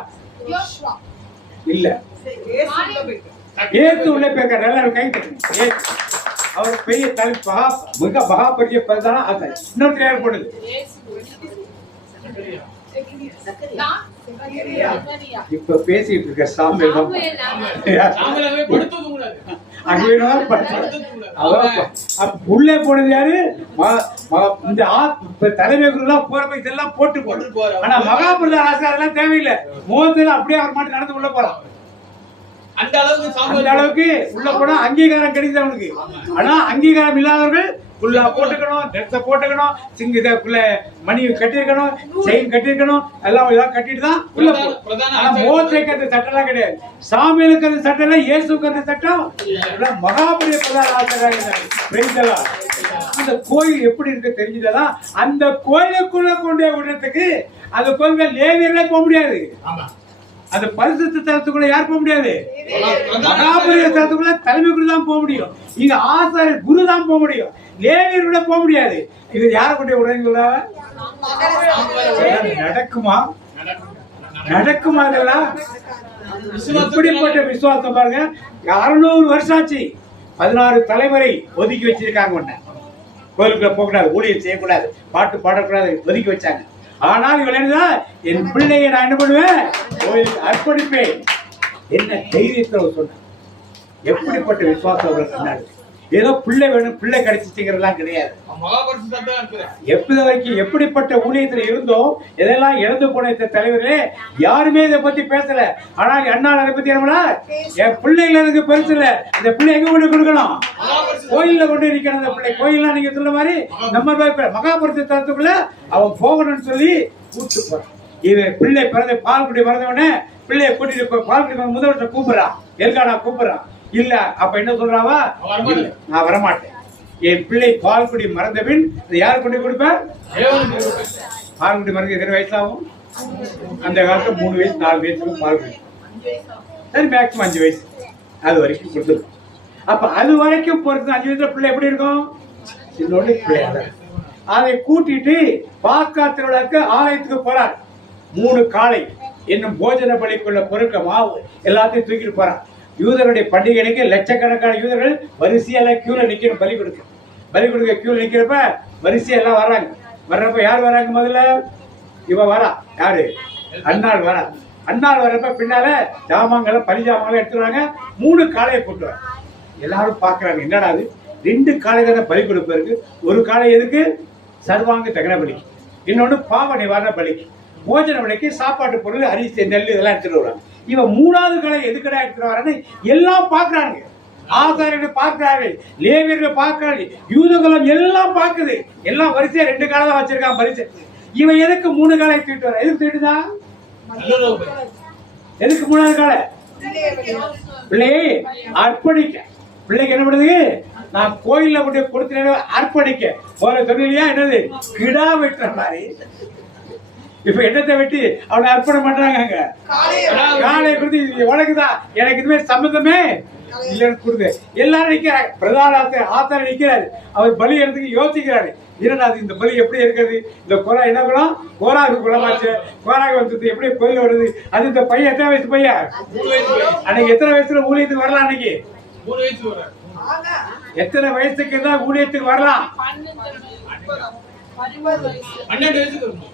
இல்ல, ஏசு உள்ள போயிருக்காரு. எல்லாரும் கை தட்டு. அவர் பெரிய தலை மிக மகாபரிய பிரதான ஆசாரி. இன்னொருத்தர் யார் போனது? இப்ப பேசிட்டு இருக்க சாமியல் உள்ளே போனது யாரு? இந்த தலைமை குருலாம் போறப்ப இதெல்லாம் போட்டு போடு. ஆனா மகாபுரிய ஆசாரெல்லாம் தேவையில்லை. மோசத்துல அப்படியே அவர் மாட்டி நடந்து உள்ள போறான். அந்த அளவுக்கு உள்ள போனா அங்கீகாரம் கிடைக்குது அவனுக்கு. ஆனா அங்கீகாரம் இல்லாதவர்கள் ஃபுல்லா போட்டுக்கணும், நெட்ஸ போட்டுக்கணும், சிங்கிதக்குள்ள மணி கட்டிருக்கணும், செயின் கட்டிருக்கணும், எல்லாம் இதெல்லாம் கட்டிட்டு தான் உள்ள போகணும். ஆனா மோசேக்கு அந்த சட்டம் எல்லாம் கிடையாது. சாமியலுக்கு அந்த சட்டம் இல்லை, இயேசுக்கு அந்த சட்டம். மகாபலிய பிரதான ஆசிரியர். அந்த கோயில் எப்படி இருக்கு தெரிஞ்சதா? அந்த கோயிலுக்குள்ள கொண்டு விடுறதுக்கு அந்த கோயில்கள் லேவியர்களே போக முடியாது. அந்த பரிசுத்த தலத்துக்குள்ள யார் போக முடியாது? மகாபலிய தலத்துக்குள்ள தலைமை குரு தான் போக முடியும். இங்க ஆசாரியர் குரு தான் போக முடியும். லேவியர் கூட போக முடியாது. இது யாரை கொண்டு உடனே நடக்குமா? நடக்குமா? இதெல்லாம் இப்படிப்பட்ட விசுவாசம் பாருங்க. 600 வருஷம் ஆச்சு. 16 தலைமுறை ஒதுக்கி வச்சிருக்காங்க. கோயிலுக்குள்ள போக கூடாது, ஊழியர் செய்யக்கூடாது, பாட்டு பாடக்கூடாது, ஒதுக்கி வச்சாங்க. ஆனால் இவள் என்னதா? என் பிள்ளையை நான் என்ன பண்ணுவேன்? கோயிலுக்கு அர்ப்பணிப்பேன். என்ன தைரியத்தை சொன்ன? எப்படிப்பட்ட விசுவாசம் அவர்கள் சொன்னாரு? ஏதோ பிள்ளை வேணும், பிள்ளை கிடைச்சிச்சுங்கிறதுலாம் கிடையாது. எப்படி வரைக்கும் எப்படிப்பட்ட ஊழியத்தில் இருந்தோம், எதெல்லாம் இறந்து போன இந்த தலைவர்களே யாருமே இதை பத்தி பேசல. ஆனால் அண்ணாள் அதை பத்தி என்ன? என் பிள்ளைகள் எனக்கு பெருசு இல்ல, இந்த பிள்ளை எங்க கொண்டு கொடுக்கணும்? கோயில்ல கொண்டு இருக்கணும். அந்த பிள்ளை கோயில்லாம் நீங்க சொல்ல மாதிரி நம்ம மகாபுரத்து தரத்துக்குள்ள அவன் போகணும்னு சொல்லி கூப்பிட்டு போறான். இவன் பிள்ளை பிறந்த பால்குடி பிறந்தவனே பிள்ளைய கூட்டிட்டு பால்குடி முதல்வர் கூப்பிடுறான், எல்காடா கூப்பிடுறான். இல்ல அப்ப என்ன சொல்றாவா? நான் வரமாட்டேன். என் பிள்ளை பால்குடி மறந்த பின் யாரு கொண்டு கொடுப்பேன்? பால்குடி மறந்து எத்தனை வயசு ஆகும்? அந்த காலத்துல 3 வயசு 4 வயசுக்கு பால்குடி, சரி மேக்சிமம் 5 வயசு அது வரைக்கும் கொடுத்துருக்கோம். அப்ப அது வரைக்கும் பொறுத்து 5 வயசுல பிள்ளை எப்படி இருக்கும்? சின்னோட பிள்ளை. அதை கூட்டிட்டு பாஸ்கா திருவிழாக்கு ஆலயத்துக்கு போறார். 3 காளை இன்னும் போஜன பலிக்குள்ள பொருட்கள் மாவு எல்லாத்தையும் தூக்கிட்டு போறார். யூதருடைய பண்டிகைக்கு லட்சக்கணக்கான யூதர்கள் வரிசையில கியூல நிக்கணும் பலி கொடுக்க கியூல நிக்கிறப்ப வரிசையெல்லாம் வர்றாங்க. வர்றப்ப யார் வராங்க? முதல்ல இவ வரா. யாரு? அண்ணாள் வரா. அண்ணாள் வர்றப்ப பின்னால ஜாமான்களை பலி ஜாமான்களை எடுத்துருவாங்க. 3 காளையை கூட்டுவாங்க. எல்லாரும் பாக்குறாங்க, என்னடா அது 2 காளை தானே பலி கொடுப்பதற்கு, ஒரு காளை எதுக்கு? சர்வாங்க தகன பலிக்கு, இன்னொன்னு பாவ நிவாரண பலிக்கு, போஜன பலிக்கு சாப்பாட்டு பொருள் அரிசி நெல் இதெல்லாம் எடுத்துட்டு வருவாங்க. இவன் மூணாவது கலை எதுக்கடா எடுத்துட்டு வரன்னு எல்லாம் பாக்குறாங்க. ஆசாரியர்கள் பார்க்கிறாரு, லேவியர்கள் பார்க்கிறாரு, யூதகுலம் எல்லாம் பார்க்குது. எல்லாம் வரிசையா 2 காலை தான் வச்சிருக்கான் பரிசு. இவன் எதுக்கு 3 காலை தூக்கிட்டு வர? எதுக்கு தூக்கிட்டுதான்? எதுக்கு 3வது காலை? பிள்ளையை அர்ப்பணிக்க. பிள்ளைக்கு என்ன பண்ணுது? நான் கோயில்ல கொண்டு கொடுத்து அர்ப்பணிக்க போல சொன்னியா? என்னது கிடா வெட்டுற மாதிரி இப்ப என்னத்தை வெட்டி அவனை அர்ப்பணம் பண்றாங்க. காலையை கொடுத்து உனக்குதான், எனக்கு இதுவே சம்பந்தமே இல்லைன்னு கொடுத்து எல்லாரும் நிக்கிறாங்க. பிரதான ஆத்தார நிக்கிறாரு. அவர் பலி எடுத்துக்கு யோசிக்கிறாரு. இரண்டாவது இந்த பலி எப்படி இருக்கிறது? இந்த குலம் என்ன குலம்? கோராகு குலமாச்சு. கோராகு வம்சத்து எப்படி கோயில் வருது? அது இந்த பையன் எத்தனை வயசு பையன்? அன்னைக்கு எத்தனை வயசுல ஊழியத்துக்கு வரலாம்? அன்னைக்கு 3 வயசு வர. எத்தனை வயசுக்கு தான் ஊழியத்துக்கு வரலாம்? 12 வயசுக்கு வரணும்.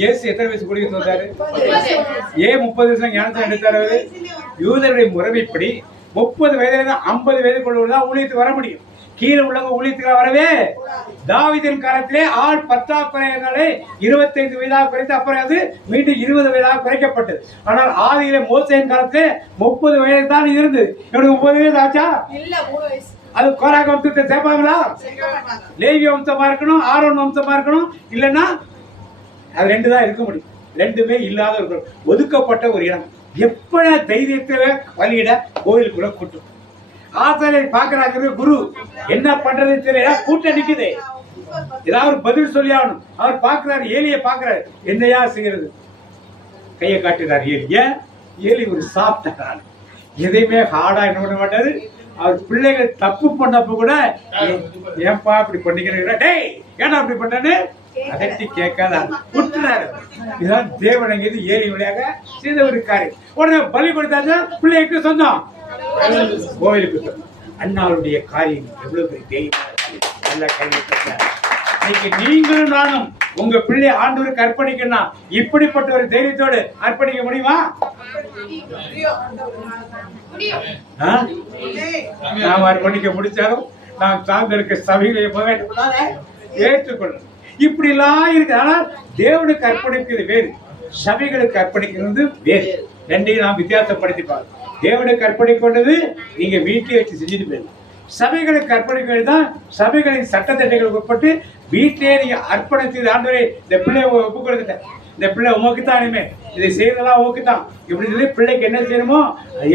இயேசு எத்தனை வயசு ஊழியத்துக்கு வந்தாரு? ஏன் 30 வருஷம் ஞானத்தை எடுத்தாரு? யூதருடைய முறைமைப்படி 30 வயதுல 50 வயதுக்குள்ளதான் ஊழியத்துக்கு வர முடியும். கீழே உள்ளவங்க ஊழியத்துக்கு வரவே. தாவீதின் காலத்திலே ஆள் பற்றாக்குறையினாலே 25 வயதாக குறைத்து அப்புறம் அது மீண்டும் 20 வயதாக குறைக்கப்பட்டது. ஆனால் ஆதியிலே மோசேயின் காலத்திலே 30 வயது தான் இருந்தது. இவனுக்கு 30 வயது ஆச்சா? அது கோராக வம்சத்தை சேர்ப்பாங்களா? லேவி வம்சமா இருக்கணும், ஆரோன் வம்சமா இருக்கணும். இல்லைன்னா அது 2 தான் இருக்க முடியும். 2மே இல்லாத ஒரு ஒதுக்கப்பட்ட ஒரு இடம். எப்ப தைரியத்துல வழியிட கோயிலுக்குள்ள கூட்டம். ஆசாரியர் பாக்குறாங்க, குரு என்ன பண்றது தெரியல, கூட்டம் நிக்குது. ஏதாவது பதில் சொல்லி ஆகணும். அவர் பாக்குறாரு, ஏலிய பாக்குறாரு. என்னையா செய்யறது? கையை காட்டுறாரு ஏலிய. ஏலி ஒரு சாப்பிட்டாரு. எதையுமே ஹார்டா என்ன பண்ண மாட்டாரு. அவர் பிள்ளைகள் தப்பு பண்ணப்ப கூட ஏன்பா இப்படி பண்ணிக்கிறீங்க, டேய் ஏன்னா அப்படி பண்ணு அதட்டி கேட்காத விட்டுறாரு. இதுதான் தேவனங்கிறது ஏலி வழியாக செய்த ஒரு காரியம். உடனே பலி கொடுத்தாச்சா பிள்ளைக்கு சொந்தம், கோவிலுக்கு சொந்தம். அண்ணாவுடைய காரியம் எவ்வளவு பெரிய தெய்வம். நல்ல கல்வி பெற்றார். இன்னைக்கு நீங்களும் நானும் உங்க பிள்ளை ஆண்டவருக்கு அர்ப்பணிக்கணும். இப்படிப்பட்ட ஒரு தைரியத்தோடு அர்ப்பணிக்க முடியுமா? நாம் அர்ப்பணிக்க முடிச்சாலும் நாம் சார்ந்திருக்க சபைகளை ஏற்றுக்கொள்ளணும். இப்படி எல்லாம் இருக்கு. ஆனால் தேவனுக்கு அர்ப்பணிக்கிறது வேறு, சபைகளுக்கு அர்ப்பணிக்கிறது வேறு. 2ஐயும் நாம் வித்தியாசப்படுத்தி பார்க்கணும். தேவனுக்கு அர்ப்பணிக்கொண்டது நீங்க வீட்டிலே வச்சு செஞ்சுட்டு போயிடலாம். சபைகளுக்கு அர்ப்பணிக்கிறது தான் சபைகளின் சட்டத்திட்டங்களுக்கு உட்பட்டு வீட்டிலே நீங்க அர்ப்பணித்து ஆண்டவரே இந்த பிள்ளைய ஒப்பு கொடுத்துட்டேன், இந்த பிள்ளை உமக்குத்தான், இனிமே இதை செய்யறதெல்லாம் உமக்குத்தான் இப்படி சொல்லி பிள்ளைக்கு என்ன செய்யணுமோ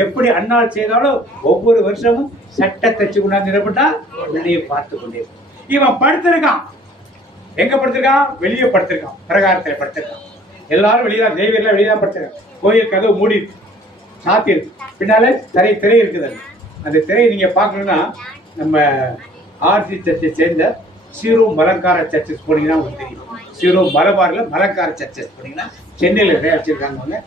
எப்படி அண்ணால் செய்தாலும் ஒவ்வொரு வருஷமும் சட்டத்தை கொண்டாந்து நிரப்பட்டா பிள்ளையை பார்த்து கொண்டே. இவன் படுத்திருக்கான். எங்க படுத்திருக்கான்? வெளியே படுத்திருக்கான், பிரகாரத்தில் படுத்திருக்கான். எல்லாரும் வெளியதான், தெய்வீர்கள் வெளியதான் படுத்திருக்கான். கோயில் கதவு மூடி இருக்கு, சாத்தி இருக்கு. பின்னால திரை இருக்குது. அந்த திரையை நீங்க பாக்கணும்னா நம்ம ஆர்சி சர்ச்சை சேர்ந்த சீரோ மலங்கார சர்ச்சஸ் போனீங்கன்னா உங்களுக்கு தெரியும். சீரோ மலபார்ல மலங்கார சர்ச்சஸ் போனீங்கன்னா சென்னையில நிறைய வச்சிருக்காங்க.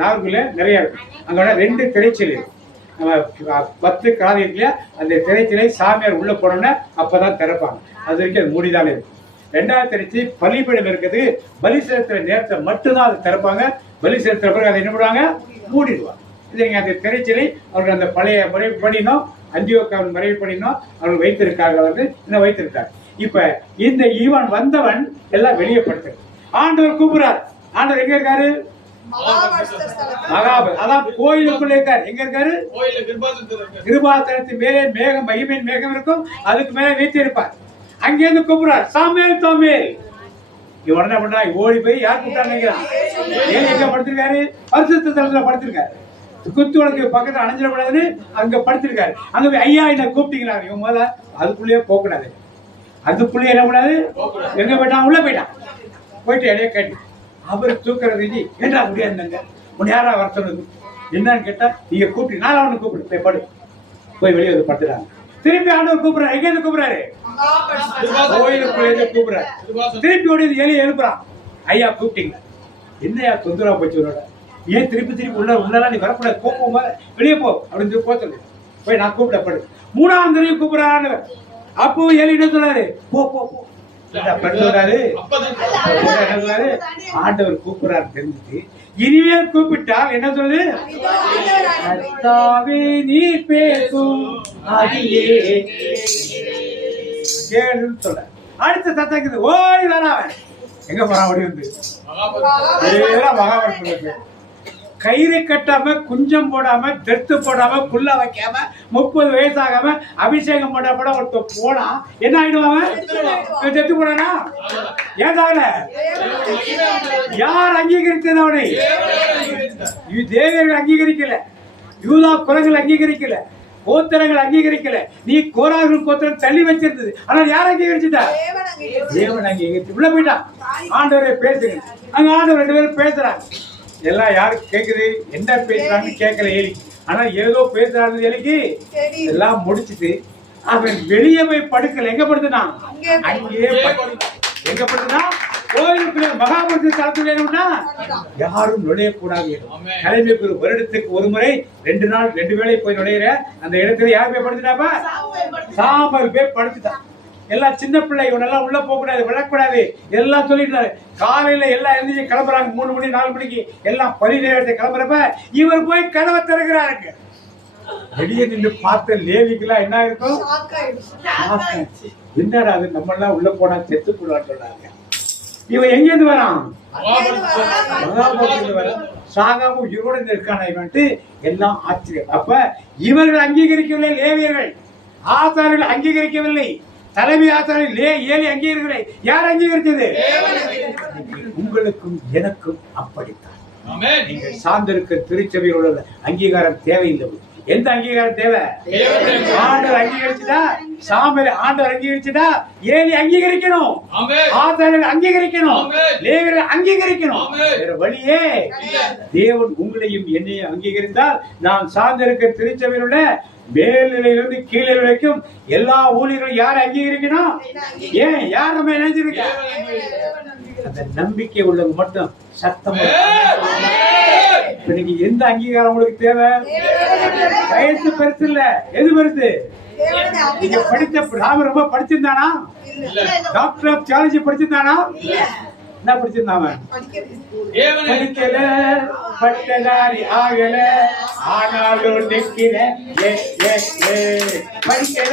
நாகர்கோவில நிறைய இருக்கு. அங்க 2 திரைச்சல் இருக்கு. நம்ம 10 காதை இருக்குல்லையா, அந்த திரைச்சலை சாமியார் உள்ள போனோம்னா அப்பதான் திறப்பாங்க. அது வரைக்கும் அது மூடிதான் இருக்கு. 2வது திரைச்சி பலிபீடம் இருக்குது. பலி செலுத்துற நேரத்தை மட்டும்தான் அதை திறப்பாங்க. பலி செலுத்துற பிறகு அதை என்ன பண்ணுவாங்க? மூடிடுவாங்க. இல்லைங்க, அந்த திரைச்சலை அவர்கள் அந்த பழைய முறை பண்ணினோம், அந்தியோக்காவின் மறைவு பண்ணினோம், அவர்கள் வைத்திருக்காங்க. இன்னும் வைத்திருக்காங்க. இப்ப இந்த ஈவன் வந்தவன் எல்லாம் வெளியே படுத்து ஆண்டவர் கூப்பிடுறார். ஆண்டவர் எங்க இருக்காரு? மகாபலி. அதான் கோயிலுக்குள்ள இருக்காரு. எங்க இருக்காரு? கிருபாசனத்தின் மேலே மேகம், மகிமையின் மேகம் இருக்கும். அதுக்கு மேல வைத்து இருப்பார். அங்கிருந்து கூப்பிடுறார், சாமுவேல் சாமுவேல். உடனே பண்றா, ஓடி போய் யார் கூப்பிட்டாங்க? ஏன் எங்க படுத்திருக்காரு? பரிசுத்த தலத்துல படுத்திருக்காரு. குத்து உனக்கு பக்கத்துல அணைஞ்சிடக்கூடாதுன்னு அங்க படுத்திருக்காரு. அங்க போய் ஐயா என்ன கூப்பிட்டீங்களா? இவங்க முதல்ல அதுக்குள்ளேயே போகக்கூடாது. அதுக்குள்ளேயே என்ன கூடாது? எங்க போயிட்டான்? உள்ள போயிட்டான். போயிட்டு இடையே கேட்டு அவர் தூக்குறது ஏண்டா முடியாதுங்க, உன்னை யாரா வர சொன்னது என்னன்னு கேட்டா, நீங்க கூப்பிட்டு நான் அவனை கூப்பிடு போய் படு. போய் வெளியே வந்து படுத்துறாங்க. திருப்பி ஆண்டவர் கூப்பிடுறாரு. எங்க இருந்து கூப்பிடுறாரு? கோயிலுக்குள்ளே கூப்பிடுறாரு. திருப்பி ஓடி எலியை எழுப்புறான். ஐயா கூப்பிட்டீங்க, என்னையா தொந்தரவா போச்சு, ஏன் திருப்பி உள்ளலாம் நீ வரக்கூடாது, போப்போம் வெளியே போ அப்படின்னு சொல்லி போச்சு. போய் நான் கூப்பிடப்படு. 3ஆம் தடவை கூப்பிடுறாரு. அப்போ ஏலி என்ன சொல்றாரு? போ போ போ சொல்றாரு. என்ன சொல்றாரு? ஆண்டவர் கூப்பிடுறாரு தெரிஞ்சுட்டு இனிமே கூப்பிட்டால் என்ன சொல்லுது? கர்த்தாவே நீ பேசும் அதிலே கேளுன்னு சொல்ற. அடுத்த சத்தம் ஓடி வராவன். எங்க போறான் ஓடி வந்து மகாபாரதத்துல கயிறு கட்டாம குஞ்சம் போடாம தெத்து போடாம புல்ல வைக்காம 30 வயசாகாம அபிஷேகம் பண்ணப்பட ஒருத்தர் போனா என்ன ஆயிடுவாங்க? செத்து போனா ஏதால யார் அங்கீகரித்தது அவனை? தேவர்கள் அங்கீகரிக்கல, யூதா குலங்கள் அங்கீகரிக்கல, கோத்திரங்கள் அங்கீகரிக்கல. நீ கோரார்கள் கோத்திரம் தள்ளி வச்சிருந்தது, ஆனால் யார் அங்கீகரிச்சுட்டா? தேவன் அங்கீகரிச்சு உள்ள போயிட்டான். ஆண்டவரை பேசுங்க. அங்க ஆண்டவர் 2 பேரும் பேசுறாங்க. எல்லாம் யாருக்கு கேக்குது? என்ன பேசுறாங்கன்னு கேட்கல எலி. ஆனா ஏதோ பேசுறாங்க எலிக்கு. எல்லாம் முடிச்சுட்டு அவன் வெளியே போய் படுக்கல. எங்க படுத்துனான்? அங்கேயே எங்க படுத்துனா? கோயிலுக்குள்ள மகாபுரத்து தளத்துல வேணும்னா யாரும் நுழையக்கூடாது. தலைமைக்கு ஒரு வருடத்துக்கு ஒரு முறை 2 நாள் 2 வேளை போய் நுழையிற அந்த இடத்துல யார் போய் படுத்துட்டாப்பா? சாம்பல் போய் படுத்துட்டான். எல்லாம் சின்ன பிள்ளை, இவனெல்லாம் உள்ள போக கூடாது, விழக்கூடாது எல்லாம் சொல்லிட்டாரு. காலையில எல்லாம் எழுந்து கிளம்புறாங்க. 3 மணி 4 மணிக்கு எல்லாம் பலி நேரத்தை கிளம்புறப்ப இவர் போய் கதவை திறக்கிறாருங்க. வெளியே நின்று பார்த்த லேவிக்கெல்லாம் என்ன இருக்கும்? என்னடா அது, நம்ம எல்லாம் உள்ள போனா செத்து போடுவான்னு சொன்னாங்க. இவன் எங்க இருந்து வரான்? மகாபாரதத்துல வரான். சாகாம உயிரோட இருக்கான இவன்ட்டு எல்லாம் ஆச்சரியம். அப்ப இவர்கள் அங்கீகரிக்கவில்லை, லேவியர்கள் ஆசாரியர்கள் அங்கீகரிக்கவில்லை, தலைமை ஆசாரியர்கள் ஏழை அங்கீகரிக்கவில்லை. யார் அங்கீகரித்தது? உங்களுக்கும் எனக்கும் அப்படித்தான். நீங்கள் சார்ந்திருக்க திருச்சபையில் உள்ள அங்கீகாரம் தேவையில்லை. எந்த அங்கீகாரம் தேவை? ஆண்டவர் அங்கீகரிச்சுட்டா, சாம்பல் ஆண்டவர் அங்கீகரிச்சுட்டா, ஏழி அங்கீகரிக்கணும், ஆசாரியர்கள் அங்கீகரிக்கணும், லேவியர்கள் அங்கீகரிக்கணும். வேற வழியே தேவன் உங்களையும் என்னையும் அங்கீகரித்தால் நாம் சார்ந்திருக்க திருச்சபையில் உள்ள மேல்நிலையிலிருந்து கீழே வரைக்கும் எல்லா ஊழியர்களும் யாரை அங்கீகரிக்கணும்? ஏன் யார் நம்ம நினைச்சிருக்க? அந்த நம்பிக்கை உள்ளவங்க மட்டும் சத்தம். நீங்க எந்த அங்கீகாரம் உங்களுக்கு தேவை? வயசு பெருசு இல்ல, எது பெருசு? நீங்க படித்த ராம ரொம்ப படிச்சிருந்தானா? டாக்டர் ஆஃப் தியாலஜி படிச்சிருந்தானா? என்ன படிச்சிருந்தாம? படிக்கல, பட்டதாரி ஆகல, ஆனாலும் நிற்கிற. படிக்கல,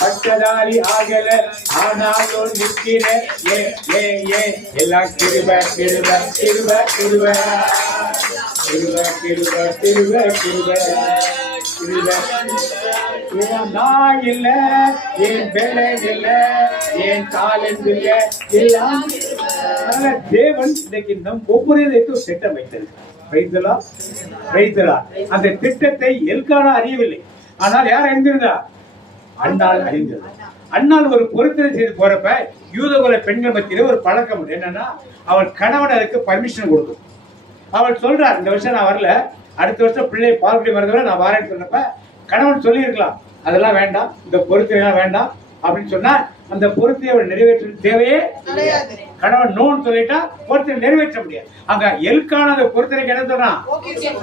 பட்டதாரி ஆகல, ஆனாலும் நிற்கிற. எல்லாம் கிருப கிருப கிருப கிருப கிருப கிருப கிருப கிருப கிருப. நான் இல்ல, என் வேலை இல்ல, என் காலன் இல்ல, எல்லாம் தேவன் இன்னைக்கு நம் ஒவ்வொரு திட்டம் வைத்திருக்கிறார். அந்த திட்டத்தை எல்கானா அறியவில்லை, ஆனால் யார் அறிந்திருந்தா? அண்ணால் அறிந்தது. அண்ணால் ஒரு பொருத்தனை செய்து போறப்ப யூதகுல பெண்கள் மத்தியில ஒரு பழக்கம் என்னன்னா, அவள் கணவன் அதுக்கு பர்மிஷன் கொடுக்கும். அவள் சொல்றார், இந்த வருஷம் நான் வரல, அடுத்த வருஷம் பிள்ளை பால்குடி மறந்தவரை நான் வரேன்னு சொன்னப்ப கணவன் சொல்லி இருக்கலாம், அதெல்லாம் வேண்டாம், இந்த பொருத்தனை வேண்டாம் அப்படின்னு சொன்னா அந்த பொருத்தை அவள் நிறைவேற்ற தேவையே கணவன் நோன்னு சொல்லிட்டா பொருத்தனை நிறைவேற்ற முடியாது. அங்க எல்கான அந்த பொருத்தனைக்கு என்ன சொல்றான்?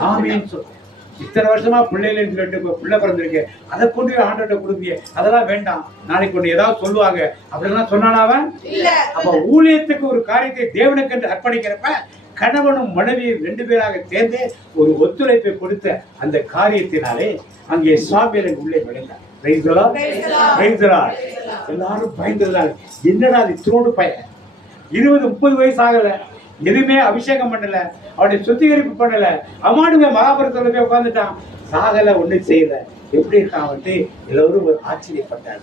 ஆமீன்னு சொல்றான். இத்தனை வருஷமா பிள்ளைகள் 2 பிள்ளை பிறந்திருக்கு, அதை கொண்டு ஆண்டவர்கிட்ட கொடுப்பீங்க, அதெல்லாம் வேண்டாம், நாளைக்கு ஒண்ணு ஏதாவது சொல்லுவாங்க அப்படிலாம் சொன்னானா அவன்? அப்ப ஊழியத்துக்கு ஒரு காரியத்தை தேவனுக்கு என்று அர்ப்பணிக்கிறப்ப கணவனும் மனைவியும் 2 பேராக சேர்ந்து ஒரு ஒத்துழைப்பை கொடுத்த அந்த காரியத்தினாலே அங்கே சாமியல் உள்ளே விளைந்தார். எல்லாரும் பயந்துருந்தாங்க. என்னடா அது இத்தனோடு பையன், 20-30 வயசு ஆகல, எதுவுமே அபிஷேகம் பண்ணல, அவனை சுத்திகரிப்பு பண்ணல, அம்மானுங்க மகாபாரதத்துல போய் உட்காந்துட்டான், சாகல, ஒண்ணும் செய்யல, எப்படி இருக்கான் வந்துட்டு எல்லோரும் ஒரு ஆச்சரியப்பட்டார்.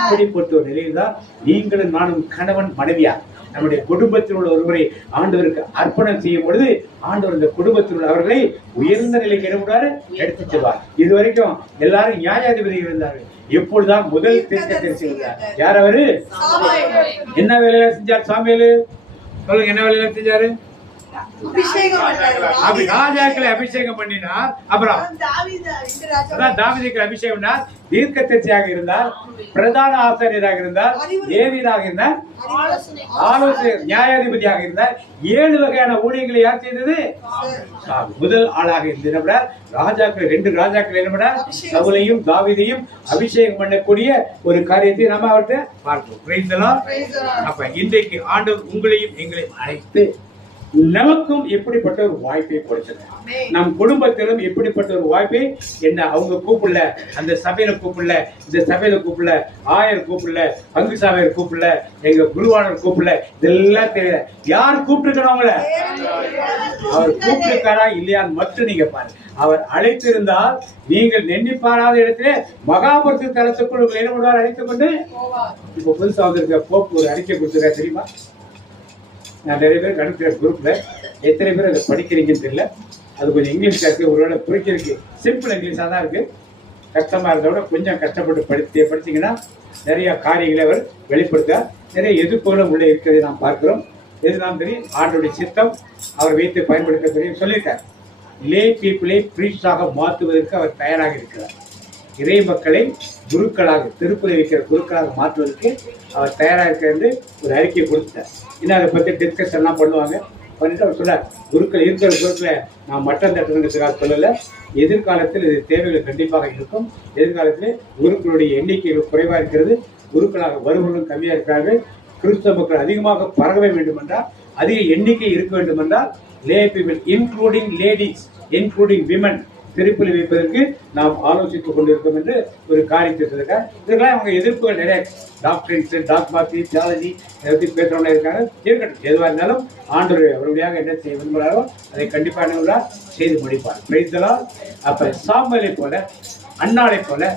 இப்படிப்பட்ட ஒரு நிலையில் தான் நீங்களும் நானும் கணவன் மனைவியா நம்முடைய குடும்பத்தில் உள்ள ஒருவரை ஆண்டவருக்கு அர்ப்பணம் செய்யும் பொழுது ஆண்டவர் இந்த குடும்பத்தில் உள்ள அவர்களை உயர்ந்த நிலைக்கு இடமுடாரு எடுத்து செல்வார். இதுவரைக்கும் எல்லாரும் நியாயாதிபதிகள் இருந்தார்கள். எப்பொழுதுதான் முதல் தீர்க்கதரிசி செய்தார். யார் அவரு? என்ன வேலையில செஞ்சார் சாமியல்? சொல்லுங்க, என்ன வேலையில செஞ்சாரு? ராஜாக்களை அபிஷேகம் பண்ணினார். அப்புறம் தாவீதுக்கு அபிஷேகம் பண்ணார். தீர்க்கதரிசியாக இருந்தார், பிரதான ஆசாரியராக இருந்தார், லேவியராக இருந்தார், ஆலோசகர், நியாயாதிபதியாக இருந்தார். 7 வகையான ஊழியர்களை யார் செய்தது? முதல் ஆளாக இருந்தவர். ராஜாக்கள் 2 ராஜாக்கள் என்ன? சவுலையும் தாவீதையும் அபிஷேகம் பண்ணக்கூடிய ஒரு காரியத்தை நம்ம அவர்கிட்ட பார்ப்போம். அப்ப இன்றைக்கு ஆண்டவர் உங்களையும் எங்களையும் அழைத்து நமக்கும் எப்படிப்பட்ட ஒரு வாய்ப்பை கொடுத்திருக்கார். நம் குடும்பத்திலும் எப்படிப்பட்ட ஒரு வாய்ப்பை என்ன அவங்க கூப்பிடல, அந்த சபையில கூப்பிடல, இந்த சபையில கூப்பிடல, ஆயர் கூப்பிடல, பங்கு சாமியார் கூப்பிடல, எங்க குருவாளர் கூப்பிடல, இதெல்லாம் தெரியல. யார் கூப்பிட்டுருக்கிறவங்கள அவர் கூப்பிட்டுருக்காரா இல்லையான்னு மட்டும் நீங்க பாருங்க. அவர் அழைத்திருந்தால் நீங்கள் நெண்ணிப்பாராத இடத்திலே மகாபுரத்து தளத்துக்குள் என்ன பண்ணுவார்? அழைத்துக் கொண்டு இப்ப புதுசா வந்திருக்க போப்பு ஒரு அறிக்கை கொடுத்துருக்கா தெரியுமா? நான் நிறைய பேர் அனுப்புகிற குரூப்ல எத்தனை பேர் அதை படிக்கிறீங்கன்னு தெரியல. அது கொஞ்சம் இங்கிலீஷ்ல இருக்கு, ஒருவேளை புரிக்கிறதுக்கு சிம்பிள் இங்கிலீஷாக தான் இருக்கு. கஷ்டமா இருந்த விட கொஞ்சம் கஷ்டப்பட்டு படிச்சீங்கன்னா நிறைய காரியங்களை அவர் வெளிப்படுத்த, நிறைய எதிர்ப்புகளும் உள்ளே இருக்கிறதை நாம் பார்க்கிறோம். எது நாம் தெரியும், ஆண்டோடைய சித்தம் அவர் வைத்து பயன்படுத்த தெரியும் சொல்லியிருக்கார். லே பீப்புளை பிரீஸ்டாக மாற்றுவதற்கு அவர் தயாராக இருக்கிறார். இறை மக்களை குருக்களாக, திருக்குறளை வைக்கிற குருக்களாக மாற்றுவதற்கு அவர் தயாராக இருக்கிறது ஒரு அறிக்கையை கொடுத்தார். இன்னும் அதை பற்றி டிஸ்கஸ் எல்லாம் பண்ணுவாங்க. பண்ணிட்டு அவர் சொன்னார், குருக்கள் இருக்கிற குருக்களை நான் மட்டம் தட்டுறதுக்காக சொல்லலை, எதிர்காலத்தில் இது தேவைகள் கண்டிப்பாக இருக்கும். எதிர்காலத்தில் குருக்களுடைய எண்ணிக்கை குறைவாக இருக்கிறது, குருக்களாக வருவர்களும் கம்மியாக இருக்கிறார்கள். கிறிஸ்தவ மக்கள் அதிகமாக பரவ வேண்டும் என்றால், அதிக எண்ணிக்கை இருக்க வேண்டும் என்றால், lay people including ladies including women திருப்பலி வைப்பதற்கு நாம் ஆலோசித்துக் கொண்டிருக்கோம் என்று ஒரு காரியத்தை சொல்லியிருக்காங்க. இதெல்லாம் அவங்க எதிர்ப்புகள் நிறைய, டாக்டரின்ஸ், டாக்மாசி, தியாலஜி இதை பற்றி பேசுறவங்க இருக்காங்க. இருக்கட்டும், எதுவாக இருந்தாலும் ஆண்டவர் அவருடையாக என்ன செய்ய விரும்புகிறாரோ அதை கண்டிப்பாக என்ன செய்து முடிப்பார். பிரைஸ்தலால். அப்ப சாம்பலை போல, அன்னாளை போல,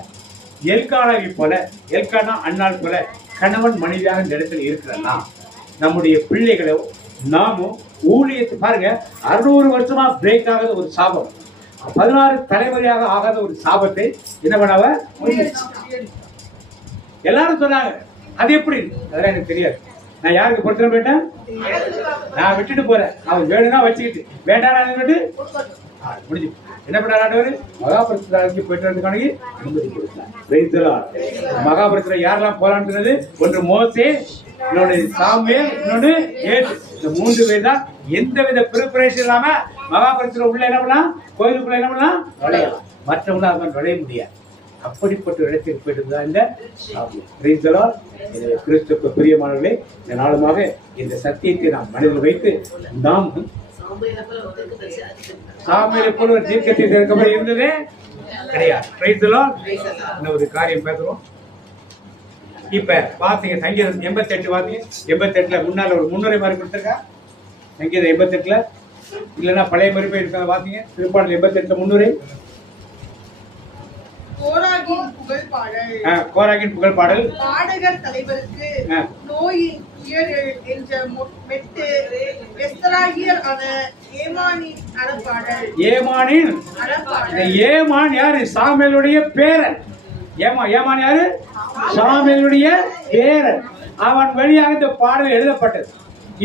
எல்கானாவை போல, எல்கானா அன்னாள் போல கணவன் மனைவியாக இந்த இடத்துல இருக்கிறனா நம்முடைய பிள்ளைகளோ நாமும் ஊழியத்தை பாருங்க. 600 வருஷமா பிரேக் ஆகாத ஒரு சாபம், 16 தலைமுறையாக ஆகாத ஒரு சாபத்தை என்ன பண்ணாவ எல்லாரும் சொன்னாங்க. அது எப்படி? அதெல்லாம் எனக்கு தெரியாது. நான் யாருக்கு பொறுத்தன போயிட்டேன், நான் விட்டுட்டு போறேன். அவன் வேணும்னா வச்சுக்கிட்டு, வேண்டாம் முடிஞ்சு என்ன பண்ணாரு? மகாபுரத்துக்கு போயிட்டு வந்து அனுமதி கொடுத்தார். மகாபுரத்துல யாரெல்லாம் போலான்னு சொன்னது? ஒன்று மோசே, இன்னொன்னு சாமுவேல், இன்னொன்னு ஏசு. இந்த 3 பேர் தான் எந்தவித ப்ரிப்பரேஷன் இல்லாம மகாபுரத்துல உள்ள என்ன பண்ணலாம், கோயிலுக்குள்ள என்ன பண்ணலாம், நுழையலாம். மற்றவங்கள அவன் நுழைய முடியாது. அப்படிப்பட்ட இடத்திற்கு போயிட்டு தான் இந்த கிறிஸ்துவுக்கு பிரியமானவர்களே, இந்த நாளுமாக இந்த சத்தியத்தை நாம் மனதில் வைத்து நாம் சாமியை போல ஒரு தீர்க்கத்தை சேர்க்கப்பட இருந்ததே கிடையாது. இன்னும் ஒரு காரியம் பேசுறோம். இப்ப பாத்தீங்க சங்கீதம் 88 பாத்தீங்க. 88ல முன்னால ஒரு முன்னுரை மாதிரி கொடுத்திருக்கா. சங்கீதம் 88ல இல்லைன்னா பழைய மறுபடியும் இருக்காங்க பாத்தீங்க. திருப்பாடல் 88 முன்னுரை. கோராகின் புகழ் பாடல். பாடகர் தலைவருக்கு நோயின் என்ற மெட்டு எஸ்தராகியர் ஆன ஏமானின் அறப்பாடல். ஏமானின் ஏமான் யாரு? சாமுவேலுடைய பேரன். ஏமான் யாரு? சாமுவேலுடைய பேரன். அவன் வழியாக இந்த பாடல் எழுதப்பட்டது.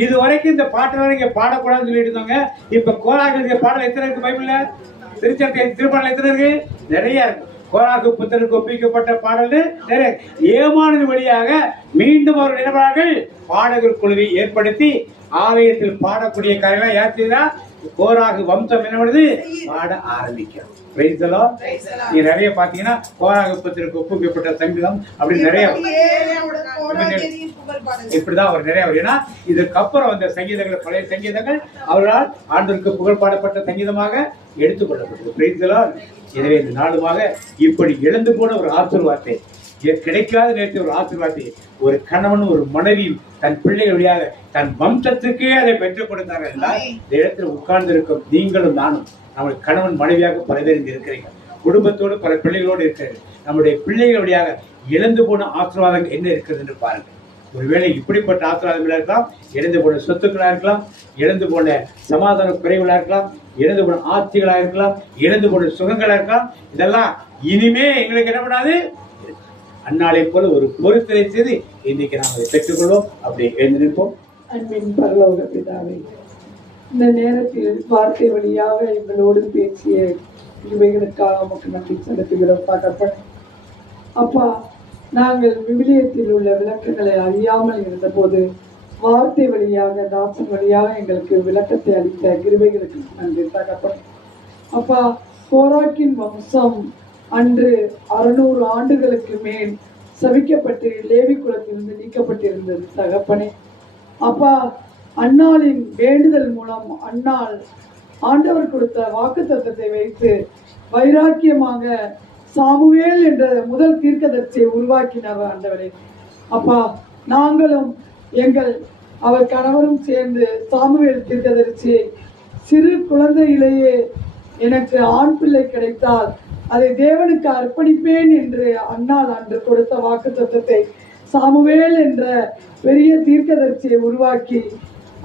இது வரைக்கும் இந்த பாட்டு இங்க பாடக்கூடாதுன்னு சொல்லிட்டு இருந்தாங்க. இப்ப கோராகிய பாடல் எத்தனை இருக்கு பைபிள்ல? திருப்பாடல் எத்தனை இருக்கு? நிறைய இருக்கு. கோராகு புத்தருக்கு ஒப்பிக்கப்பட்ட பாடல் நிறைய. ஏமானின் வழியாக மீண்டும் அவர் நினைவார்கள் பாடகர் குழுவை ஏற்படுத்தி ஆலயத்தில் பாடக்கூடிய காரியங்கள் யார் செய்தா? கோராகு வம்சம் என்ன பண்ணுது? பாட ஆரம்பிக்கும். நீங்க நிறைய பாத்தீங்கன்னா கோராகு புத்தருக்கு ஒப்புக்கப்பட்ட சங்கீதம் அப்படின்னு நிறைய இப்படிதான் அவர் நிறைய. ஏன்னா இதுக்கப்புறம் வந்த சங்கீதங்கள் பழைய சங்கீதங்கள் அவர்களால் ஆண்டவருக்கு புகழ் பாடப்பட்ட சங்கீதமாக எடுத்துக்கொள்ளப்பட்டது. எனவே இந்த நாளுமாக இப்படி இழந்து போன ஒரு ஆசீர்வாதத்தை, கிடைக்காத நேரத்தில் ஒரு ஆசீர்வாதத்தை ஒரு கணவனும் ஒரு மனைவியும் தன் பிள்ளைகள் வழியாக தன் வம்சத்துக்கே அதை பெற்றுக் கொடுத்தார்கள் என்றால் இந்த இடத்துல உட்கார்ந்து இருக்கும் நீங்களும் நானும் நம்முடைய கணவன் மனைவியாக பல பேர் இங்கு இருக்கிறீங்க. குடும்பத்தோடு பல பிள்ளைகளோடு இருக்கிறீர்கள். நம்முடைய பிள்ளைகள் வழியாக இழந்து போன ஆசீர்வாதங்கள் என்ன இருக்கிறது என்று பாருங்கள். ஒருவேளை இப்படிப்பட்ட ஆசீர்வாதங்களா இருக்கலாம், இழந்து போன சொத்துக்களா இருக்கலாம், இழந்து போன சமாதான குறைவுகளா இருக்கலாம், இழந்து போன ஆட்சிகளா இருக்கலாம், இழந்து போன சுகங்களா இருக்கலாம். இதெல்லாம் இனிமே எங்களுக்கு என்ன பண்ணாது? அந்நாளை போல ஒரு பொருத்தனை செய்து இன்னைக்கு நாம் அதை பெற்றுக்கொள்வோம். அப்படி எழுந்து நிற்போம். அன்பின் பரலோக பிதாவே, இந்த நேரத்தில் வார்த்தை வழியாக எங்களோடு பேசிய இவைகளுக்காக நமக்கு நன்றி செலுத்துகிறோம். அப்பா, நாங்கள் விவிலியத்தில் உள்ள விளக்கங்களை அறியாமல் இருந்தபோது வார்த்தை வழியாக தாசன் வழியாக எங்களுக்கு விளக்கத்தை அளித்த கிருபைகளுக்கு நன்றி தகப்பன். அப்பா, கோராக்கின் வம்சம் அன்று 600 ஆண்டுகளுக்கு மேல் சபிக்கப்பட்டு லேவி குலத்திலிருந்து நீக்கப்பட்டிருந்தது தகப்பனே. அப்பா, அன்னாளின் வேண்டுதல் மூலம் அன்னாள் ஆண்டவர் கொடுத்த வாக்குத்தத்தத்தை வைத்து வைராக்கியமாக சாமுவேல் என்ற முதல் தீர்க்கதரிசியை உருவாக்கினார் ஆண்டவரே. அப்பா, நாங்களும் அவர் கணவரும் சேர்ந்து சாமுவேல் தீர்க்கதரிசியை சிறு குழந்தையிலேயே எனக்கு ஆண் பிள்ளை கிடைத்தால் அதை தேவனுக்கு அர்ப்பணிப்பேன் என்று அன்னாள் அன்று கொடுத்த வாக்குத்தத்தத்தை சாமுவேல் என்ற பெரிய தீர்க்கதரிசியை உருவாக்கி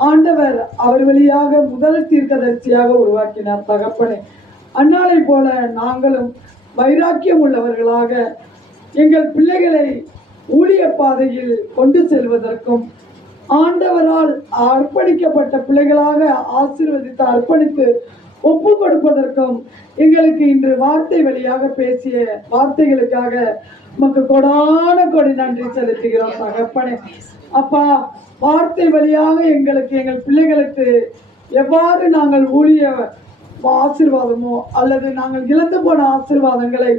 ஆண்டவர் அவர் வழியாக முதல் தீர்க்கதரிசியாக உருவாக்கினார். தகப்பனே, அன்னாளை போல நாங்களும் வைராக்கியம் உள்ளவர்களாக எங்கள் பிள்ளைகளை ஊழிய பாதையில் கொண்டு செல்வதற்கும் ஆண்டவரால் அர்ப்பணிக்கப்பட்ட பிள்ளைகளாக ஆசீர்வதித்து அர்ப்பணித்து ஒப்பு கொடுப்பதற்கும் எங்களுக்கு இன்று வார்த்தை வழியாக பேசிய வார்த்தைகளுக்காக நமக்கு கொடான கொடி நன்றி செலுத்துகிறோம். தகப்பனே, அப்பா, வார்த்தை வழியாக எங்கள் பிள்ளைகளுக்கு எவ்வாறு நாங்கள் ஊழிய ஆசீர்வாதமோ அல்லது நாங்கள் இழந்து போன ஆசீர்வாதங்களை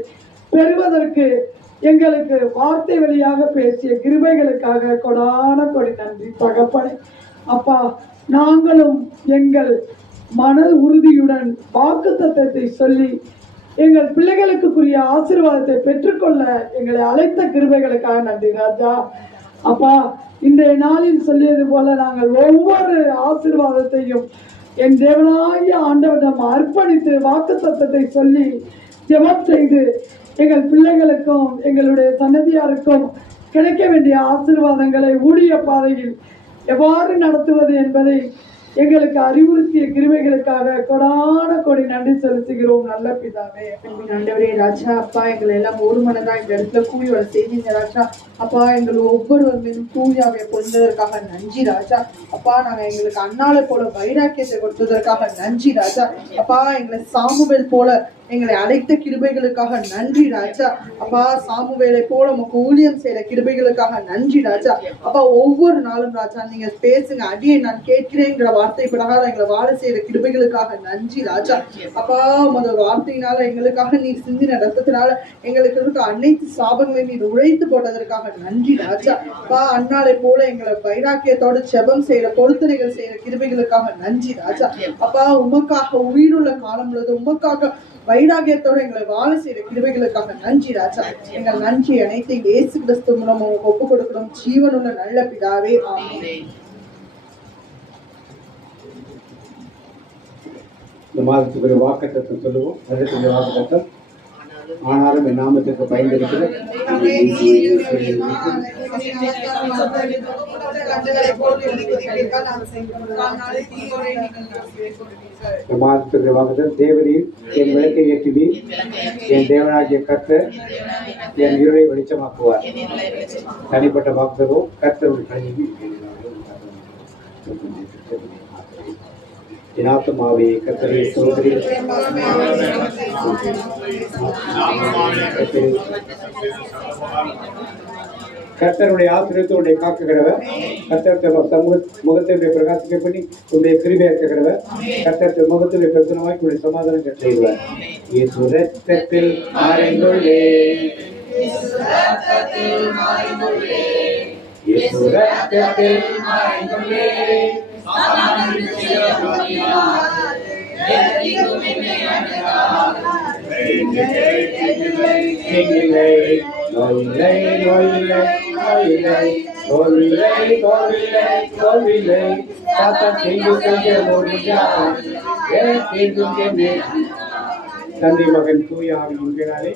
பெறுவதற்கு எங்களுக்கு வார்த்தை வழியாக பேசிய கிருபைகளுக்காக கொடான கொடி நன்றி. தகப்பனே, அப்பா, நாங்களும் எங்கள் மன உறுதியுடன் வாக்குத்தத்தத்தை சொல்லி எங்கள் பிள்ளைகளுக்குரிய ஆசீர்வாதத்தை பெற்றுக்கொள்ள எங்களை அழைத்த கிருபைகளுக்காக நன்றி ராஜா. அப்பா, இன்றைய நாளில் சொல்லியது போல நாங்கள் ஒவ்வொரு ஆசீர்வாதத்தையும் என் தேவனாகிய ஆண்டவரிடம் அர்ப்பணித்து வாக்குத்தத்தத்தை சொல்லி ஜெபம் செய்து எங்கள் பிள்ளைகளுக்கும் எங்களுடைய சன்னதியாருக்கும் கிடைக்க வேண்டிய ஆசீர்வாதங்களை ஊழிய பாதையில் எவ்வாறு நடத்துவது என்பதை எங்களுக்கு அறிவுறுத்திய கிருபைகளுக்காக கொடான கொடி நன்றி செலுத்துகிறோம். நல்ல பிதாவே, ஆண்டவரே ராஜா, அப்பா, எங்களை எல்லாம் ஒரு மனதா இந்த இடத்துல கூலி வர செய்தீங்க ராஜா. அப்பா, எங்கள் ஒவ்வொருவர் மீதும் தூயாவை பொழுந்ததற்காக நன்றி ராஜா. அப்பா, நாங்க எங்களுக்கு அன்னாளை போல வைராக்கியத்தை கொடுத்ததற்காக நன்றி ராஜா. அப்பா, எங்களை சாமுவேல் போல எங்களை அழைத்த கிருபைகளுக்காக நன்றி ராஜா. அப்பா, சாமுவேலை போல நமக்கு ஊழியம் செய்யற கிருபைகளுக்காக நன்றி ராஜா. அப்பா, ஒவ்வொரு நாளும் ராஜா நீங்க பேசுங்க, அடியை நான் கேட்கிறேங்கிற வார்த்தை பிரகாரம் எங்களை வாழ செய்யற கிருபைகளுக்காக நன்றி ராஜா. அப்பா, உமது வார்த்தையினால எங்களுக்காக நீ சிந்தின ரத்தத்தினால எங்களுக்கு இருக்க அனைத்து சாபங்களையும் நீ உழைத்து போட்டதற்காக நன்றி ராஜா. அப்பா, அன்னாளை போல எங்களை வைராக்கியத்தோடு செபம் செய்யற பொருத்தனைகள் செய்யற கிருபைகளுக்காக நன்றி ராஜா. அப்பா, உமக்காக உயிருள்ள காலம் முழுவதும் உமக்காக வைராகியத்தோடு எங்களை வாழ செய்யற கிருபைகளுக்காக நன்றி ராஜா. எங்கள் நன்றி அனைத்தையும் இயேசு கிறிஸ்து மூலம் ஒப்பு கொடுக்கணும் ஜீவனுள்ள நல்ல பிதாவே, ஆமென். இந்த மாதத்துக்கு ஒரு வாக்குத்தத்தம் சொல்லுவோம். அடுத்த வாக்குத்தத்தம், ஆனாலும் என் நாமத்திற்கு பயந்திருக்கிற மாதத்துக்கு வாக்குத்தம், தேவரீர் என் விளக்கை ஏற்றுவி, என் தேவனாகிய கர்த்தர் என் இருளை வெளிச்சமாக்குவார். தனிப்பட்ட வாக்குத்தம், கர்த்தருடைய கல்வி என் ஆத்துமாவே கர்த்தரை சோதரி, கர்த்தருடைய ஆசிரியத்தோடைய காக்குகிறவர், கர்த்தர் முகத்தை பிரகாசிக்க பண்ணி உடைய கிருபையா இருக்கிறவர், கர்த்தர் முகத்துடைய பிரசனமாய் உடைய சமாதானம் கட்டளையிடுவார். இயேசு ரத்தத்தில் மறைந்துள்ளே, இயேசு ரத்தத்தில் மறைந்துள்ளே, தந்தை மகன் தூய ஆவியின் பெயராலே